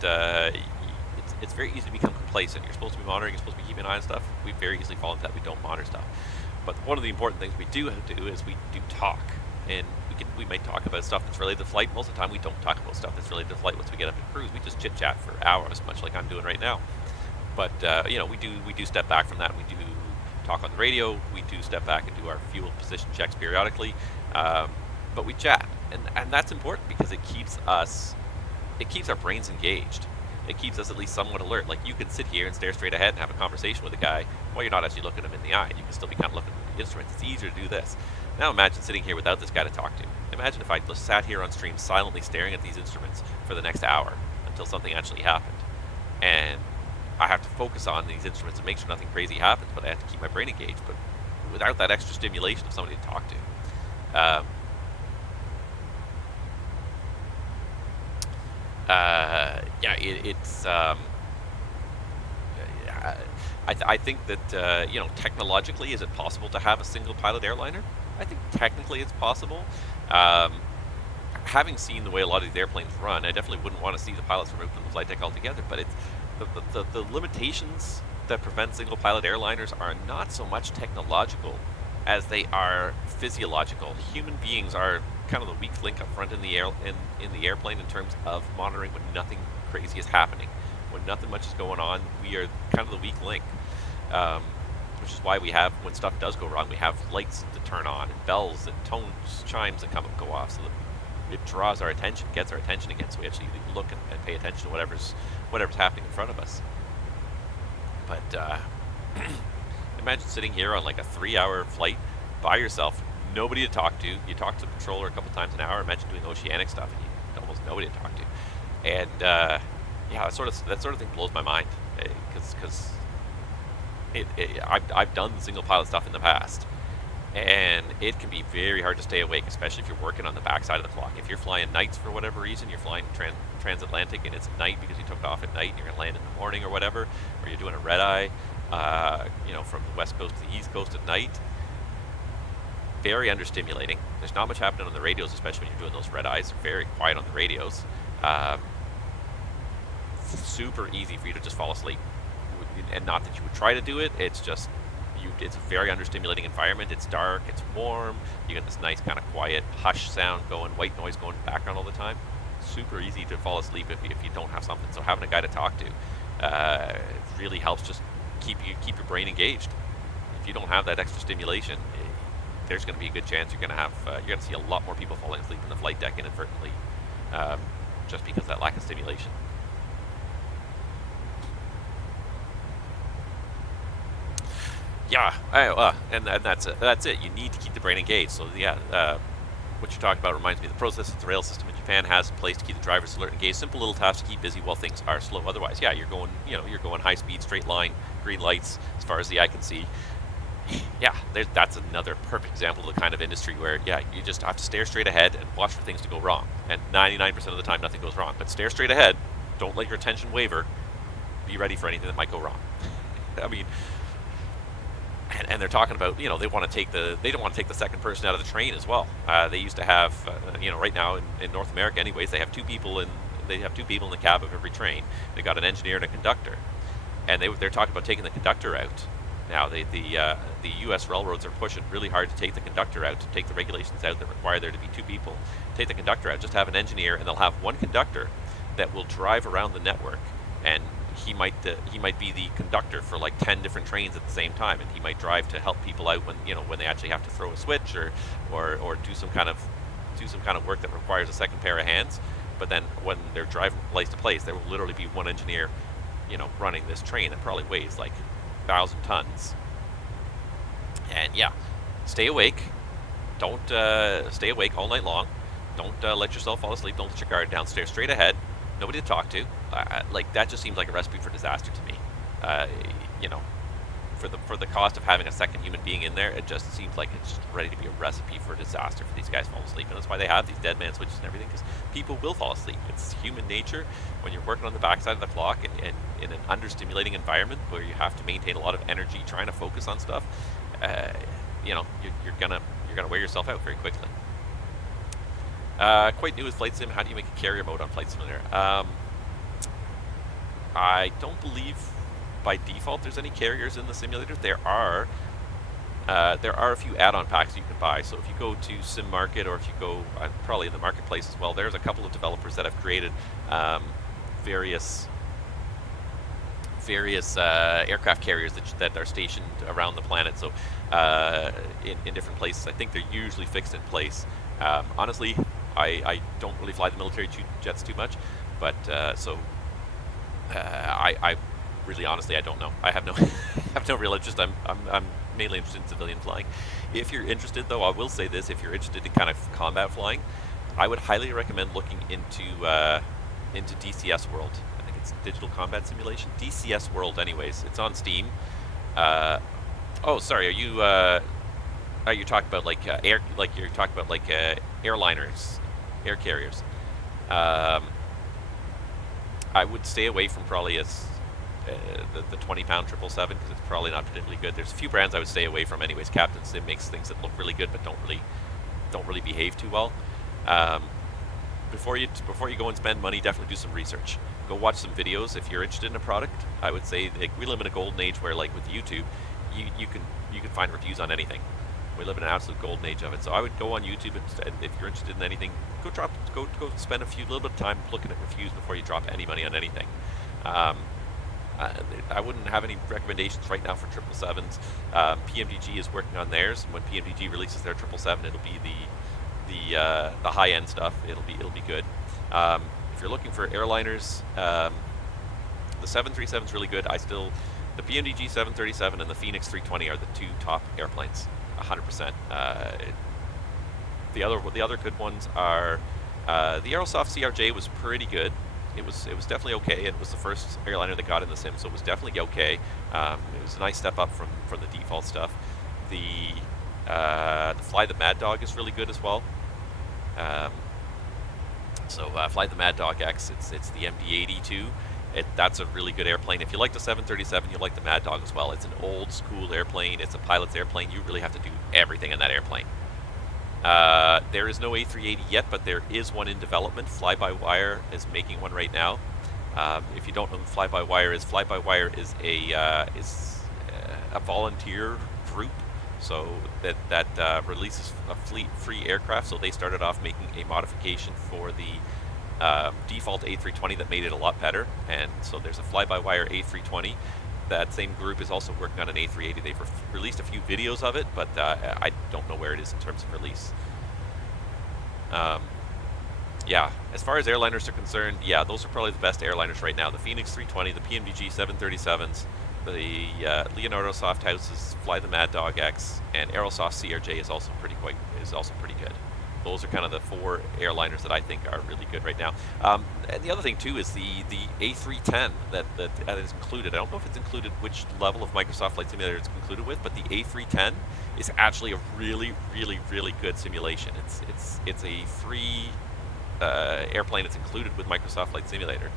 it's very easy to become complacent. You're supposed to be monitoring, you're supposed to be keeping an eye on stuff. We very easily fall into that. We don't monitor stuff. But one of the important things we do do is we do talk, and we may talk about stuff that's related to flight. Most of the time we don't talk about stuff that's related to flight. Once we get up and cruise, we just chit chat for hours, much like I'm doing right now. But you know, we do step back from that. We do talk on the radio. We do step back and do our fuel position checks periodically. But we chat, and that's important because it keeps our brains engaged. It keeps us at least somewhat alert. Like, you can sit here and stare straight ahead and have a conversation with a guy while you're not actually looking him in the eye, and you can still be kind of looking at the instruments. It's easier to do this. Now imagine sitting here without this guy to talk to. Imagine if I just sat here on stream silently staring at these instruments for the next hour until something actually happened. And I have to focus on these instruments and make sure nothing crazy happens, but I have to keep my brain engaged. But without that extra stimulation of somebody to talk to, I think that, you know, technologically, is it possible to have a single pilot airliner? I think technically it's possible. Having seen the way a lot of these airplanes run, I definitely wouldn't want to see the pilots removed from the flight deck altogether, but it's the limitations that prevent single pilot airliners are not so much technological as they are physiological. Human beings are kind of the weak link up front in the airplane in terms of monitoring when nothing crazy is happening. When nothing much is going on, we are kind of the weak link. Which is why we have, when stuff does go wrong, we have lights to turn on, and bells and tones, chimes that come and go off, so that it draws our attention, gets our attention again, so we actually look and pay attention to whatever's happening in front of us. But imagine sitting here on like a 3-hour flight by yourself, nobody to talk to. You talk to the controller a couple times an hour. Imagine doing oceanic stuff, and you almost nobody to talk to. And yeah, that sort of thing blows my mind, because I've done single pilot stuff in the past, and it can be very hard to stay awake, especially if you're working on the backside of the clock. If you're flying nights for whatever reason, you're flying transatlantic and it's night because you took off at night and you're going to land in the morning or whatever, or you're doing a red eye, from the west coast to the east coast at night. Very understimulating. There's not much happening on the radios, especially when you're doing those red eyes. They're very quiet on the radios. Super easy for you to just fall asleep. And not that you would try to do it, it's just, it's a very understimulating environment. It's dark, it's warm, you get this nice kind of quiet hush sound going, white noise going in the background all the time. Super easy to fall asleep if you don't have something. So having a guy to talk to really helps just keep your brain engaged. If you don't have that extra stimulation, there's going to be a good chance you're going to see a lot more people falling asleep in the flight deck inadvertently, just because of that lack of stimulation. Yeah, and that's it. You need to keep the brain engaged. So yeah, what you're talking about reminds me of the process that the rail system in Japan has in place to keep the drivers alert and engaged. Simple little tasks to keep busy while things are slow. Otherwise, yeah, you're going high speed, straight line, green lights as far as the eye can see. Yeah, that's another perfect example of the kind of industry where, yeah, you just have to stare straight ahead and watch for things to go wrong. And 99% of the time, nothing goes wrong. But stare straight ahead. Don't let your attention waver. Be ready for anything that might go wrong. I mean, and they're talking about, they don't want to take the second person out of the train as well. They used to have, right now in North America, anyways, they have two people in the cab of every train. They got an engineer and a conductor, and they're talking about taking the conductor out. Now, the U.S. railroads are pushing really hard to take the conductor out, to take the regulations out that require there to be two people. Take the conductor out, just have an engineer, and they'll have one conductor that will drive around the network, and he might be the conductor for like 10 different trains at the same time, and he might drive to help people out when they actually have to throw a switch or do some kind of work that requires a second pair of hands. But then when they're driving from place to place, there will literally be one engineer, running this train that probably weighs like 1,000 tons. And yeah, stay awake. Don't stay awake all night long. Don't let yourself fall asleep. Don't let your guard down. Stare straight ahead. Nobody to talk to. That just seems like a recipe for disaster to me. For the cost of having a second human being in there, it just seems like it's just ready to be a recipe for disaster for these guys falling asleep. And that's why they have these dead man switches and everything, because people will fall asleep. It's human nature when you're working on the backside of the clock and in an understimulating environment where you have to maintain a lot of energy trying to focus on stuff. You're gonna wear yourself out very quickly. Quite new with FlightSim. How do you make a carrier mode on Flight Simulator? I don't believe by default there's any carriers in the simulator. There are a few add-on packs you can buy. So if you go to Sim Market, or if you go probably in the marketplace as well, there's a couple of developers that have created various aircraft carriers that are stationed around the planet. So in different places, I think they're usually fixed in place. Honestly, I don't really fly the military jets too much, but I really honestly I don't know. I have no real interest. I'm mainly interested in civilian flying. If you're interested, though, I will say this: if you're interested in kind of combat flying, I would highly recommend looking into DCS World. I think it's Digital Combat Simulation. DCS World, anyways. It's on Steam. Oh, sorry. Are you talking about airliners, air carriers? I would stay away from probably the 20-pound 777 because it's probably not particularly good. There's a few brands I would stay away from, anyways. Captain Sim makes things that look really good but don't really behave too well. Before you go and spend money, definitely do some research. Go watch some videos if you're interested in a product. I would say we live in a golden age where, like with YouTube, you can find reviews on anything. We live in an absolute golden age of it. So I would go on YouTube and if you're interested in anything, go spend a little bit of time looking at reviews before you drop any money on anything. I wouldn't have any recommendations right now for 777s. PMDG is working on theirs, and when PMDG releases their 777, it'll be the high end stuff. It'll be good. If you're looking for airliners, the 737 is really good. The PMDG 737 and the Fenix 320 are the two top airplanes, 100%. The other good ones are the Aerosoft CRJ was pretty good. It was definitely okay. It was the first airliner that got in the sim, so it was definitely okay. It was a nice step up from the default stuff. The Fly the Mad Dog is really good as well. Fly the Mad Dog X, it's the MD-82. That's a really good airplane. If you like the 737, you'll like the Mad Dog as well. It's an old school airplane. It's a pilot's airplane. You really have to do everything in that airplane. There is no A380 yet, but there is one in development. Fly-by-Wire is making one right now. If you don't know what Fly-by-Wire is a volunteer group. So that releases a fleet-free aircraft. So they started off making a modification for the default A320 that made it a lot better. And so there's a Fly-by-Wire A320. That same group is also working on an A380. They've released a few videos of it, but I don't know where it is in terms of release. Yeah, as far as airliners are concerned, yeah, those are probably the best airliners right now. The Fenix 320, the PMDG 737s, the Leonardo Soft Houses, Fly the Mad Dog X, and Aerosoft CRJ is also pretty good. Those are kind of the four airliners that I think are really good right now. And the other thing too is the A310 that is included. I don't know if it's included which level of Microsoft Flight Simulator it's included with, but the A310 is actually a really, really, really good simulation. It's a free airplane that's included with Microsoft Flight Simulator.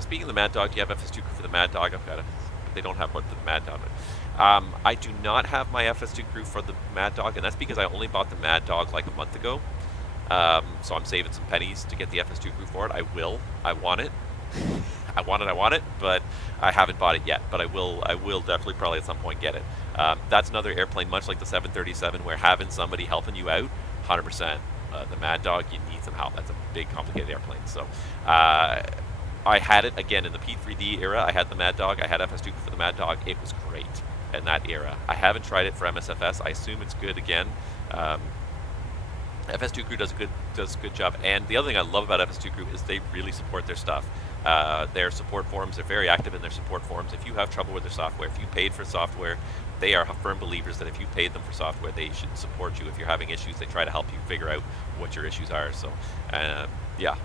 Speaking of the Mad Dog, do you have FS2 crew for the Mad Dog? I've got it. They don't have one for the Mad Dog. I do not have my FS2 crew for the Mad Dog, and that's because I only bought the Mad Dog like a month ago. So I'm saving some pennies to get the FS2 crew for it. I will. I want it. I want it, but I haven't bought it yet. But I will definitely probably at some point get it. That's another airplane, much like the 737, where having somebody helping you out, 100%. The Mad Dog, you need some help. That's a big, complicated airplane. So I had it, again, in the P3D era. I had the Mad Dog. I had FS2 for the Mad Dog. It was great in that era. I haven't tried it for MSFS. I assume it's good again. FS2 Crew does a good job. And the other thing I love about FS2 Crew is they really support their stuff. Their support forums, they're very active in their support forums. If you have trouble with their software, if you paid for software, they are firm believers that if you paid them for software, they should support you. If you're having issues, they try to help you figure out what your issues are. So, yeah,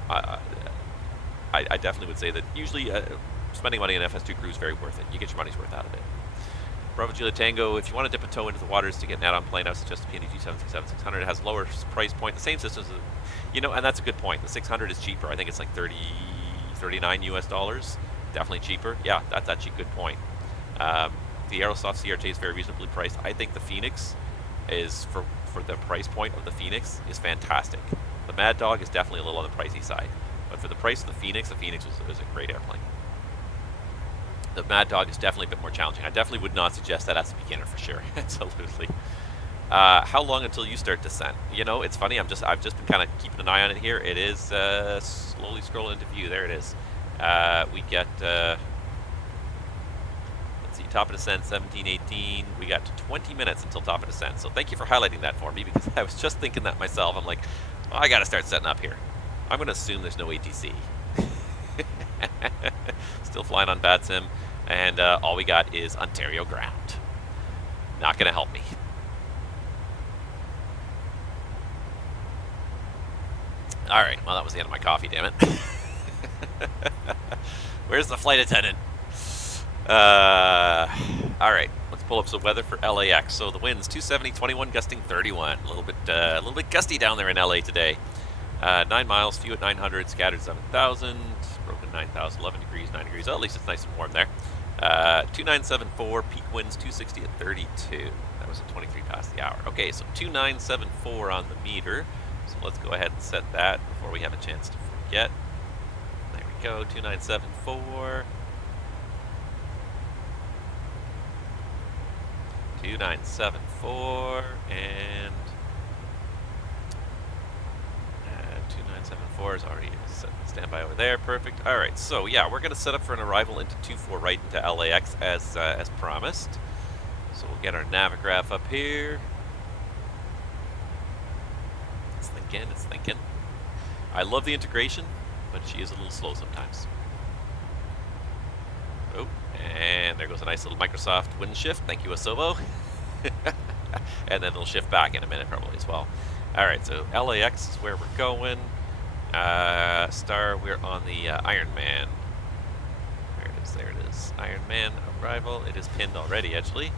I definitely would say that usually spending money on FS2 Crew is very worth it. You get your money's worth out of it. Bravo Juliet Tango, if you want to dip a toe into the waters to get an add-on plane, I would suggest the PNG 737-600. It has lower price point, the same system as, and that's a good point. The 600 is cheaper. I think it's like $39 US. Definitely cheaper. Yeah, that's actually a good point. The Aerosoft CRJ is very reasonably priced. I think the Fenix is, for the price point of the Fenix, is fantastic. The Mad Dog is definitely a little on the pricey side. But for the price of the Fenix was a great airplane. The Mad Dog is definitely a bit more challenging. I definitely would not suggest that as a beginner for sure. Absolutely. How long until you start descent? It's funny. I've just been kind of keeping an eye on it here. It is slowly scrolling into view. There it is. We get let's see, top of descent 17:18. We got 20 minutes until top of descent. So thank you for highlighting that for me because I was just thinking that myself. I'm like, oh, I got to start setting up here. I'm going to assume there's no ATC. Still flying on VATSIM. And all we got is Ontario ground. Not going to help me. All right. Well, that was the end of my coffee, damn it. Where's the flight attendant? All right. Let's pull up some weather for LAX. So the winds 270, 21, gusting 31. A little bit gusty down there in LA today. 9 miles, few at 900, scattered 7,000, broken 9,000, 11 degrees, 9 degrees. Oh, at least it's nice and warm there. 2974, peak winds 260 at 32. That was at 23 past the hour. Okay, so 2974 on the meter. So let's go ahead and set that before we have a chance to forget. There we go, 2974. 2974 and 2974 is already set standby over there. Perfect. All right, so yeah, we're going to set up for an arrival into 24 right into LAX as promised. So we'll get our navigaph up here. It's thinking, it's thinking. I love the integration, but she is a little slow sometimes. Oh, and there goes a nice little Microsoft wind shift. Thank you, Asobo. And then it'll shift back in a minute probably as well. All right, so LAX is where we're going. Star, we're on the Iron Man. There it is, there it is. Iron Man arrival. It is pinned already, actually.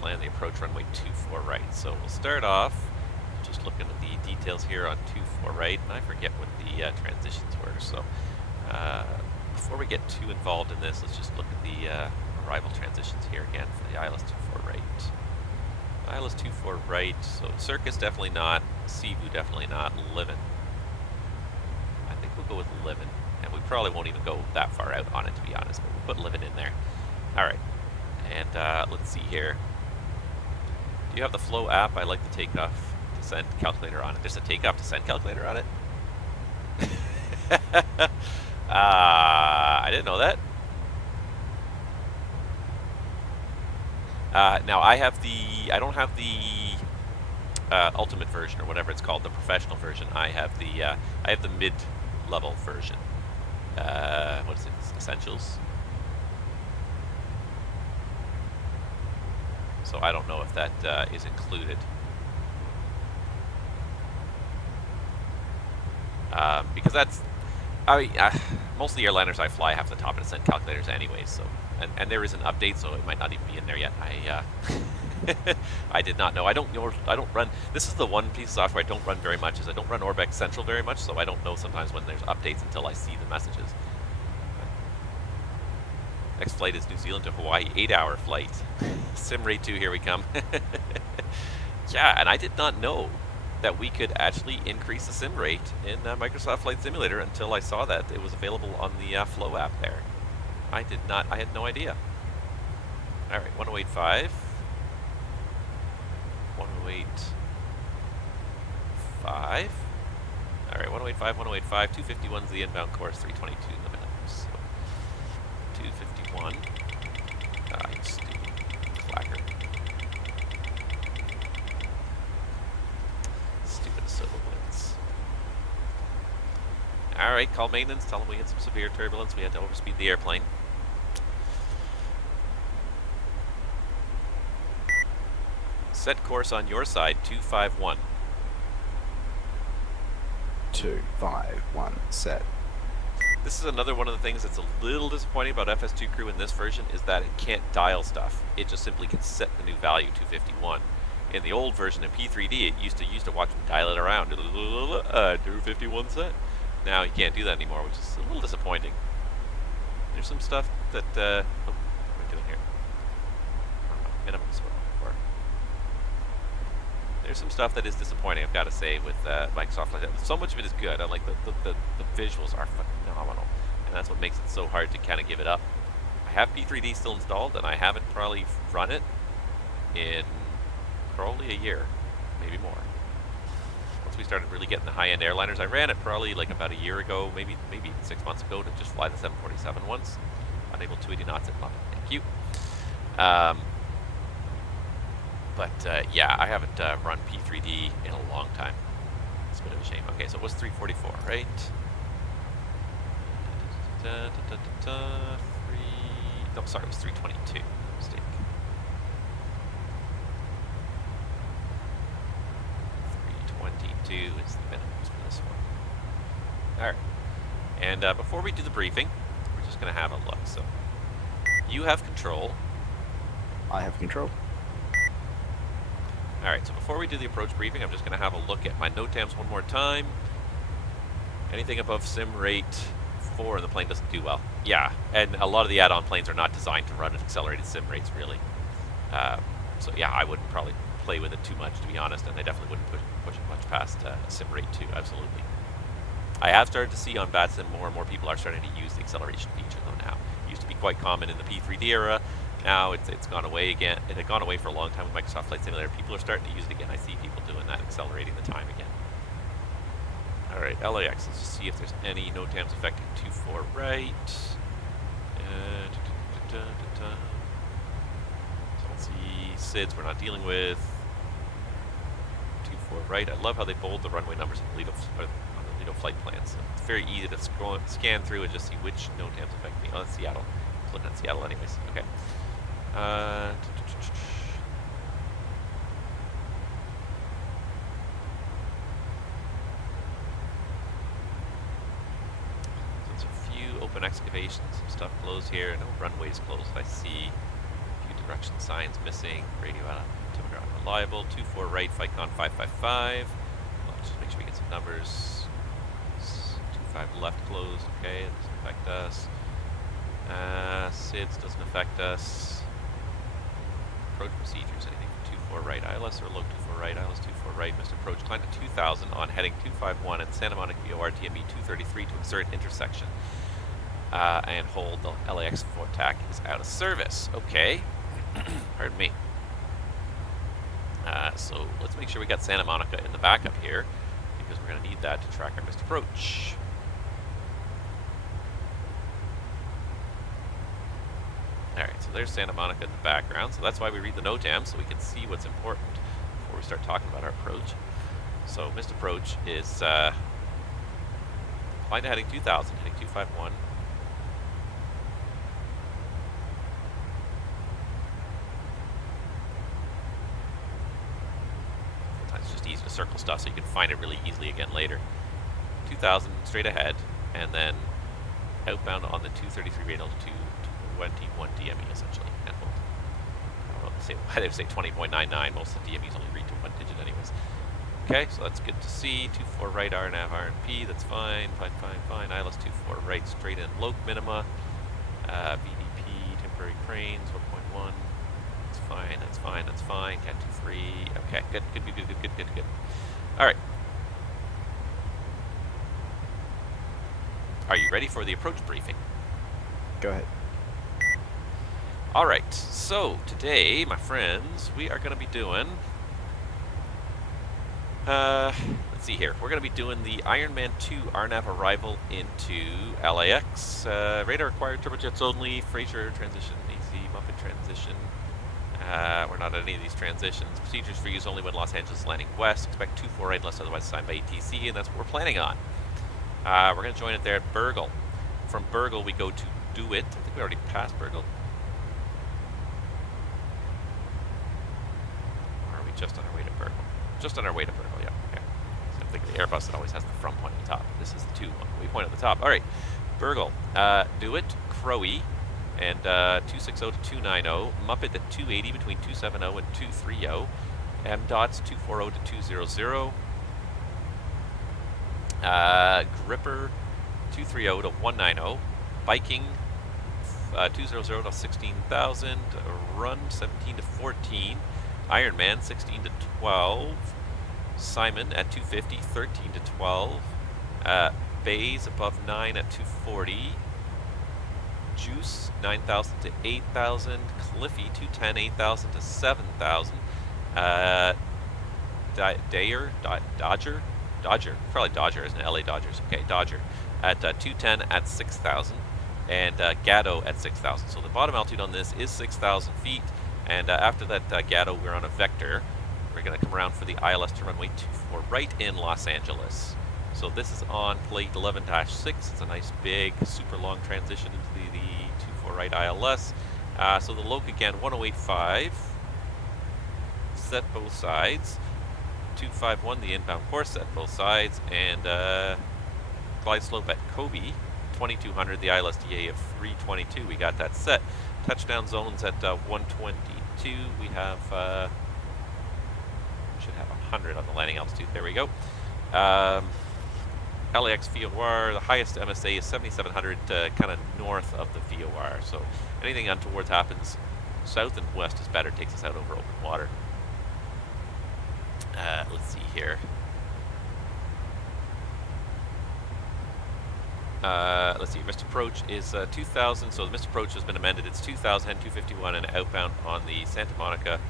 Plan the approach runway 24 right. So we'll start off just looking at the details here on 24 right, and I forget what the transitions were. So before we get too involved in this, let's just look at the arrival transitions here again for the ILS 24 right. ILS 24 right, so Circus definitely not, Cebu definitely not, Livin. I think we'll go with Livin, and we probably won't even go that far out on it to be honest, but we'll put Livin in there. Alright, and let's see here. Do you have the Flow app? I like the takeoff descent calculator on it. There's a takeoff descent calculator on it? I didn't know that. Now I don't have the ultimate version or whatever it's called, the professional version. I have the mid-level version. What is it? Essentials. So I don't know if that is included. Because that's, most of the airliners I fly have the top of descent calculators anyway, so, and there is an update, so it might not even be in there yet. I did not know. I don't run, this is the one piece of software I don't run very much, is I don't run Orbex Central very much, so I don't know sometimes when there's updates until I see the messages. Next flight is New Zealand to Hawaii, 8-hour flight. SimRate 2, here we come. Yeah, and I did not know that we could actually increase the sim rate in Microsoft Flight Simulator until I saw that it was available on the Flow app there. I had no idea. Alright, 1085. 1085. Alright, 1085, 1085, 251 is the inbound course, 322 in the minute. So 251. Nice, clacker. Stupid Civil Blitz. Alright, call maintenance, tell them we had some severe turbulence, we had to overspeed the airplane. Set course on your side, 251. 251 set. This is another one of the things that's a little disappointing about FS2 Crew in this version, is that it can't dial stuff. It just simply can set the new value, 251. In the old version in P3D, it used to watch them dial it around. 251 set. Now you can't do that anymore, which is a little disappointing. There's some stuff that, what am I doing here? Minimum swirl. There's some stuff that is disappointing, I've got to say, with Microsoft. So much of it is good. I like the visuals are phenomenal, and that's what makes it so hard to kind of give it up. I have P3D still installed, and I haven't probably run it in probably a year, maybe more. Once we started really getting the high-end airliners, I ran it probably like about a year ago, maybe 6 months ago, to just fly the 747 once. Unable 280 knots at London. Thank you. But yeah, I haven't run P3D in a long time. It's a bit of a shame. Okay, so it was 344, right? No, sorry, it was 322. Mistake. 322 is the minimum for this one. Alright. And before we do the briefing, we're just going to have a look. So, you have control. I have control. Alright, so before we do the approach briefing, I'm just going to have a look at my NOTAMs one more time. Anything above sim rate 4 and the plane doesn't do well. Yeah, and a lot of the add-on planes are not designed to run at accelerated sim rates, really. So yeah, I wouldn't probably play with it too much, to be honest, and I definitely wouldn't push it much past sim rate 2, absolutely. I have started to see on VATSIM more and more people are starting to use the acceleration feature, though, now. quite common in the P3D era. Now it's gone away again. It had gone away for a long time with Microsoft Flight Simulator. People are starting to use it again. I see people doing that, accelerating the time again. All right, LAX. Let's just see if there's any NOTAMs affecting 24 right. So let's see. SIDS we're not dealing with. 24 right. I love how they bold the runway numbers on the Lido flight plans. So it's very easy to scan through and just see which NOTAMs affect me. Oh, that's Seattle. I was looking at Seattle anyways. Okay. So it's a few open excavations, some stuff closed here. No runways closed. I see a few direction signs missing. Radio altimeter unreliable. 24 right, FICON 555. Let's just make sure we get some numbers. 25 left closed. Okay, it doesn't affect us. SIDS doesn't affect us. Approach procedures, anything from 24 right ILS or low 24 right ILS 24 right, missed approach, climb to 2000 on heading 251 at Santa Monica VOR TMB 233 to insert intersection. And hold the LAX TAC is out of service. Okay, pardon me. So let's make sure we got Santa Monica in the backup here because we're going to need that to track our missed approach. Alright, so there's Santa Monica in the background, so that's why we read the NOTAM, so we can see what's important before we start talking about our approach. So, missed approach is, flying to heading 2000, heading 251. Sometimes it's just easy to circle stuff so you can find it really easily again later. 2000 straight ahead, and then outbound on the 233 rate altitude. 21 DME essentially, and hold. I don't know why they say 20.99. Most of the DMEs only read to one digit anyways. Okay, so that's good to see. 24 right RNAV RNP, that's fine. Fine. ILS 24 right straight in loc minima. VDP temporary cranes 1.1. That's fine. Cat 23. Okay, good. All right. Are you ready for the approach briefing? Go ahead. Alright, so today, my friends, we are going to be doing, let's see here, we're going to be doing the Ironman 2 RNAV arrival into LAX, radar required, turbojets only, Fraser transition, AC, Muppet transition, we're not at any of these transitions, procedures for use only when Los Angeles landing west, expect 24 right unless otherwise assigned by ATC, and that's what we're planning on. We're going to join it there at Burgle. From Burgle we go to DeWitt, I think we already passed Burgle. Just on our way to Burgle. Just on our way to Burgle, yeah. Okay. So I think the Airbus that always has the from point at the top. This is the waypoint at the top. All right. Burgle. DeWitt, Crowe, and 260 to 290. Muppet at 280 between 270 and 230. M-Dots 240 to 200. Gripper 230 to 190. Viking 200 to 16,000. Run 17 to 14. Ironman 16 to 12. Simon at 250, 13 to 12. Bays above 9 at 240. Juice 9,000 to 8,000. Cliffy 210, 8,000 to 7,000. Dodger, probably Dodger, isn't it? LA Dodgers. Okay, Dodger at 210 at 6,000. And Gatto at 6,000. So the bottom altitude on this is 6,000 feet. And after that Gatto, we're on a vector. We're going to come around for the ILS to runway 24 right in Los Angeles. So this is on plate 11-6. It's a nice big, super long transition into the 24 right ILS. So the loc again, 108.5. Set both sides. 251, the inbound course, set both sides. And glide slope at Kobe, 2200, the ILS DA of 322. We got that set. Touchdown zones at 122. We have, should have 100 on the landing altitude. There we go. LAX VOR, the highest MSA is 7,700, kind of north of the VOR. So anything untowards happens south and west is better, takes us out over open water. Let's see here. Let's see, missed approach is 2,000, so the missed approach has been amended. It's 2,251 and outbound on the Santa Monica.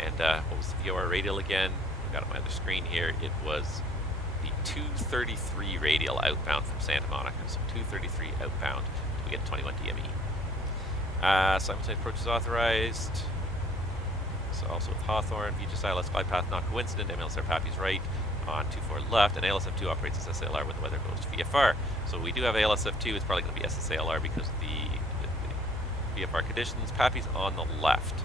And what was the VOR radial again? I've got it on my other screen here. It was the 233 radial outbound from Santa Monica. So 233 outbound till we get 21 DME. Simultaneous approach is authorized. So also with Hawthorne, VGS ILS glide path not coincident, MLSR Pappy's right on 24 left, and ALSF2 operates as SALR when the weather goes to VFR. So we do have ALSF2, it's probably going to be SSALR because the VFR conditions. Pappy's on the left.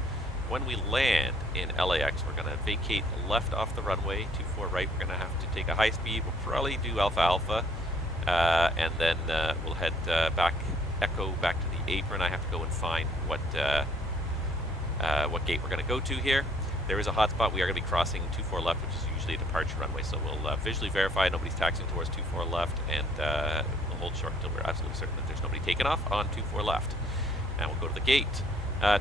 When we land in LAX, we're going to vacate left off the runway, 24 right, we're going to have to take a high speed, we'll probably do Alpha Alpha, and then we'll head back, Echo back to the apron. I have to go and find what gate we're going to go to here. There is a hotspot. We are going to be crossing 24 left, which is usually a departure runway. So we'll visually verify nobody's taxiing towards 24 left, and we'll hold short until we're absolutely certain that there's nobody taking off on 24 left. And we'll go to the gate.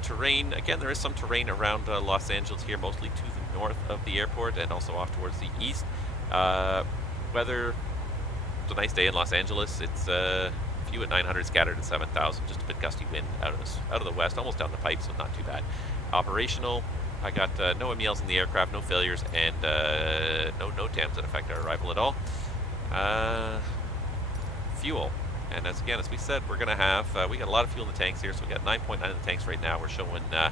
Terrain, again, there is some terrain around Los Angeles here, mostly to the north of the airport and also off towards the east. Weather, it's a nice day in Los Angeles. It's few at 900, scattered at 7,000. Just a bit gusty wind out of the west, almost down the pipe, so not too bad. Operational, I got no MELs in the aircraft, no failures, and no NOTAMs that affect our arrival at all. Fuel, and as we said, we're gonna have we got a lot of fuel in the tanks here, so we got 9.9 in the tanks right now. We're showing we're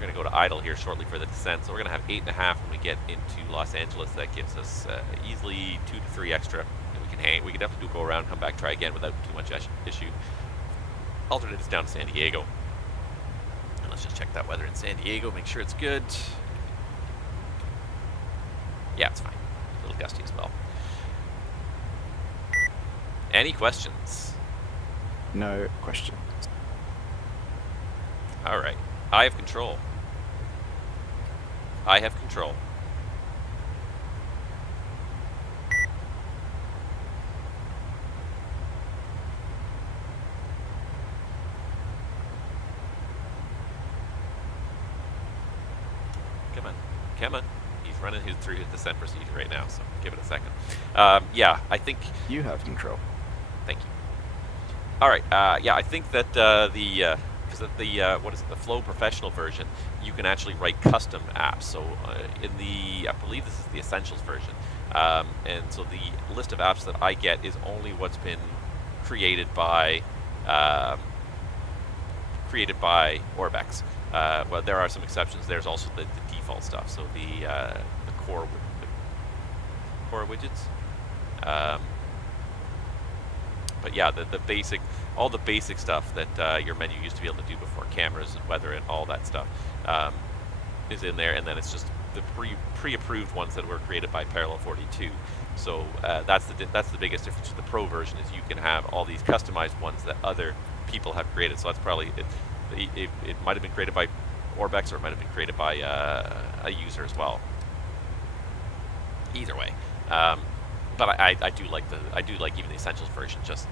gonna go to idle here shortly for the descent, so we're gonna have 8.5 when we get into Los Angeles. That gives us easily 2 to 3 extra. We could definitely go around, come back, try again without too much issue. Alternate is down to San Diego. And let's just check that weather in San Diego, make sure it's good. Yeah, it's fine. A little gusty as well. Any questions? No questions. All right. I have control. I have control. Come on. He's running through his descent procedure right now, so give it a second. Yeah, I think... You have control. Thank you. All right, yeah, I think that because of the, what is it, the Flow Professional version, you can actually write custom apps. So in the, I believe this is the Essentials version. And so the list of apps that I get is only what's been created by Orbex. Well, there are some exceptions. There's also the default stuff. So the core widgets. But yeah, the basic, all the basic stuff that your menu used to be able to do before, cameras and weather and all that stuff, is in there. And then it's just the pre-approved ones that were created by Parallel 42. So that's the biggest difference with the Pro version, is you can have all these customized ones that other people have created. So that's probably it might have been created by Orbex, or it might have been created by a user as well. Either way, but I do like even the Essentials version. Just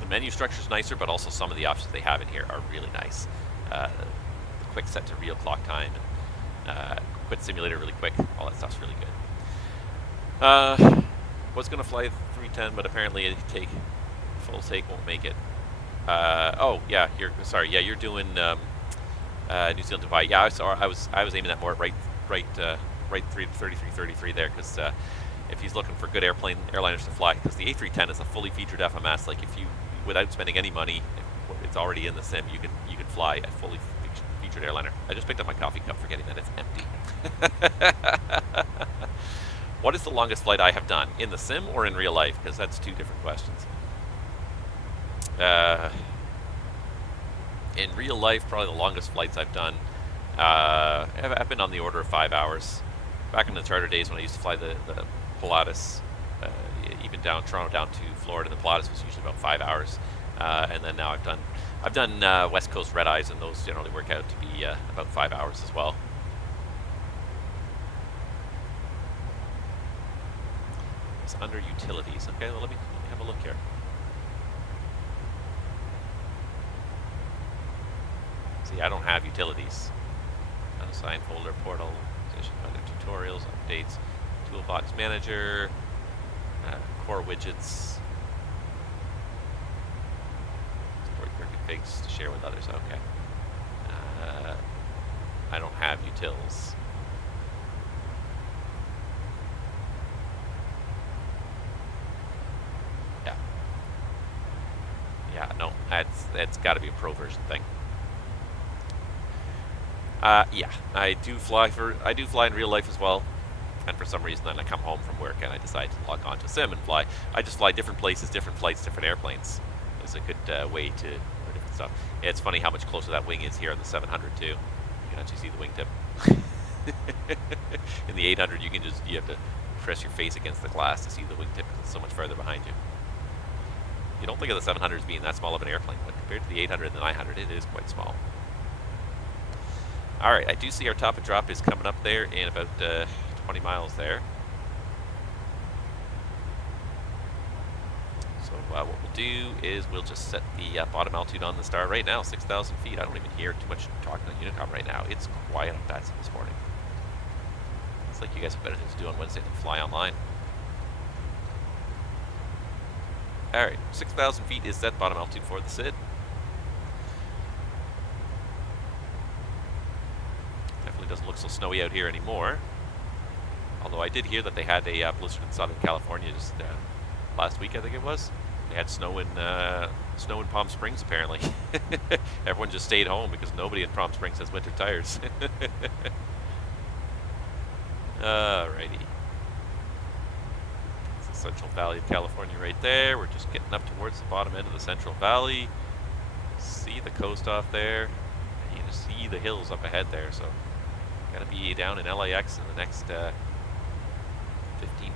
the menu structure is nicer, but also some of the options they have in here are really nice. The quick set to real clock time, and quit simulator really quick. All that stuff's really good. Was gonna fly 310, but apparently full take won't make it. Oh yeah, you're doing New Zealand Dubai. Yeah, I was aiming that more at right 3333 there, because if he's looking for good airliners to fly, because the A310 is a fully featured FMS. Like, if you, without spending any money, it's already in the sim, you can fly a fully featured airliner. I just picked up my coffee cup, forgetting that it's empty. What is the longest flight I have done, in the sim or in real life? Because that's two different questions. In real life, probably the longest flights I've done, I've been on the order of 5 hours. Back in the charter days when I used to fly the Pilatus, even Toronto down to Florida, the Pilatus was usually about 5 hours. And then now I've done West Coast red eyes, and those generally work out to be about 5 hours as well. It's under utilities. Okay, well, let me have a look here. See, I don't have utilities. Unassigned folder, portal, position, other tutorials, updates, toolbox manager, core widgets. configs to share with others. Okay. I don't have utils. Yeah. Yeah, no, that's got to be a pro version thing. Yeah, I do fly in real life as well. And for some reason, then I come home from work and I decide to log on to Sim and fly. I just fly different places, different flights, different airplanes. It's a good way to for different stuff. Yeah, it's funny how much closer that wing is here on the 700 too. You can actually see the wingtip. In the 800, you have to press your face against the glass to see the wingtip because it's so much further behind you. You don't think of the 700 as being that small of an airplane, but compared to the 800 and the 900, it is quite small. All right, I do see our top and drop is coming up there in about 20 miles there. So what we'll do is we'll just set the bottom altitude on the star right now, 6,000 feet. I don't even hear too much talking on Unicom right now. It's quiet on VATSIM this morning. It's like you guys have better things to do on Wednesday than fly online. All right, 6,000 feet is set bottom altitude for the SID. Definitely doesn't look so snowy out here anymore. Although I did hear that they had a blizzard in Southern California just last week, I think it was. They had snow in Palm Springs, apparently. Everyone just stayed home because nobody in Palm Springs has winter tires. Alrighty. It's the Central Valley of California right there. We're just getting up towards the bottom end of the Central Valley. See the coast off there. And you can see the hills up ahead there. So, gotta be down in LAX in the next 15,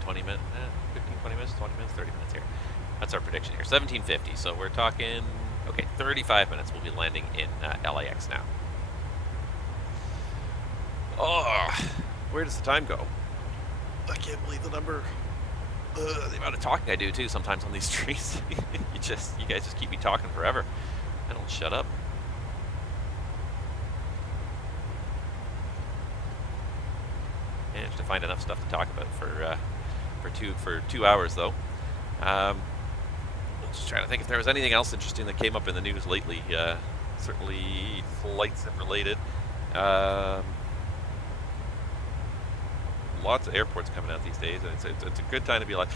20 minutes, 15, 20 minutes, 20 minutes, 30 minutes here. That's our prediction here. 1750. So we're talking, okay, 35 minutes. We'll be landing in LAX now. Oh, where does the time go? I can't believe the number. The amount of talking I do too sometimes on these streams. You guys just keep me talking forever. I don't shut up. Managed to find enough stuff to talk about for 2 hours though. Just trying to think if there was anything else interesting that came up in the news lately. Certainly FlightSim related. Lots of airports coming out these days, and it's a good time to be alive.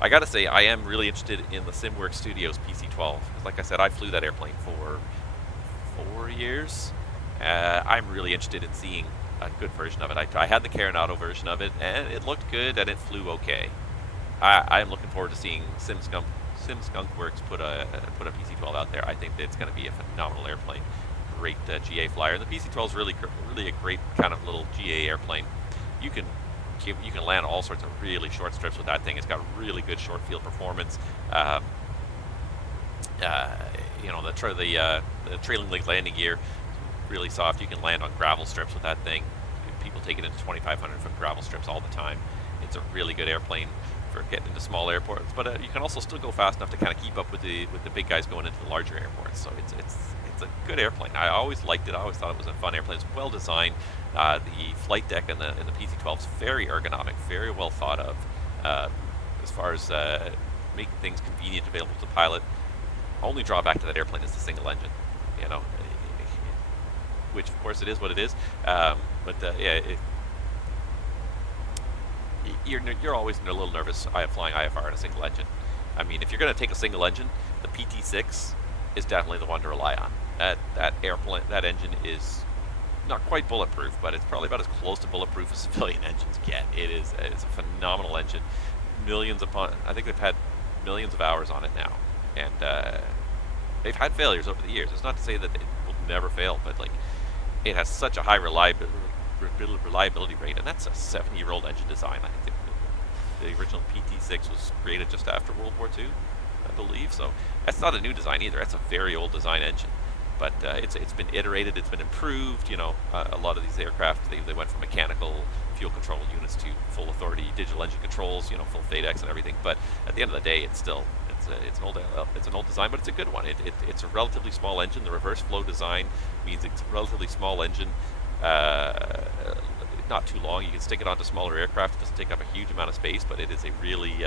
I gotta say, I am really interested in the SimWorks Studios PC-12. Because like I said, I flew that airplane for 4 years. I'm really interested in seeing a good version of it. I had the Karen Auto version of it, and it looked good, and it flew okay. I'm looking forward to seeing SimSkunkWorks put a PC-12 out there. I think that it's going to be a phenomenal airplane, great GA flyer. And the PC-12 is really a great kind of little GA airplane. You can land all sorts of really short strips with that thing. It's got really good short field performance. You know, the trailing leg landing gear, really soft. You can land on gravel strips with that thing. People take it into 2,500 foot gravel strips all the time. It's a really good airplane for getting into small airports, but you can also still go fast enough to kind of keep up with the big guys going into the larger airports. So it's a good airplane. I always liked it. I always thought it was a fun airplane. It's well designed. The flight deck in the PC-12 is very ergonomic, very well thought of. As far as making things convenient, available to pilot. Only drawback to that airplane is the single engine. You know, which of course it is what it is. Yeah, you're always a little nervous flying IFR in a single engine. I mean, if you're going to take a single engine, the PT6 is definitely the one to rely on. That engine is not quite bulletproof, but it's probably about as close to bulletproof as civilian engines get. It's a phenomenal engine. I think they've had millions of hours on it now, and they've had failures over the years. It's not to say that it will never fail, but like it has such a high reliability rate, and that's a 7-year-old engine design. I think the original PT6 was created just after World War II, I believe. So that's not a new design either. That's a very old design engine, but it's been iterated. It's been improved. You know, a lot of these aircraft they went from mechanical fuel control units to full authority digital engine controls. You know, full FADEX and everything. But at the end of the day, it's an old design, but it's a good one. It's a relatively small engine. The reverse flow design means it's a relatively small engine. Not too long. You can stick it onto smaller aircraft. It doesn't take up a huge amount of space, but it is a really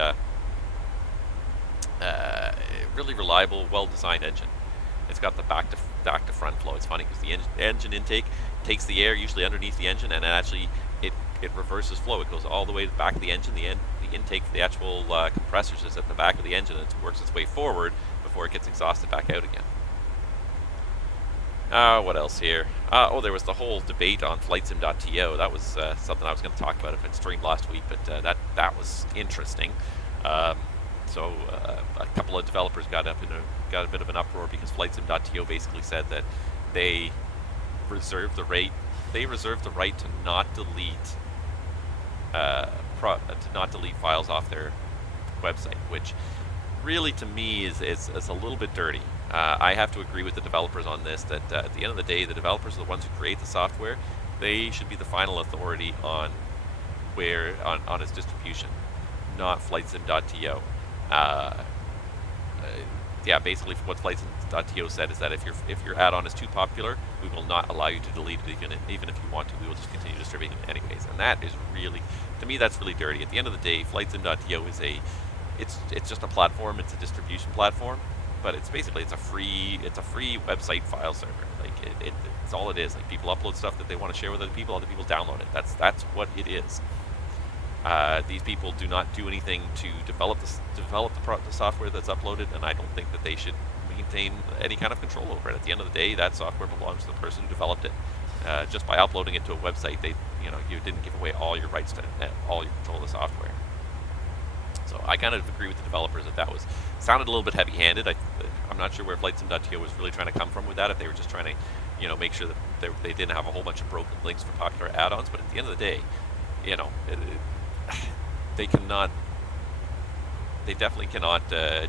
reliable, well-designed engine. It's got the back to front flow. It's funny because the engine intake takes the air usually underneath the engine, and actually it reverses flow. It goes all the way to the back of the engine. The intake for the actual compressors is at the back of the engine, and it works its way forward before it gets exhausted back out again. What else here? Oh, there was the whole debate on FlightSim.to. That was something I was going to talk about if it streamed last week, but that was interesting. So a couple of developers got a bit of an uproar because FlightSim.to basically said that they reserve the right to not delete files off their website, which really to me is a little bit dirty. I have to agree with the developers on this, that at the end of the day, the developers are the ones who create the software. They should be the final authority on its distribution, not FlightSim.to. Yeah, basically what FlightSim.to said is that if your add-on is too popular, we will not allow you to delete it even if you want to. We will just continue distributing it anyways. And that is really, to me, that's really dirty. At the end of the day, FlightSim.to is it's just a platform. It's a distribution platform, but it's basically a free website file server. Like it's all it is. Like people upload stuff that they want to share with other people download it. That's what it is. These people do not do anything to develop the software that's uploaded, and I don't think that they should maintain any kind of control over it. At the end of the day, that software belongs to the person who developed it. Just by uploading it to a website, you didn't give away all your rights to all your control of the software. So I kind of agree with the developers that sounded a little bit heavy-handed. I'm not sure where FlightSim.to was really trying to come from with that. If they were just trying to, make sure that they didn't have a whole bunch of broken links for popular add-ons. But at the end of the day, they definitely cannot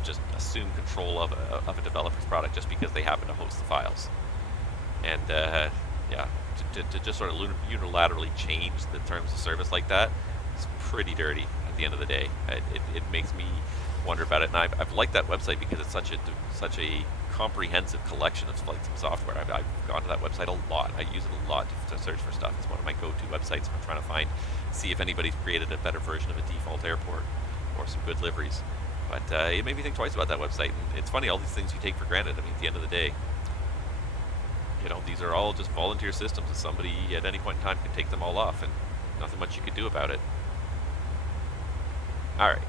just assume control of a developer's product just because they happen to host the files. And yeah, to just sort of unilaterally change the terms of service like that is pretty dirty at the end of the day. It makes me wonder about it, and I've liked that website because it's such a comprehensive collection of FlightSim software. I've gone to that website a lot. I use it a lot to search for stuff. It's one of my go-to websites when I'm trying to see if anybody's created a better version of a default airport or some good liveries. But it made me think twice about that website, and it's funny, all these things you take for granted. I mean, at the end of the day, these are all just volunteer systems, and somebody at any point in time can take them all off, and nothing much you could do about it. All right,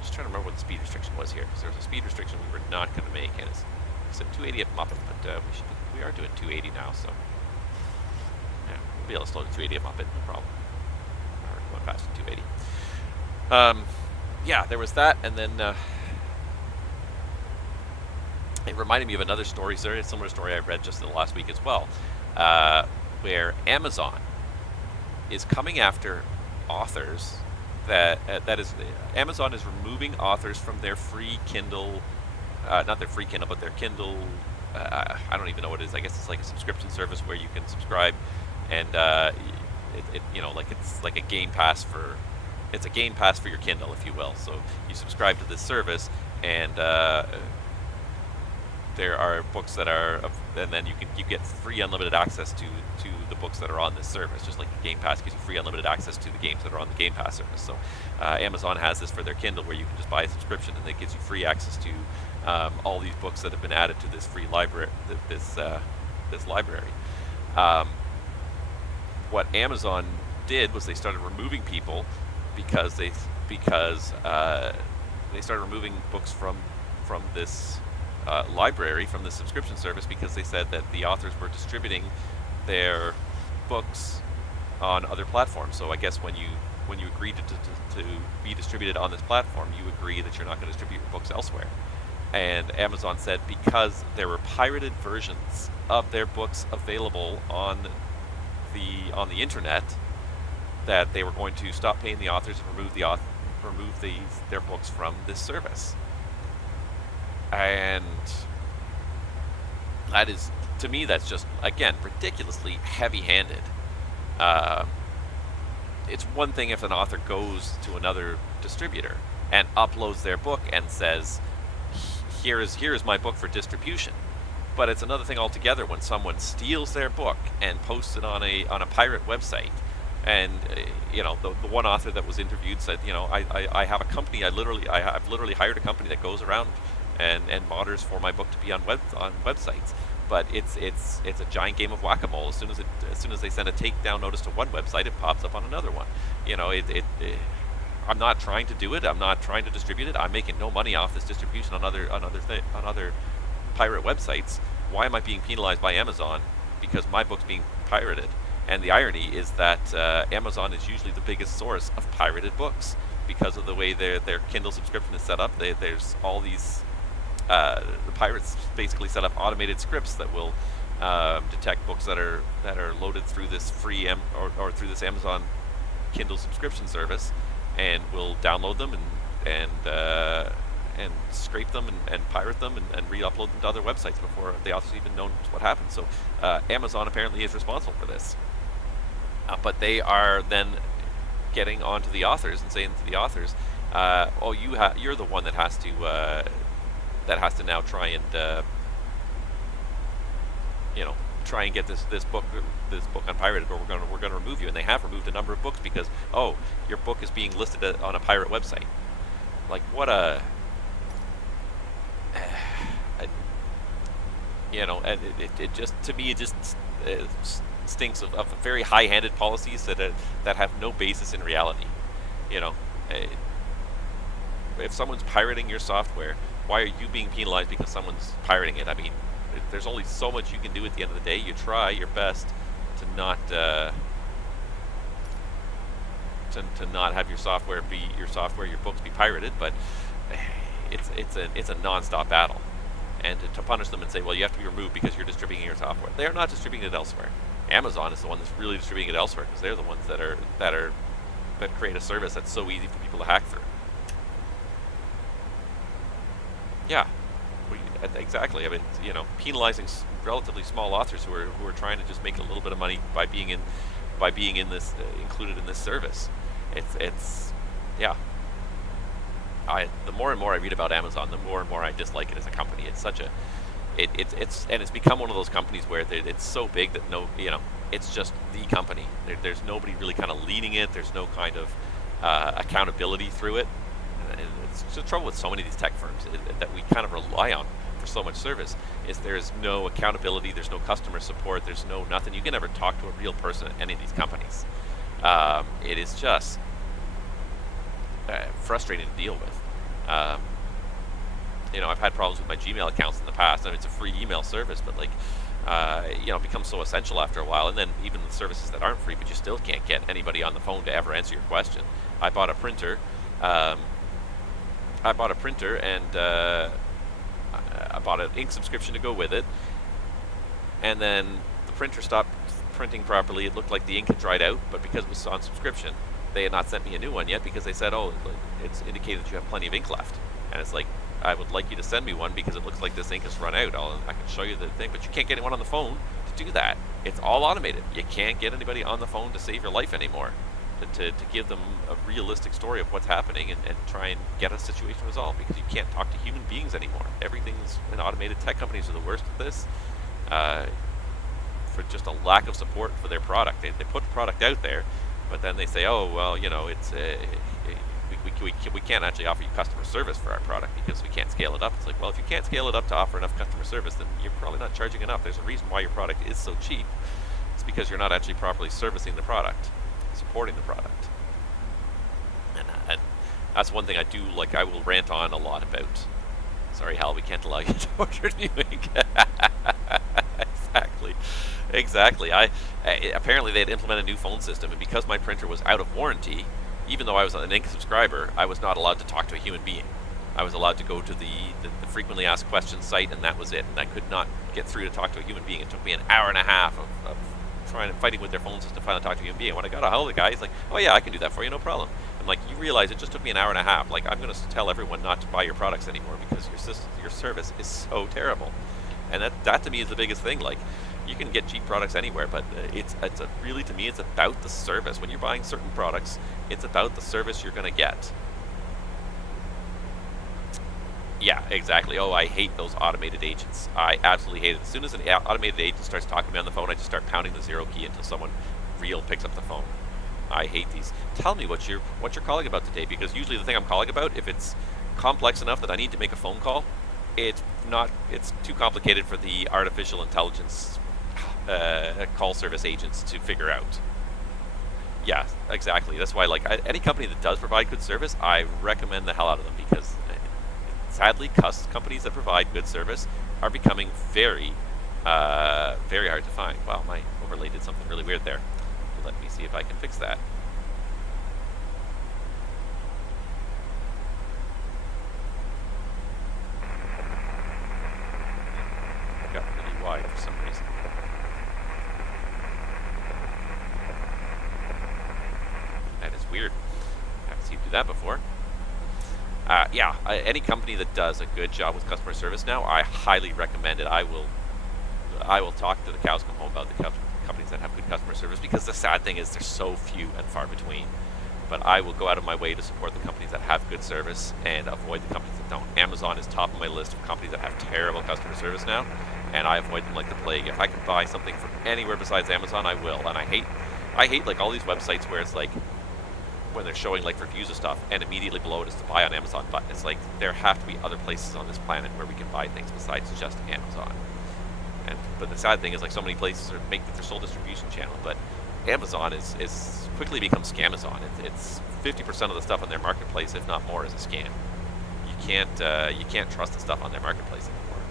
just trying to remember what the speed restriction was here, because there's a speed restriction we were not going to make, and it's 280 at Muppet, but we are doing 280 now, so yeah, we'll be able to slow to 280 at Muppet, no problem. We're going past 280. Yeah, there was that, and then it reminded me of another story, a similar story I read just in the last week as well, where Amazon is coming after authors. Amazon is removing authors from their free Kindle, not their free Kindle, but their Kindle. I don't even know what it is. I guess it's like a subscription service where you can subscribe, and it's like a Game Pass for. It's a Game Pass for your Kindle, if you will. So you subscribe to this service, and there are books that are, and then you get free unlimited access to the books that are on this service, just like the Game Pass gives you free unlimited access to the games that are on the Game Pass service. So Amazon has this for their Kindle, where you can just buy a subscription, and it gives you free access to all these books that have been added to this free library. This library. What Amazon did was they started removing people because they started removing books from this library, from the subscription service, because they said that the authors were distributing their books on other platforms. So I guess when you agree to be distributed on this platform, you agree that you're not going to distribute your books elsewhere. And Amazon said because there were pirated versions of their books available on the internet, that they were going to stop paying the authors and remove their books from this service. And that is, to me, that's just, again, ridiculously heavy-handed. It's one thing if an author goes to another distributor and uploads their book and says, here is my book for distribution. But it's another thing altogether when someone steals their book and posts it on a pirate website. And the one author that was interviewed said, I have a company. I've literally hired a company that goes around and modders for my book to be on websites. But it's a giant game of whack-a-mole. As soon as they send a takedown notice to one website, it pops up on another one. You know, I'm not trying to do it. I'm not trying to distribute it. I'm making no money off this distribution on other pirate websites. Why am I being penalized by Amazon because my book's being pirated? And the irony is that Amazon is usually the biggest source of pirated books because of the way their Kindle subscription is set up. There's all these the pirates basically set up automated scripts that will detect books that are loaded through this free or through this Amazon Kindle subscription service, and will download them and scrape them and pirate them and re-upload them to other websites before the authors even know what happened. So Amazon apparently is responsible for this, but they are then getting onto the authors and saying to the authors, "Oh, you're the one that has to now try and try and get this book unpirated, or we're gonna remove you." And they have removed a number of books because, oh, your book is being listed on a pirate website. Like, what a and it just, to me, it just stinks of very high-handed policies that have no basis in reality. If someone's pirating your software, why are you being penalized because someone's pirating it? I mean, there's only so much you can do at the end of the day. You try your best to not have your software, your books be pirated, but it's a non-stop battle. And to punish them and say, well, you have to be removed because you're distributing your software. They are not distributing it elsewhere. Amazon is the one that's really distributing it elsewhere because they're the ones that create a service that's so easy for people to hack through. Yeah, exactly. I mean, penalizing relatively small authors who are trying to just make a little bit of money by being in this included in this service. It's yeah. The more and more I read about Amazon, the more and more I dislike it as a company. It's such it's become one of those companies where it's so big that it's just the company. There's nobody really kind of leading it. There's no kind of accountability through it. And it's the trouble with so many of these tech firms that we kind of rely on for so much service is there's no accountability, there's no customer support, there's no nothing. You can never talk to a real person at any of these companies. It is just frustrating to deal with. I've had problems with my Gmail accounts in the past, and it's a free email service, but it becomes so essential after a while. And then even the services that aren't free, but you still can't get anybody on the phone to ever answer your question. I bought a printer. And I bought an ink subscription to go with it, and then the printer stopped printing properly. It looked like the ink had dried out, but because it was on subscription, they had not sent me a new one yet because they said, oh, it's indicated that you have plenty of ink left. And it's like, I would like you to send me one because it looks like this ink has run out. I can show you the thing, but you can't get anyone on the phone to do that. It's all automated. You can't get anybody on the phone to save your life anymore, to give them a realistic story of what's happening and try and get a situation resolved, because you can't talk to human beings anymore. Everything's in automated. Tech companies are the worst at this, for just a lack of support for their product. They put the product out there, but then they say, oh, well, it's we can't actually offer you customer service for our product because we can't scale it up. It's like, well, if you can't scale it up to offer enough customer service, then you're probably not charging enough. There's a reason why your product is so cheap. It's because you're not actually properly servicing the product, supporting the product. And that's one thing I do, I will rant on a lot about. Sorry, Hal, we can't allow you to order new ink. Exactly. Apparently they had implemented a new phone system, and because my printer was out of warranty, even though I was an ink subscriber, I was not allowed to talk to a human being. I was allowed to go to the frequently asked questions site, and that was it. And I could not get through to talk to a human being. It took me an hour and a half of fighting with their phone system to finally talk to a human being. When I got a hold of the guy, he's like, oh yeah, I can do that for you, no problem. I'm like, you realize it just took me an hour and a half. I'm going to tell everyone not to buy your products anymore because your service is so terrible. And that to me is the biggest thing. You can get cheap products anywhere, but really, to me, it's about the service. When you're buying certain products, it's about the service you're going to get. Yeah, exactly. Oh, I hate those automated agents. I absolutely hate it. As soon as an automated agent starts talking to me on the phone, I just start pounding the 0 key until someone real picks up the phone. I hate these. Tell me what you're calling about today, because usually the thing I'm calling about, if it's complex enough that I need to make a phone call, it's not. It's too complicated for the artificial intelligence call service agents to figure out. Yeah, exactly. That's why, like, any company that does provide good service, I recommend the hell out of them because, sadly, companies that provide good service are becoming very, very hard to find. Wow, my overlay did something really weird there. Let me see if I can fix that. It got really wide for some reason. That is weird. I haven't seen you do that before. Yeah, any company that does a good job with customer service now, I highly recommend it. I will talk to the cows come home about the companies that have good customer service, because the sad thing is they're so few and far between. But I will go out of my way to support the companies that have good service and avoid the companies that don't. Amazon is top of my list of companies that have terrible customer service now, and I avoid them like the plague. If I can buy something from anywhere besides Amazon, I will. And I hate like all these websites where it's like, when they're showing like reviews of stuff and immediately below it is the buy on Amazon button. It's like, there have to be other places on this planet where we can buy things besides just Amazon. But the sad thing is, like, so many places make their sole distribution channel, but Amazon is quickly becomes Scamazon. It's 50% of the stuff on their marketplace, if not more, is a scam. You can't trust the stuff on their marketplace anymore.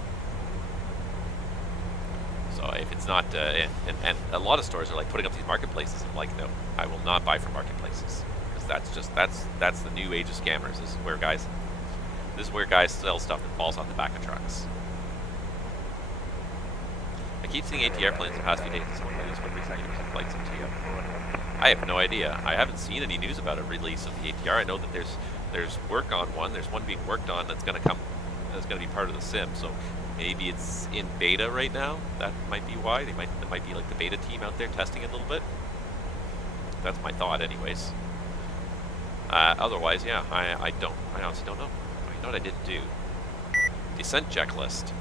So if it's not, and a lot of stores are like putting up these marketplaces. I'm like, no, I will not buy from marketplaces, because that's the new age of scammers. This is where guys sell stuff that falls on the back of trucks. I keep seeing ATR planes in the past few days. This one news, but recently using FlightSim.to. I have no idea. I haven't seen any news about a release of the ATR. I know that there's work on one. There's one being worked on that's going to come. That's going to be part of the sim. So maybe it's in beta right now. That might be why. There might be like the beta team out there testing it a little bit. That's my thought, anyways. Otherwise, yeah, I honestly don't know. You know what I didn't do? Descent checklist.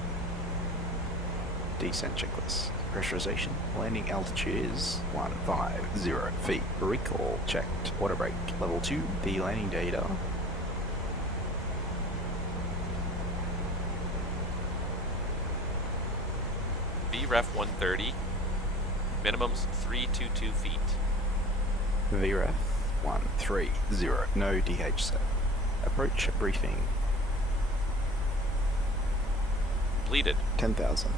Descent checklist. Pressurization. Landing altitude is 150 feet. Recall checked. Water brake. Level 2. The landing data. VREF 130. Minimums 322 feet. VREF 130. No DH set. Approach briefing. Completed. 10,000.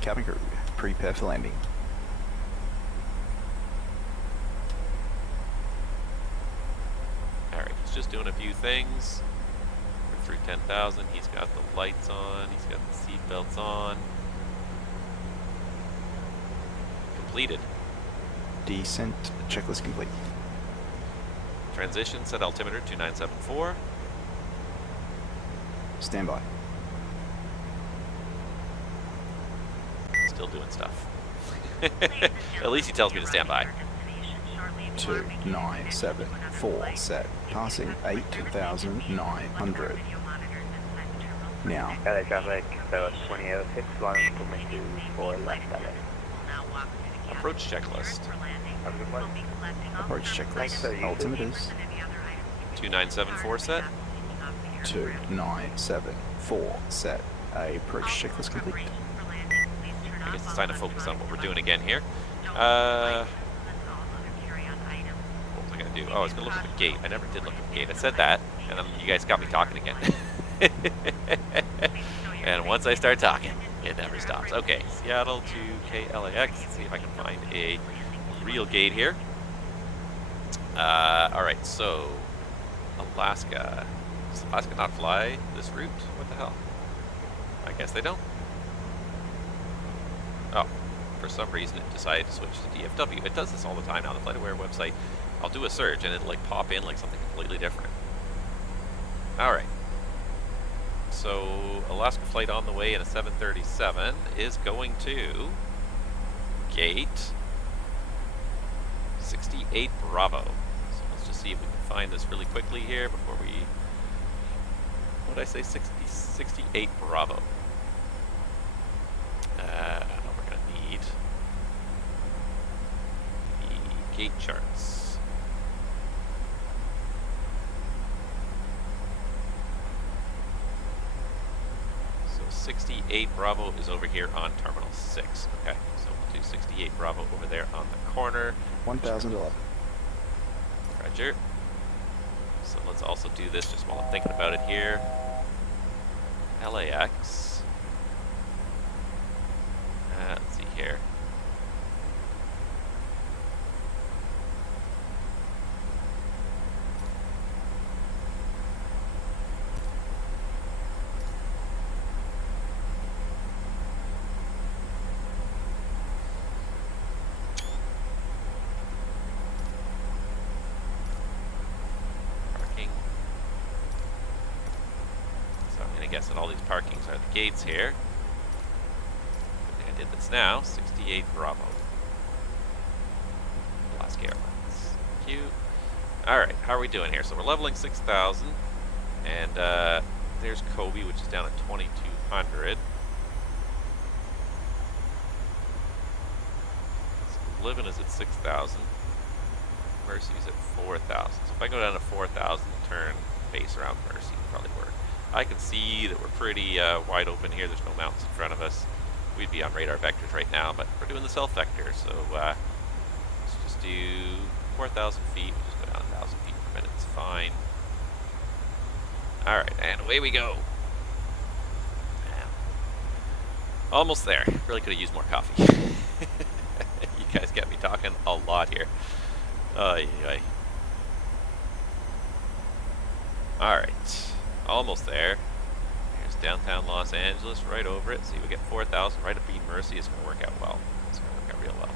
Cabin crew, prepare for landing. Alright, he's just doing a few things. We're through 10,000. He's got the lights on. He's got the seat belts on. Completed. Descent checklist complete. Transition, set altimeter 2974. Standby. Still doing stuff. At least he tells me to stand by. 2974 set. Passing 8,900. Now. LA traffic, so 2006, line permission for left LA. Approach checklist. Have a good flight. Approach checklist. Altimeters. 2974 set. 2974 set. Approach checklist complete. I guess it's time to focus on what we're doing again here. What was I going to do? Oh, I was going to look at the gate. I never did look at the gate. I said that, and then you guys got me talking again. And once I start talking, it never stops. Okay, Seattle to KLAX. Let's see if I can find a real gate here. Alright, so Alaska. Does Alaska not fly this route? What the hell? I guess they don't. Oh, for some reason it decided to switch to DFW. It does this all the time now. The FlightAware website, I'll do a search and it'll like pop in like something completely different. Alright. So, Alaska flight on the way in a 737 is going to gate 68 Bravo. So let's just see if we can find this really quickly here before we... What did I say? 68 Bravo. We're going to need the gate charts. 68 Bravo is over here on Terminal 6. Okay, so we'll do 68 Bravo over there on the corner. 1011. Roger. So let's also do this just while I'm thinking about it here. LAX. Let's see here. I guess that all these parkings are the gates here. Good thing I did this now. 68 Bravo. Alaska Airlines. Cute. Alright, how are we doing here? So we're leveling 6,000. And there's Kobe, which is down at 2,200. So Living is at 6,000. Mercy's at 4,000. So if I go down to 4,000, turn base around Mercy, it'll probably work. I can see that we're pretty wide open here. There's no mountains in front of us. We'd be on radar vectors right now, but we're doing the self vector, so let's just do 4,000 feet. We'll just go down 1,000 feet per minute. It's fine. All right, and away we go. Almost there. Really could have used more coffee. You guys get me talking a lot here. All right. Almost there. Here's downtown Los Angeles, right over it. See, we get 4,000 right at Bean Mercy. It's going to work out well. It's going to work out real well.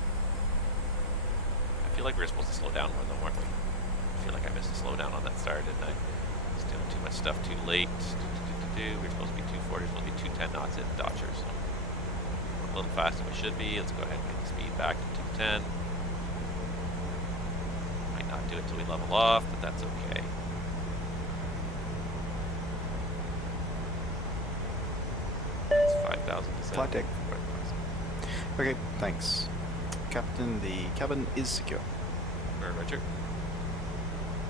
I feel like we were supposed to slow down more, though, weren't we? I feel like I missed a slowdown on that start, didn't I? Just doing too much stuff too late. We were supposed to be 240, we're supposed to be 210 knots in Dodger, so we're a little faster than we should be. Let's go ahead and get the speed back to 210. Might not do it till we level off, but that's okay. It's 5,000 to Flight deck. Okay, thanks. Captain, the cabin is secure. Roger.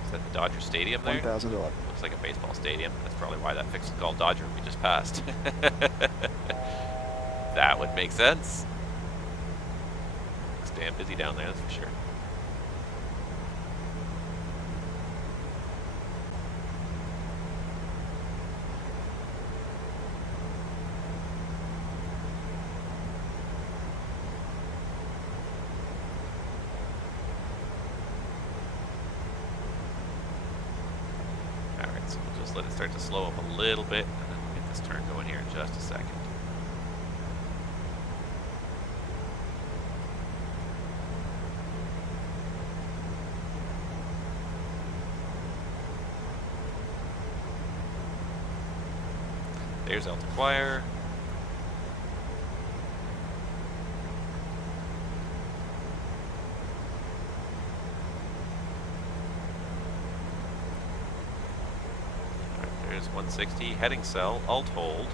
Is that the Dodger Stadium there? 1011. Looks like a baseball stadium. That's probably why that fix is called Dodger we just passed. That would make sense. It's damn busy down there, that's for sure. Alright, so we'll just let it start to slow up a little bit, and then we'll get this turn going here in just a second. There's Elton Choir. There's 160, heading cell, alt hold.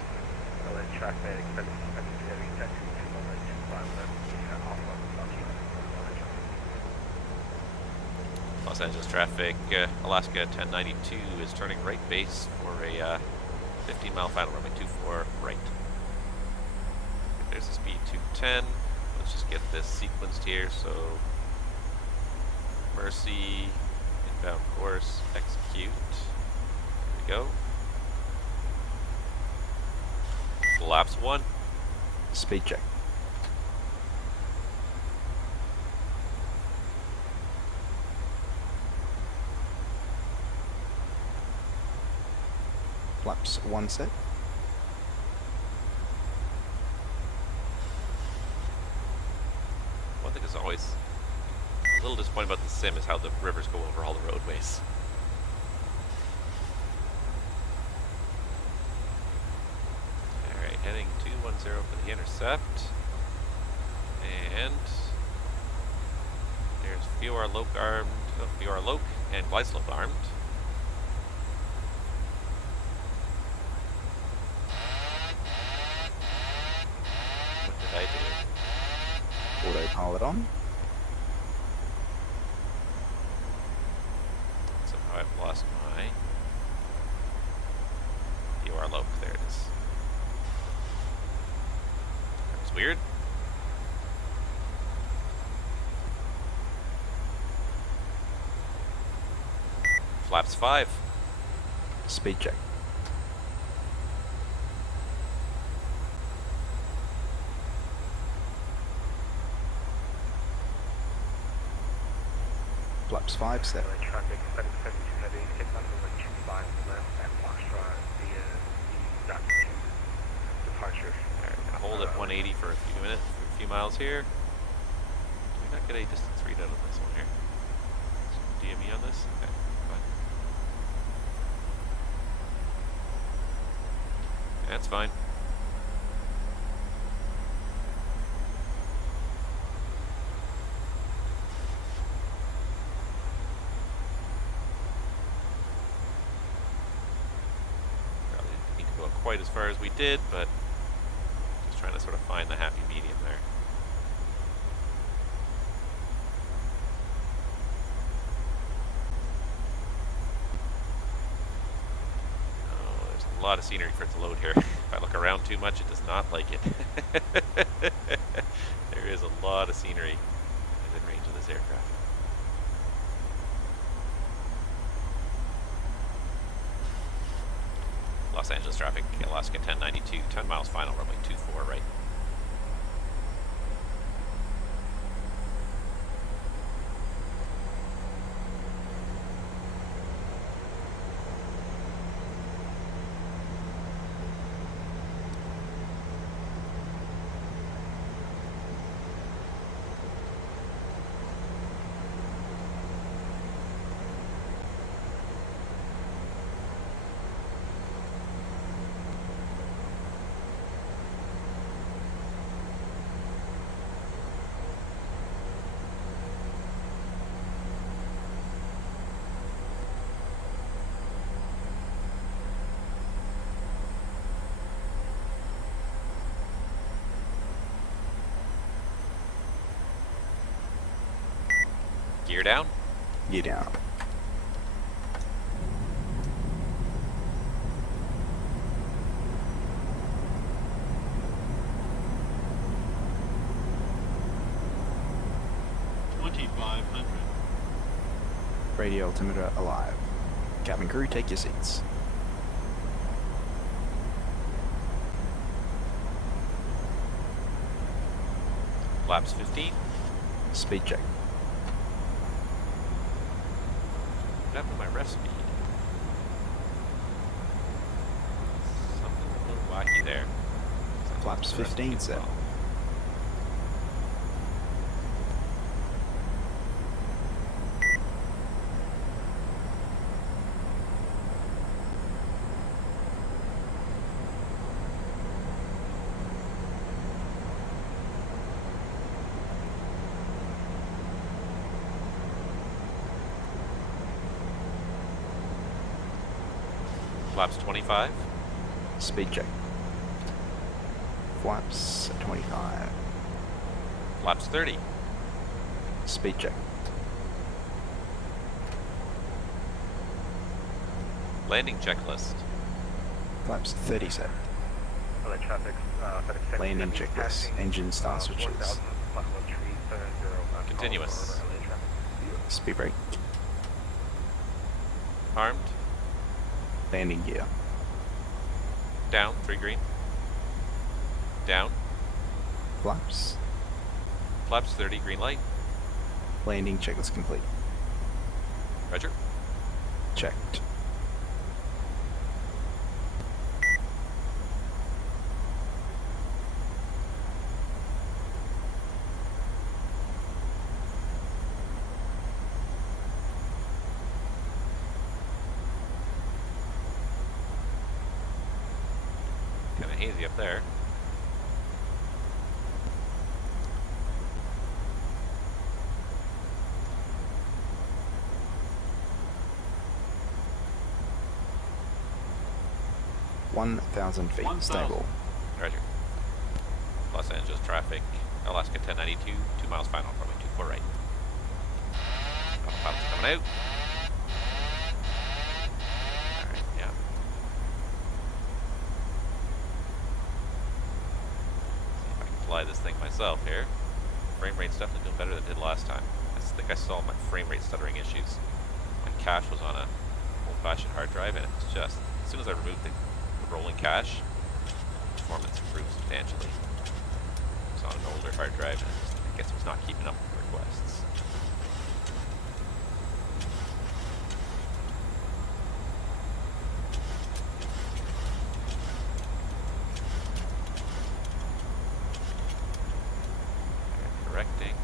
Los Angeles traffic, Alaska 1092 is turning right base for a 15-mile final runway 24 right. There's the speed 210. Let's just get this sequenced here. So Mercy, inbound course, execute. Here we go. Flaps 1. Speed check. Flaps 1 set. One thing is always a little disappointing about the sim is how the rivers go over all the roadways. Alright, heading 210 for the intercept. And there's VOR Loc armed, VOR Loc and glide slope armed. What did I do? Autopilot on. Somehow I've lost my VOR Loc. There it is. weird. Flaps 5. Speed check. Flaps 5 set. LA traffic, FedEx 72 heavy, 625 left at Foxtrot via the Longitude departure. Alright, gonna hold at 180 for a few minutes, for a few miles here. Do we not get a distance readout on this one here? DME on this? Okay, fine. That's fine. Probably didn't need to go quite as far as we did, but just trying to sort of find the happy medium there. Oh, there's a lot of scenery for it to load here. If I look around too much, it does not like it. There is a lot of scenery within range of this aircraft. Los Angeles traffic, Alaska 1092, 10 miles final, runway 24 right. Gear down. Gear down. Radio altimeter alive. Cabin crew, take your seats. Flaps 15. Speed check. What happened to my ref speed? Something a little wacky there. Flaps 15 set. Flaps 25. Speed check. Flaps 25. Flaps 30. Speed check. Landing checklist. Flaps 30 set. LA traffic, FedEx 72 Landing heavy, checklist. passing, Engine star switches. 4000, Buffalo Tree, 70, Continuous. LA traffic. Speed brake. Armed. Landing gear. Down. 3 green. Down. Flaps. Flaps 30. Green light. Landing checklist complete. Roger. Checked. Kind of hazy up there. $1,000 feet. Stable. Roger. Los Angeles traffic, Alaska 1092, 2 miles final, runway 24 right. Couple pilots coming out. Alright, yeah. See if I can fly this thing myself here. Frame rate's definitely doing better than it did last time. I think I saw my frame rate stuttering issues. My cache was on a old-fashioned hard drive, and it was just, as soon as I removed the rolling cache, performance improved substantially. It was on an older hard drive, and I guess it was not keeping up with requests. Correcting.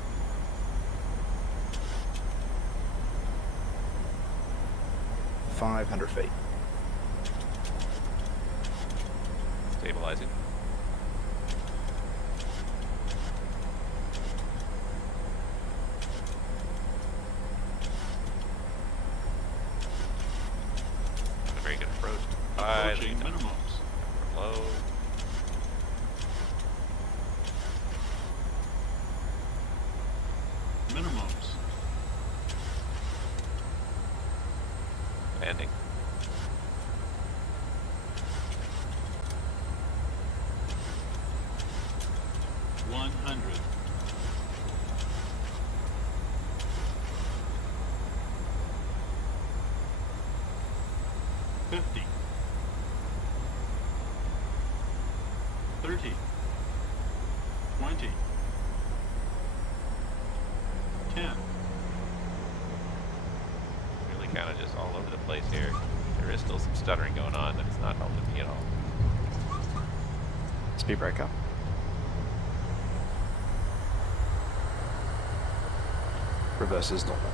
$500 feet. Stabilizing. Not a very good approach. Approaching minimums. Low. Minimums. Landing. $100. 50. 30. 20. 10. Really kind of just all over the place here. There is still some stuttering going on that is not helping me at all. Speed breaker. Reverses normal.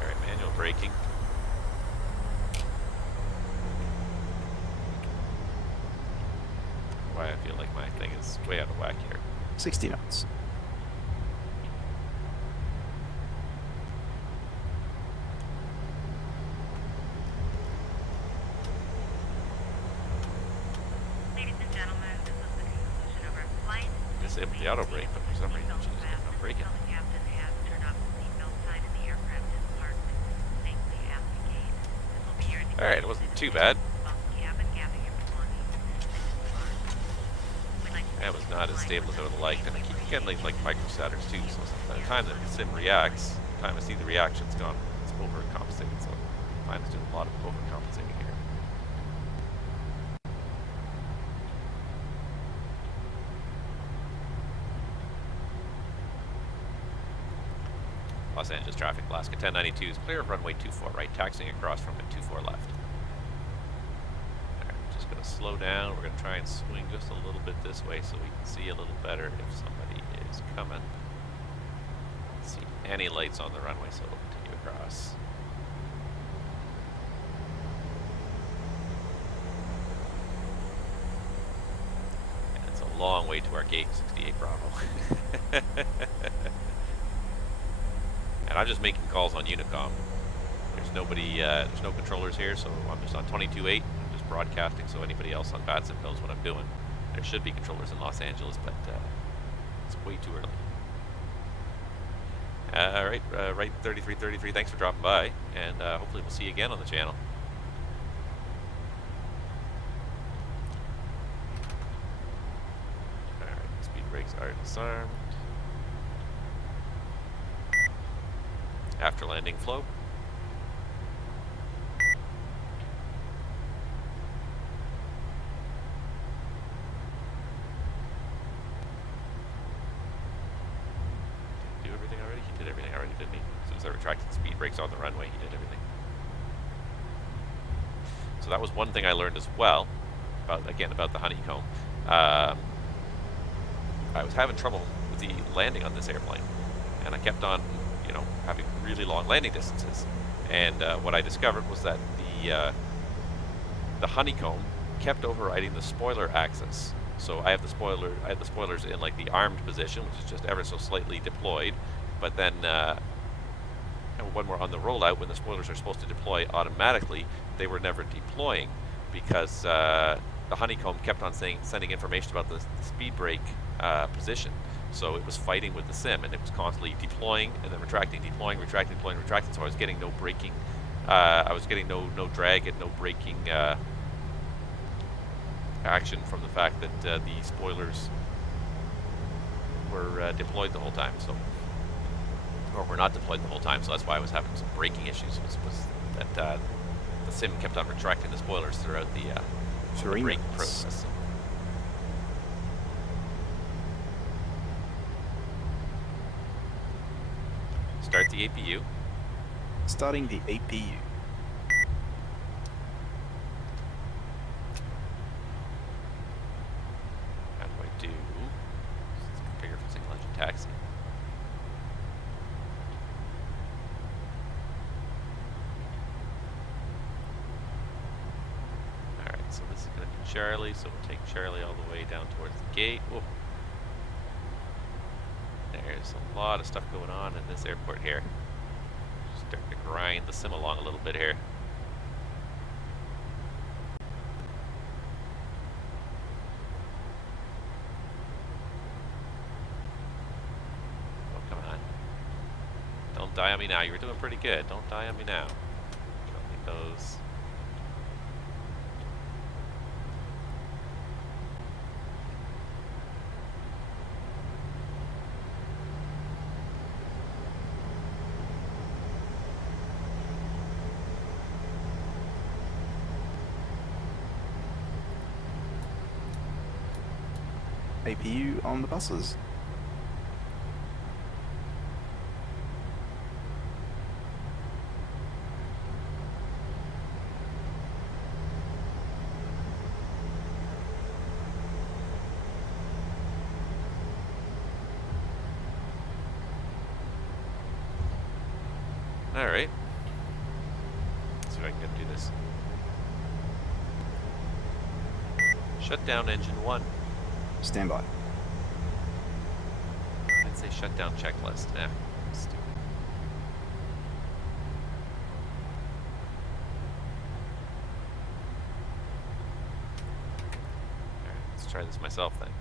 Alright, manual braking. Why I feel like my thing is way out of whack here. 60 knots. Ladies and gentlemen, this is the conclusion of our flight. Disable the auto brake, but for some reason she's not braking. The captain has turned off the seatbelt sign and the aircraft is parked safely at the gate. This will be your Alright, it wasn't too bad. That was not as stable as I would have liked, and I keep getting like microstutters too, so by the time the sim reacts, by the time I see the reaction, it's gone, it's overcompensating, so I find it's doing a lot of overcompensating here. Los Angeles traffic, Alaska 1092 is clear of runway 24 right, taxiing across from it 24 left. Just going to slow down. We're going to try and swing just a little bit this way so we can see a little better if somebody is coming. See any lights on the runway, so we'll continue across. And it's a long way to our gate, 68 Bravo. And I'm just making calls on Unicom. There's nobody, there's no controllers here, so I'm just on 22.8. Broadcasting so anybody else on VATSIM knows what I'm doing. There should be controllers in Los Angeles, but it's way too early. Alright, right 3333, thanks for dropping by, and hopefully we'll see you again on the channel. Alright, speed brakes are disarmed. After landing flow. Brakes on the runway, he did everything. So that was one thing I learned as well, about the honeycomb. I was having trouble with the landing on this airplane, and I kept on, having really long landing distances. And what I discovered was that the honeycomb kept overriding the spoiler axis. So I have the spoilers in like the armed position, which is just ever so slightly deployed, but then. And when we're on the rollout, when the spoilers are supposed to deploy automatically, they were never deploying because the honeycomb kept on sending information about the speed brake position. So it was fighting with the sim, and it was constantly deploying and then retracting, deploying, retracting, deploying, retracting. So I was getting no braking. I was getting no drag and no braking action from the fact that the spoilers were deployed the whole time, so, or were not deployed the whole time, so that's why I was having some braking issues, was that the sim kept on retracting the spoilers throughout the 3 braking minutes. process. Start the APU. Starting the APU. How do I do? Configure for single engine taxi. Alright, so this is going to be Charlie, so we'll take Charlie all the way down towards the gate. Whoa. There's a lot of stuff going on in this airport here. Starting to grind the sim along a little bit here. Oh, come on. Don't die on me now. You were doing pretty good. Don't die on me now. Show me those. APU on the buses. Alright. Let's see if I can do this. Shut down engine 1. Stand by. I'd say shut down checklist. Nah, stupid. Alright, let's try this myself then.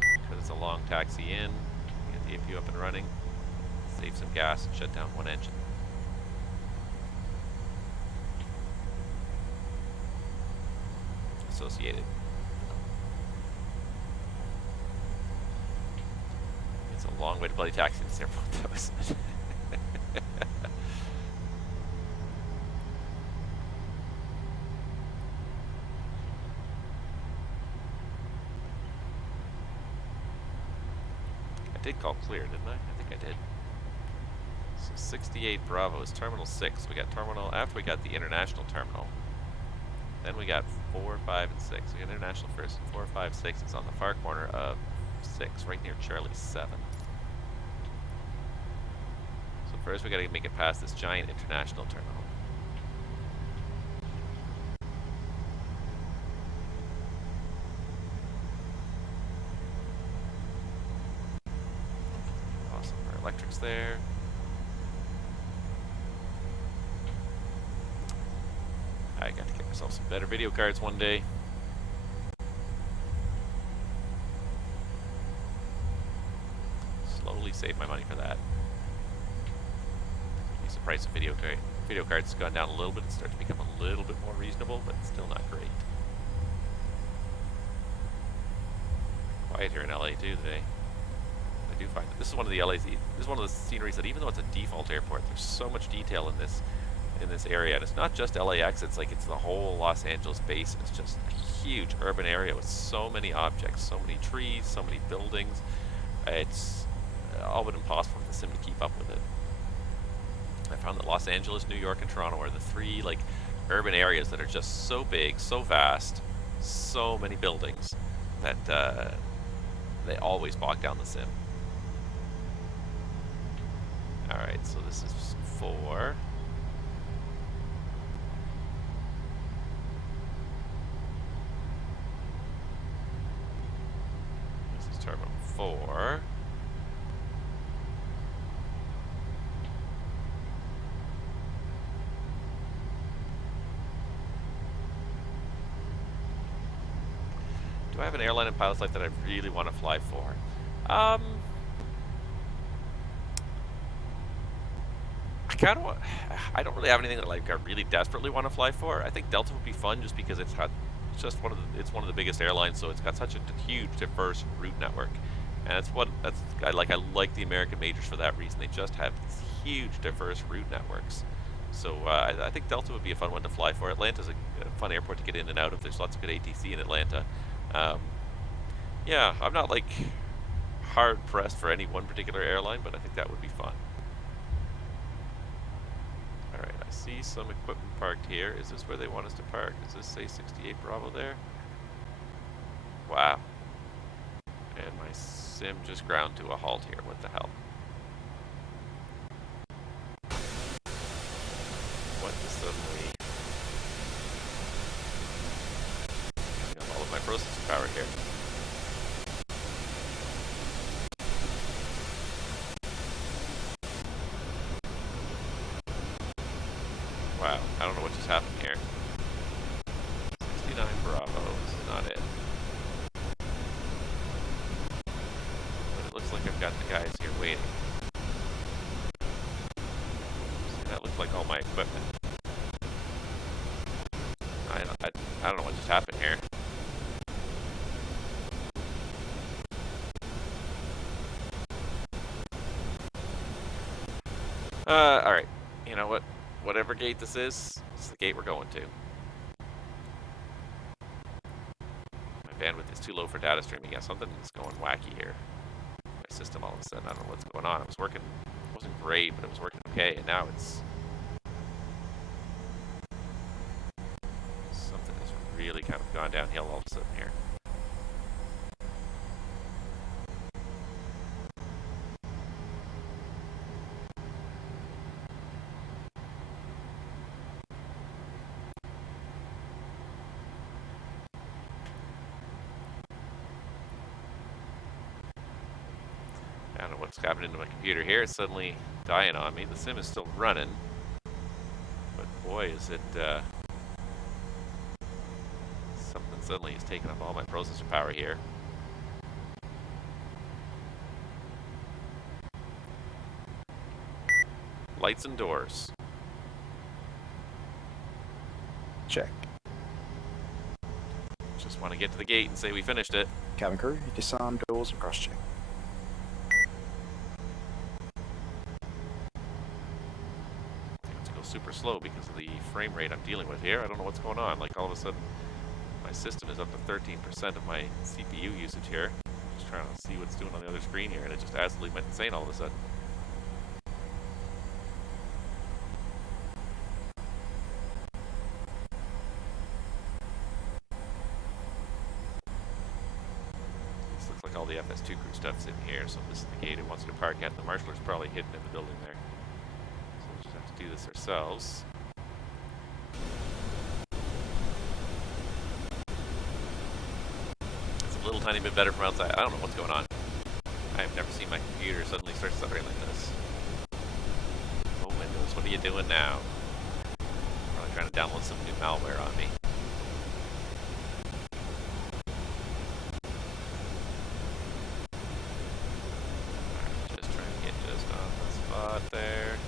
Because it's a long taxi in, get the APU up and running, save some gas and shut down one engine. Associated. It's a long way to bloody taxi in this airport, though, isn't it? I did call clear, didn't I? I think I did. So 68 Bravo is Terminal 6. We got terminal, after we got the international terminal. Then we got 4, 5, and 6. We got international first, and 4, 5, 6 is on the far corner of 6, right near Charlie 7. So first we gotta make it past this giant international terminal. Awesome, our electric's there. I got to get myself some better video cards one day. Slowly save my money for that. At least the price of video cards has gone down a little bit. It's starting to become a little bit more reasonable, but still not great. Quiet here in LA too today. I do find that this is one of the LA's. This is one of the sceneries that, even though it's a default airport, there's so much detail in this area, and it's not just LAX. It's like it's the whole Los Angeles basin. It's just a huge urban area with so many objects, so many trees, so many buildings. It's all but impossible for the sim to keep up with it. I found that Los Angeles, New York, and Toronto are the three like urban areas that are just so big, so vast, so many buildings that they always bog down the sim. Alright, so this is 4. This is Terminal 4. Do I have an airline in pilot's life that I really want to fly for? I don't really have anything that like I really desperately want to fly for. I think Delta would be fun just because it's had It's just it's one of the biggest airlines, so it's got such a huge, diverse route network, and I like the American majors for that reason. They just have these huge, diverse route networks. So I think Delta would be a fun one to fly for. Atlanta's a fun airport to get in and out of. There's lots of good ATC in Atlanta. Yeah, I'm not like hard pressed for any one particular airline, but I think that would be fun. Alright, I see some equipment parked here. Is this where they want us to park? Does this say 68 Bravo there? Wow. And my sim just ground to a halt here. What the hell? What is suddenly... I got all of my processing power here. Wow, I don't know what just happened here. 69 Bravo, this is not it. But it looks like I've got the guys here waiting. So that looks like all my equipment. I don't know what just happened here. Alright. You know what? Whatever gate this is, it's the gate we're going to. My bandwidth is too low for data streaming. Yeah, something is going wacky here. My system all of a sudden, I don't know what's going on. It was working, it wasn't great, but it was working okay, and now it's... something has really kind of gone downhill all of a sudden here. I don't know what's happening to my computer here. It's suddenly dying on me. The sim is still running. But boy, is it... something suddenly is taking up all my processor power here. Lights and doors. Check. Just want to get to the gate and say we finished it. Cabin crew, disarm doors and cross-check. Super slow because of the frame rate I'm dealing with here. I don't know what's going on. Like all of a sudden, my system is up to 13% of my CPU usage here. Just trying to see what's doing on the other screen here, and it just absolutely went insane all of a sudden. This looks like all the FS2 crew stuff's in here, so this is the gate it wants you to park at. The marshaller's probably hidden in the building there. Do this ourselves. It's a little tiny bit better from outside. I don't know what's going on. I have never seen my computer suddenly start stuttering like this. Oh, Windows, what are you doing now? Probably trying to download some new malware on me. Alright, just trying to get just on the spot there.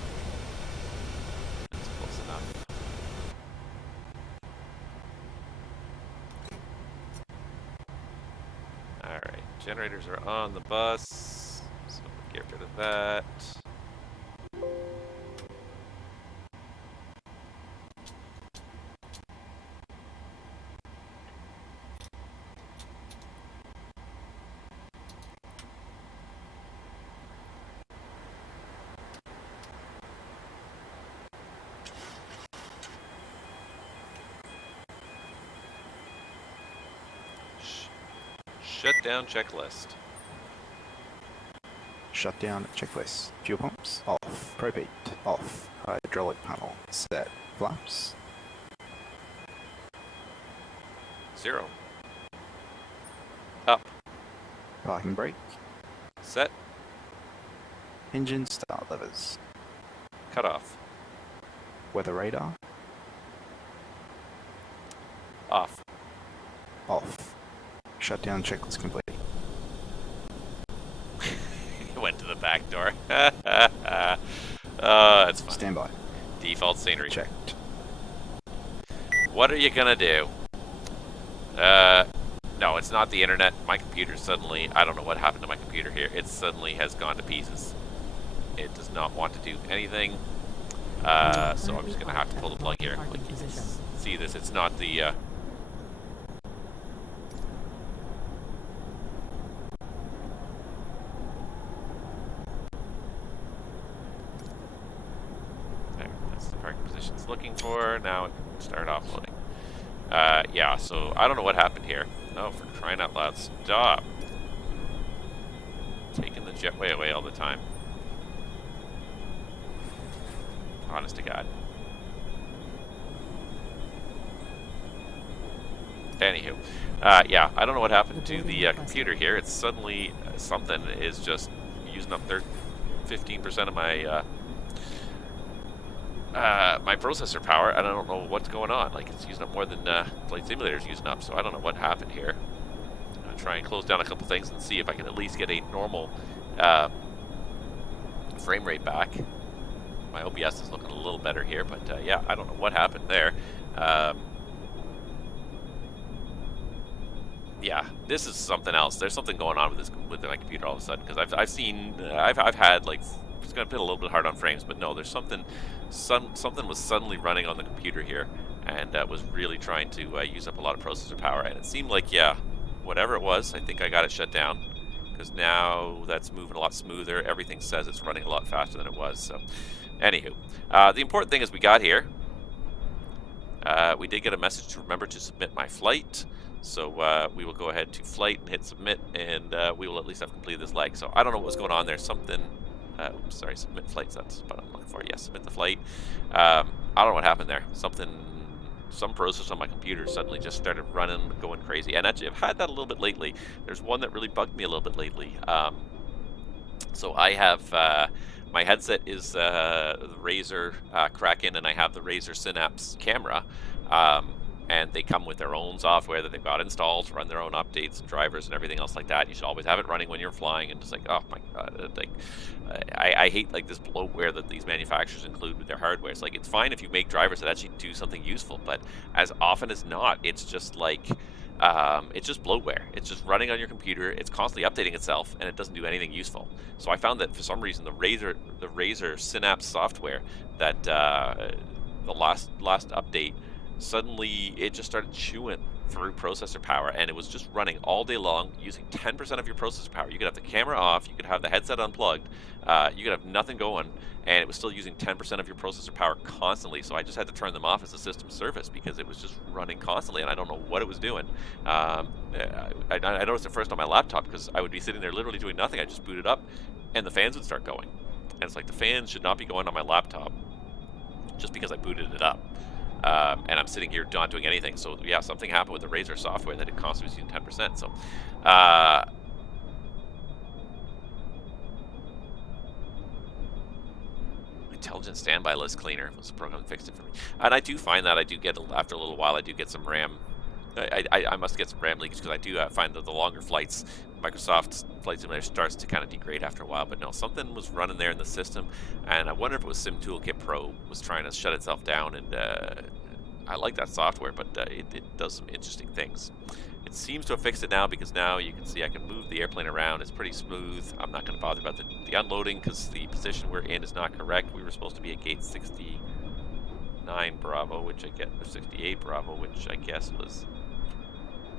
Alright, generators are on the bus, so we'll get rid of that. Shutdown checklist. Shutdown checklist. Fuel pumps off. Propane off. Hydraulic panel set. Flaps. 0. Up. Parking brake. Set. Engine start levers. Cut off. Weather radar. Off. Off. Shutdown checklist complete. Went to the back door. That's fine. Stand by. Default scenery. Checked. What are you gonna do? No, it's not the internet. My computer suddenly, I don't know what happened to my computer here. It suddenly has gone to pieces. It does not want to do anything. So I'm just going to have to pull the plug here. Like you can see this, it's not the... There, that's the parking position it's looking for. Now it can start offloading. Yeah, so I don't know what happened here. Oh, for crying out loud, stop. Taking the jetway away all the time. Honest to God. Anywho, yeah, I don't know what happened to the computer here. It's suddenly something is just using up 15% of my my processor power, and I don't know what's going on. Like, it's using up more than Flight Simulator's using up, so I don't know what happened here. I'm gonna try and close down a couple things and see if I can at least get a normal frame rate back. My OBS is looking a little better here, but yeah, I don't know what happened there. Yeah, this is something else. There's something going on with my computer all of a sudden, because I've had, like, it's gonna put a little bit hard on frames, but no, there's something was suddenly running on the computer here, and was really trying to use up a lot of processor power, and it seemed like, yeah, whatever it was, I think I got it shut down, because now that's moving a lot smoother. Everything says it's running a lot faster than it was. So, anywho, the important thing is we got here. We did get a message to remember to submit my flight. So we will go ahead to flight and hit submit, and we will at least have completed this leg. So I don't know what was going on there. Something, oops, sorry, submit flights. That's what I'm looking for. Yes, submit the flight. I don't know what happened there. Some process on my computer suddenly just started running, going crazy. And actually, I've had that a little bit lately. There's one that really bugged me a little bit lately. So I have my headset is the Razer Kraken, and I have the Razer Synapse camera. And they come with their own software that they've got installed to run their own updates and drivers and everything else like that. You should always have it running when you're flying, and just like, oh my God, like, I hate like this bloatware that these manufacturers include with their hardware. It's like, it's fine if you make drivers that actually do something useful, but as often as not, it's just like, it's just bloatware. It's just running on your computer. It's constantly updating itself, and it doesn't do anything useful. So I found that for some reason the Razer Synapse software that the last update, suddenly it just started chewing through processor power, and it was just running all day long using 10% of your processor power. You could have the camera off, you could have the headset unplugged, you could have nothing going, and it was still using 10% of your processor power constantly. So I just had to turn them off as a system service because it was just running constantly, and I don't know what it was doing. I noticed it first on my laptop because I would be sitting there literally doing nothing. I just booted up and the fans would start going, and it's like, the fans should not be going on my laptop just because I booted it up. And I'm sitting here not doing anything. So yeah, something happened with the Razer software that it constantly was using 10%. So Intelligent Standby List Cleaner was the program that fixed it for me. And I do find that I do get, after a little while, I do get some RAM. I must get some RAM leakage, because I do find that the longer flights, Microsoft's Flight Simulator starts to kind of degrade after a while. But no, something was running there in the system, and I wonder if it was SimToolkit Pro was trying to shut itself down. And I like that software, but it does some interesting things. It seems to have fixed it now, because now you can see I can move the airplane around. It's pretty smooth. I'm not going to bother about the unloading, because the position we're in is not correct. We were supposed to be at gate 69 Bravo, which I get, or 68 Bravo, which I guess was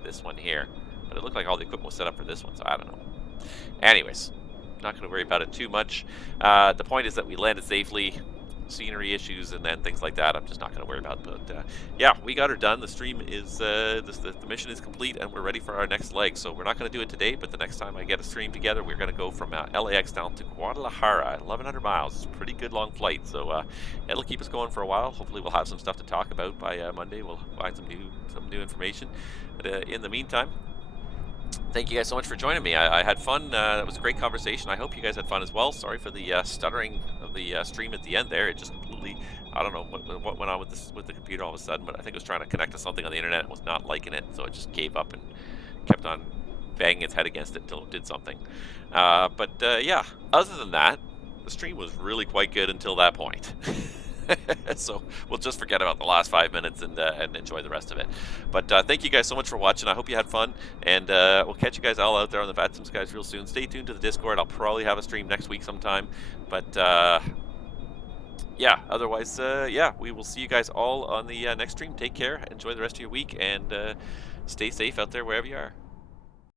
this one here. But it looked like all the equipment was set up for this one, so I don't know. Anyways, not going to worry about it too much. The point is that we landed safely. Scenery issues and then things like that, I'm just not going to worry about. But yeah, we got her done. The stream is the mission is complete, and we're ready for our next leg. So we're not going to do it today, but the next time I get a stream together, we're going to go from LAX down to Guadalajara, 1,100 miles. It's a pretty good long flight, so it'll keep us going for a while. Hopefully we'll have some stuff to talk about by Monday. We'll find some new information. But in the meantime, thank you guys so much for joining me. I had fun. It was a great conversation. I hope you guys had fun as well. Sorry for the stuttering of the stream at the end there. It just completely, I don't know what went on with the computer all of a sudden, but I think it was trying to connect to something on the internet and was not liking it, so it just gave up and kept on banging its head against it until it did something. Yeah, other than that, the stream was really quite good until that point. So we'll just forget about the last 5 minutes and enjoy the rest of it. But thank you guys so much for watching. I hope you had fun, and we'll catch you guys all out there on the VATSIM skies real soon. Stay tuned to the Discord. I'll probably have a stream next week sometime. But yeah, otherwise, yeah, we will see you guys all on the next stream. Take care, enjoy the rest of your week, and stay safe out there wherever you are.